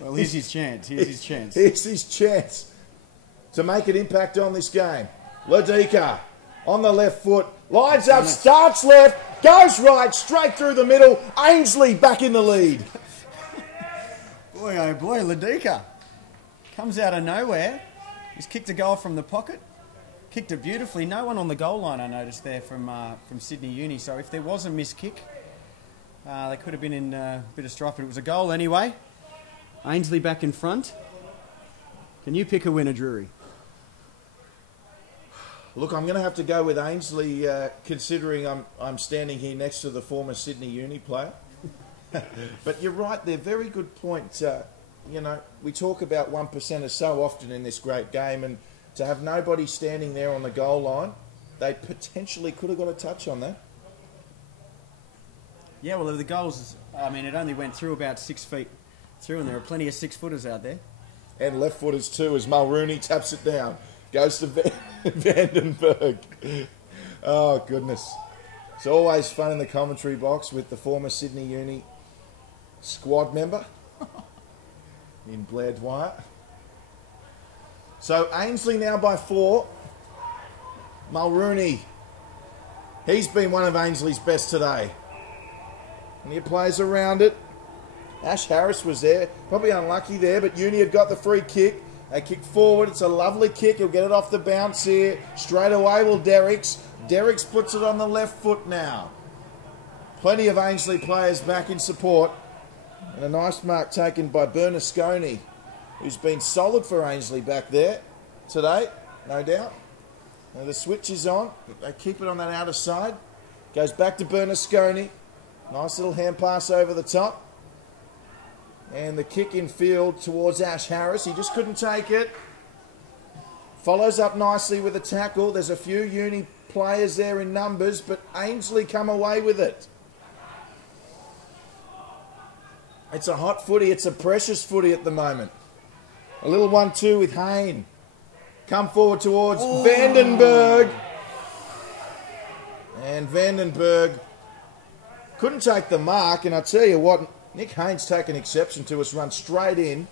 Well, here's his chance. Here's his chance. Here's his chance to make an impact on this game. Ludica on the left foot, lines up, starts left, goes right, straight through the middle. Ainslie back in the lead. Boy, oh boy, Ludica comes out of nowhere. He's kicked a goal from the pocket. Kicked it beautifully. No one on the goal line, I noticed there from Sydney Uni. So if there was a missed kick, they could have been in a bit of strife, but it was a goal anyway. Ainslie back in front. Can you pick a winner, Drury? Look, I'm going to have to go with Ainslie, considering I'm standing here next to the former Sydney Uni player. But you're right, they're very good points. You know, we talk about 1%ers so often in this great game, and to have nobody standing there on the goal line, they potentially could have got a touch on that. Yeah, well, the goals, I mean, it only went through about 6 feet through, and there are plenty of 6-footers out there. And left footers too, as Mulrooney taps it down. Goes to Vandenberg. Oh, goodness. It's always fun in the commentary box with the former Sydney Uni squad member in Blair Dwyer. So Ainslie now by 4. Mulrooney. He's been one of Ainslie's best today. And he plays around it. Ash Harris was there. Probably unlucky there, but Uni had got the free kick. They kick forward. It's a lovely kick. He'll get it off the bounce here. Straight away will Derricks. Derricks puts it on the left foot now. Plenty of Ainslie players back in support. And a nice mark taken by Bernasconi, who's been solid for Ainslie back there today, no doubt. Now the switch is on. They keep it on that outer side. Goes back to Bernasconi. Nice little hand pass over the top. And the kick in field towards Ash Harris. He just couldn't take it. Follows up nicely with a tackle. There's a few Uni players there in numbers, but Ainslie come away with it. It's a hot footy. It's a precious footy at the moment. A little 1-2 with Hayne. Come forward towards Vandenberg. And Vandenberg couldn't take the mark. And I tell you what, Nick Haynes taken exception to us, run straight in.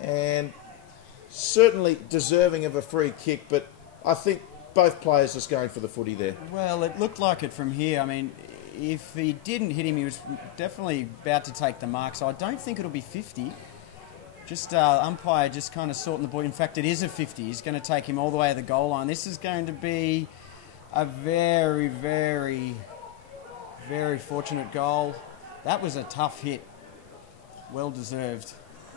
And certainly deserving of a free kick, but I think both players just going for the footy there. Well, it looked like it from here. I mean, if he didn't hit him, he was definitely about to take the mark, so I don't think it'll be 50. Just umpire just kind of sorting the ball. In fact, it is a 50. He's going to take him all the way to the goal line. This is going to be a very, very, very fortunate goal. That was a tough hit. Well deserved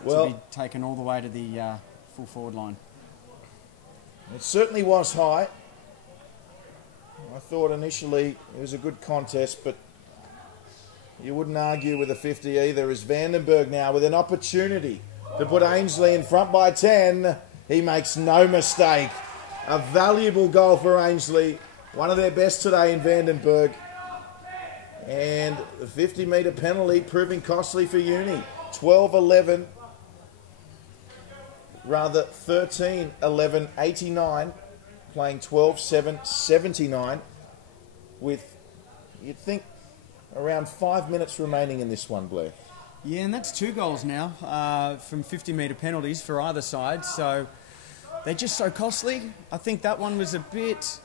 to be taken all the way to the full forward line. It certainly was high. I thought initially it was a good contest, but you wouldn't argue with a 50 either. As Vandenberg now with an opportunity to put Ainslie in front by 10. He makes no mistake. A valuable goal for Ainslie. One of their best today in Vandenberg. And the 50-metre penalty proving costly for Uni. 12-11. Rather 13-11, 89. Playing 12-7, 79. With, you'd think, around 5 minutes remaining in this one, Blair. Yeah, and that's 2 goals now from 50-metre penalties for either side. So they're just so costly. I think that one was a bit,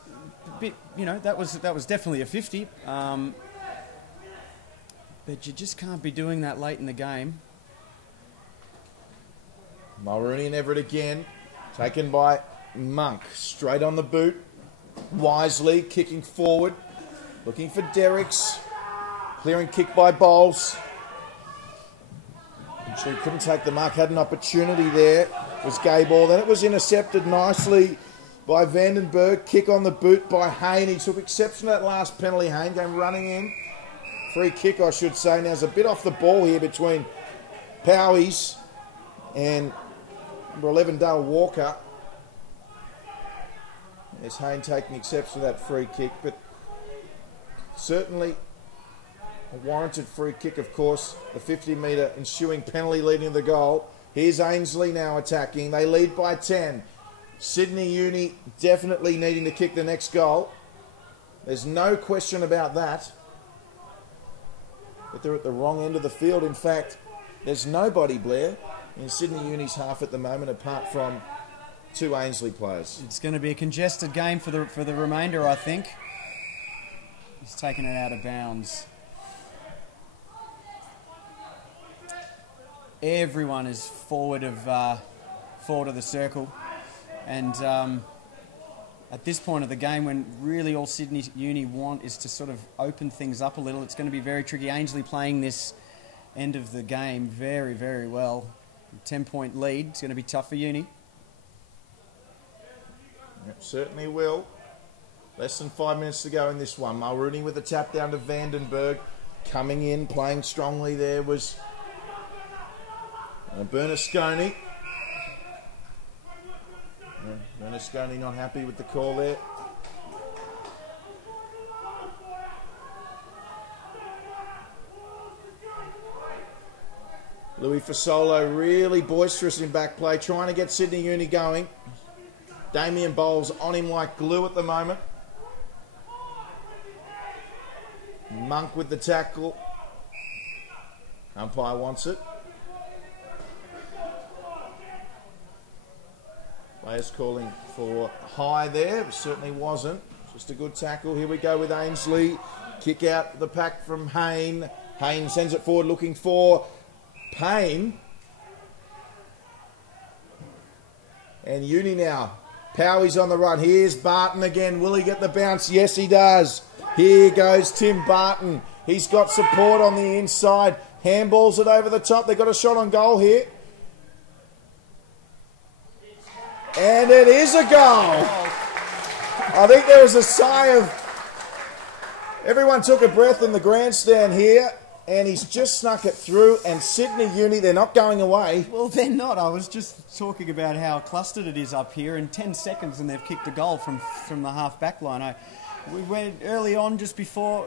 you know, that was definitely a 50. But you just can't be doing that late in the game. Mulrooney and Everett again, taken by Monk, straight on the boot. Wisely kicking forward, looking for Derricks, clearing kick by Bowles. She couldn't take the mark, had an opportunity there. It was gay ball. Then it was intercepted nicely by Vandenberg. Kick on the boot by Hayne. He took exception to that last penalty. Hayne came running in. Free kick, I should say. Now there's a bit off the ball here between Powies and number 11, Dale Walker. There's Hayne taking exception to that free kick, but certainly a warranted free kick, of course. The 50-metre ensuing penalty leading to the goal. Here's Ainslie now attacking. They lead by 10. Sydney Uni definitely needing to kick the next goal. There's no question about that. But they're at the wrong end of the field. In fact, there's nobody, Blair, in Sydney Uni's half at the moment apart from 2 Ainslie players. It's going to be a congested game for the remainder, I think. He's taken it out of bounds. Everyone is forward of the circle, and at this point of the game, when really all Sydney Uni want is to sort of open things up a little, it's going to be very tricky. Ainslie playing this end of the game very, very well. 10-point lead. It's going to be tough for Uni. It certainly will. Less than 5 minutes to go in this one. Mulrooney with a tap down to Vandenberg. Coming in, playing strongly there was Bernasconi. Bernasconi not happy with the call there. Louis Fasolo really boisterous in back play, trying to get Sydney Uni going. Damien Bowles on him like glue at the moment. Monk with the tackle. Umpire wants it. Players calling for high there, but certainly wasn't. Just a good tackle. Here we go with Ainslie. Kick out the pack from Hayne. Hayne sends it forward looking for Payne. And Uni now. Powey's on the run. Here's Barton again. Will he get the bounce? Yes, he does. Here goes Tim Barton. He's got support on the inside. Handballs it over the top. They've got a shot on goal here. And it is a goal. I think there was a sigh of... Everyone took a breath in the grandstand here. And he's just snuck it through. And Sydney Uni, they're not going away. Well, they're not. I was just talking about how clustered it is up here. In 10 seconds and they've kicked a goal from the half-back line. We went early on just before,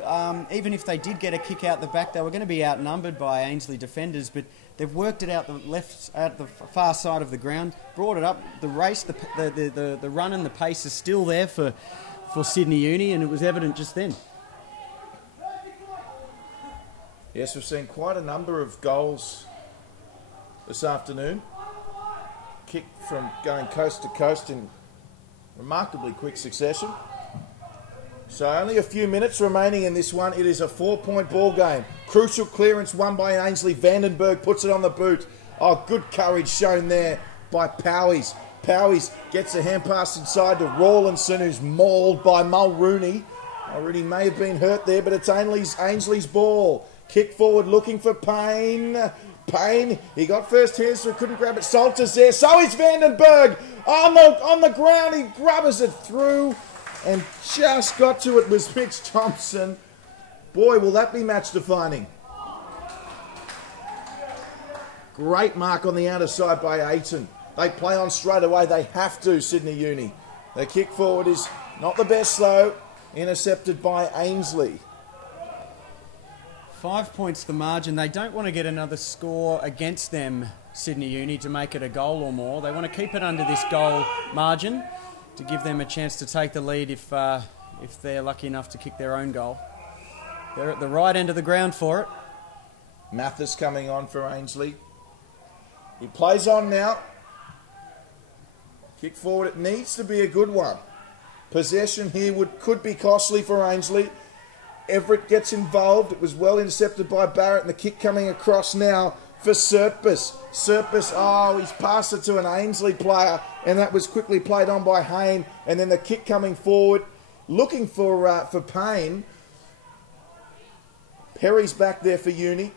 even if they did get a kick out the back, they were going to be outnumbered by Ainslie defenders, but they've worked it out the far side of the ground, brought it up. The race, the run and the pace is still there for Sydney Uni, and it was evident just then. Yes, we've seen quite a number of goals this afternoon. Kick from going coast to coast in remarkably quick succession. So only a few minutes remaining in this one. It is a 4-point ball game. Crucial clearance won by Ainslie. Vandenberg puts it on the boot. Oh, good courage shown there by Powys. Powys gets a hand pass inside to Rawlinson, who's mauled by Mulrooney. Mulrooney may have been hurt there, but it's Ainslie's ball. Kick forward looking for Payne. Payne, he got first hand, so he couldn't grab it. Salter's there. So is Vandenberg. On the ground, he grubbers it through. And just got to it was Mitch Thompson. Boy, will that be match defining. Great mark on the outer side by Ayton. They play on straight away. They have to, Sydney Uni. The kick forward is not the best though. Intercepted by Ainslie. 5 points the margin. They don't want to get another score against them, Sydney Uni, to make it a goal or more. They want to keep it under this goal margin to give them a chance to take the lead if they're lucky enough to kick their own goal. They're at the right end of the ground for it. Mathis coming on for Ainslie. He plays on now. Kick forward, it needs to be a good one. Possession here could be costly for Ainslie. Everett gets involved. It was well intercepted by Barrett, and the kick coming across now for Serpis. Serpis, he's passed it to an Ainslie player, and that was quickly played on by Hayne. And then the kick coming forward, looking for Payne. Perry's back there for Uni.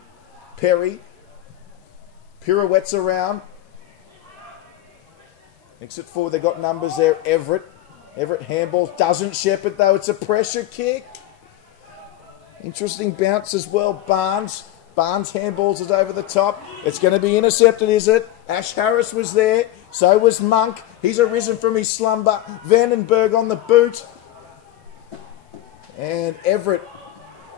Perry pirouettes around. Makes it forward. They got numbers there. Everett handballs. Doesn't shepherd though. It's a pressure kick. Interesting bounce as well. Barnes handballs it over the top. It's going to be intercepted, is it? Ash Harris was there. So was Monk. He's arisen from his slumber. Vandenberg on the boot. And Everett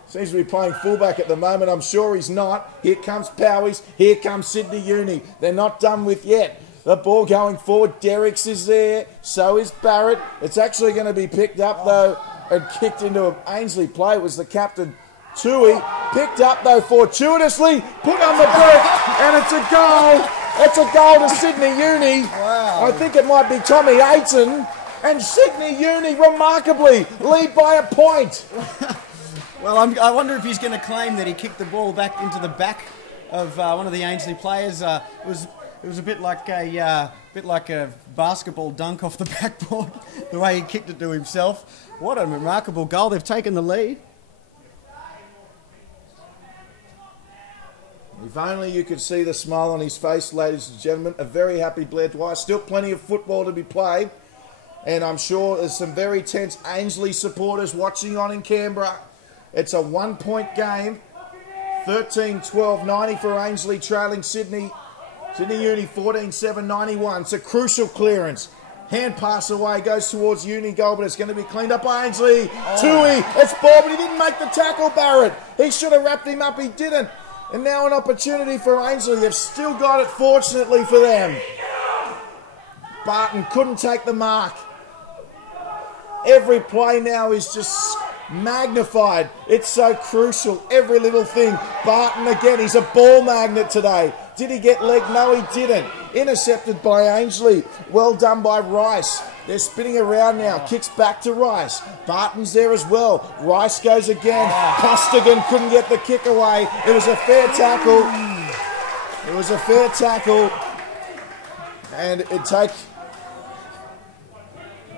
seems to be playing fullback at the moment. I'm sure he's not. Here comes Powys. Here comes Sydney Uni. They're not done with yet. The ball going forward. Derricks is there. So is Barrett. It's actually going to be picked up, though, and kicked into an Ainslie play. It was the captain, Tui. Picked up, though, fortuitously. Put on the brick. And it's a goal. It's a goal to Sydney Uni. Wow. I think it might be Tommy Ayton. And Sydney Uni, remarkably, lead by a point. Well, I wonder if he's going to claim that he kicked the ball back into the back of one of the Ainslie players. It was a bit like a basketball dunk off the backboard, the way he kicked it to himself. What a remarkable goal! They've taken the lead. If only you could see the smile on his face, ladies and gentlemen. A very happy Blair Dwyer. Still plenty of football to be played, and I'm sure there's some very tense Ainslie supporters watching on in Canberra. It's a 1-point game. 13-12, 90 for Ainslie, trailing Sydney. Sydney Uni 14-7, 91. It's a crucial clearance. Hand pass away, goes towards Uni goal, but it's going to be cleaned up by Ainslie. Tui, it's ball, but he didn't make the tackle, Barrett. He should have wrapped him up, he didn't. And now an opportunity for Ainslie. They've still got it, fortunately for them. Barton couldn't take the mark. Every play now is just magnified. It's so crucial. Every little thing. Barton again, he's a ball magnet today. Did he get leg? No, he didn't. Intercepted by Ainslie. Well done by Rice. They're spinning around now. Kicks back to Rice. Barton's there as well. Rice goes again. Costigan couldn't get the kick away. It was a fair tackle. It was a fair tackle. And it'd take...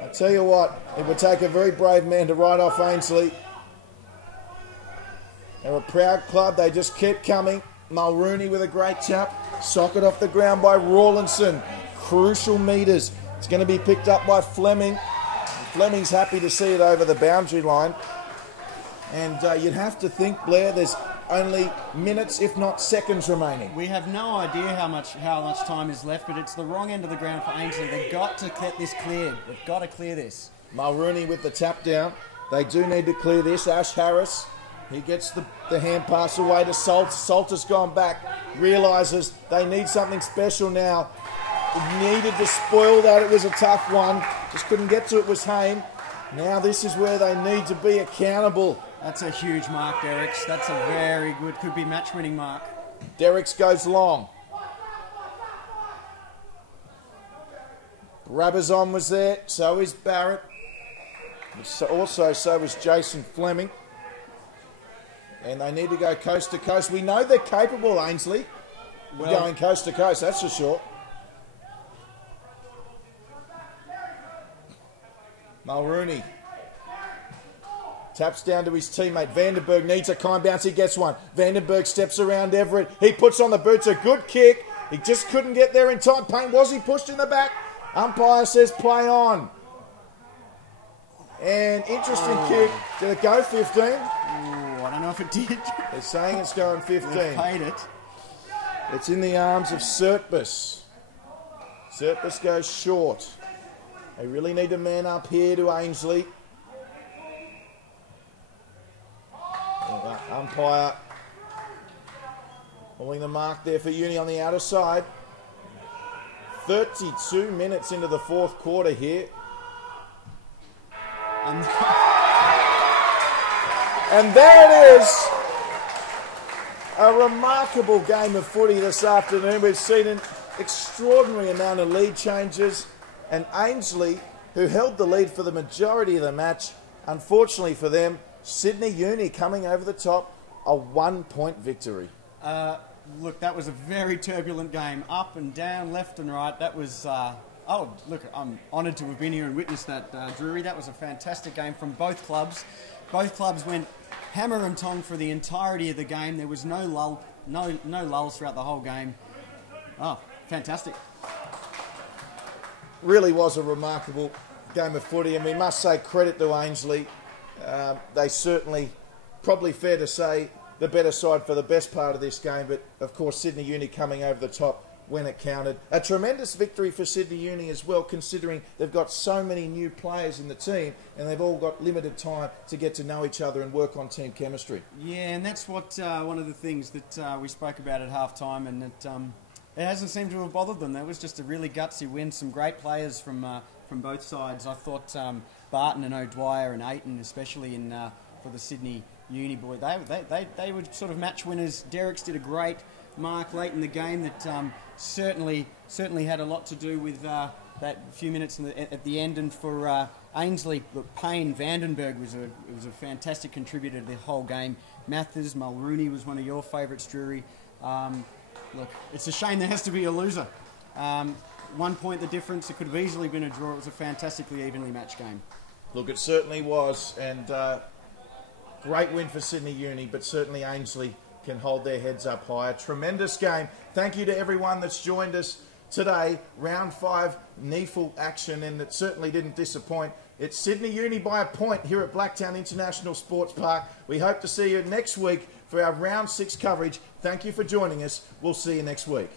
I tell you what, it would take a very brave man to ride off Ainslie. They're a proud club. They just kept coming. Mulrooney with a great tap. Socket off the ground by Rawlinson. Crucial metres. It's going to be picked up by Fleming. Fleming's happy to see it over the boundary line. And you'd have to think, Blair, there's only minutes, if not seconds, remaining. We have no idea how much time is left, but it's the wrong end of the ground for Ainslie. They've got to get this cleared. They've got to clear this. Mulrooney with the tap down. They do need to clear this. Ash Harris, he gets the hand pass away to Salt. Salt has gone back, realises they need something special now. Needed to spoil that. It was a tough one. Just couldn't get to it, was Hain. Now this is where they need to be accountable. That's a huge mark, Derricks. That's a very good, could be match-winning mark. Derricks goes long. Brabazon was there, so is Barrett. So was Jason Fleming. And they need to go coast to coast. We know they're capable, Ainslie. Well, going coast to coast, that's for sure. Mulrooney taps down to his teammate. Vandenberg needs a kind bounce. He gets one. Vandenberg steps around Everett. He puts on the boots. A good kick. He just couldn't get there in time. Payne, was he pushed in the back? Umpire says play on. And interesting kick. Did it go 15? I don't know if it did. They're saying it's going 15. They've paid it. It's in the arms of Sertbus. Sertbus goes short. They really need to man up here to Ainslie. Umpire pulling the mark there for Uni on the outer side. 32 minutes into the fourth quarter here. And there it is. A remarkable game of footy this afternoon. We've seen an extraordinary amount of lead changes. And Ainslie, who held the lead for the majority of the match, unfortunately for them, Sydney Uni coming over the top, a 1-point victory. Look, that was a very turbulent game, up and down, left and right. That was, look, I'm honoured to have been here and witnessed that, Drury. That was a fantastic game from both clubs. Both clubs went hammer and tong for the entirety of the game. There was no lull, no lulls throughout the whole game. Oh, fantastic. Really was a remarkable game of footy, and we must say credit to Ainslie. They certainly, probably fair to say, the better side for the best part of this game, but of course Sydney Uni coming over the top when it counted. A tremendous victory for Sydney Uni as well, considering they've got so many new players in the team and they've all got limited time to get to know each other and work on team chemistry. Yeah, and that's what one of the things that we spoke about at half-time, and that it hasn't seemed to have bothered them. That was just a really gutsy win. Some great players from both sides. I thought Barton and O'Dwyer and Aiton, especially for the Sydney Uni boy, they were sort of match winners. Derricks did a great mark late in the game that certainly had a lot to do with that few minutes at the end. And for Ainslie, look, Payne Vandenberg was a fantastic contributor to the whole game. Mathers, Mulrooney was one of your favourites, Drury. Look, it's a shame there has to be a loser. 1 point the difference. It could have easily been a draw. It was a fantastically evenly matched game. Look, it certainly was, and great win for Sydney Uni, but certainly Ainslie can hold their heads up higher. Tremendous game. Thank you to everyone that's joined us today. Round 5, NEFL action, and it certainly didn't disappoint. It's Sydney Uni by a point here at Blacktown International Sports Park. We hope to see you next week for our Round 6 coverage. Thank you for joining us. We'll see you next week.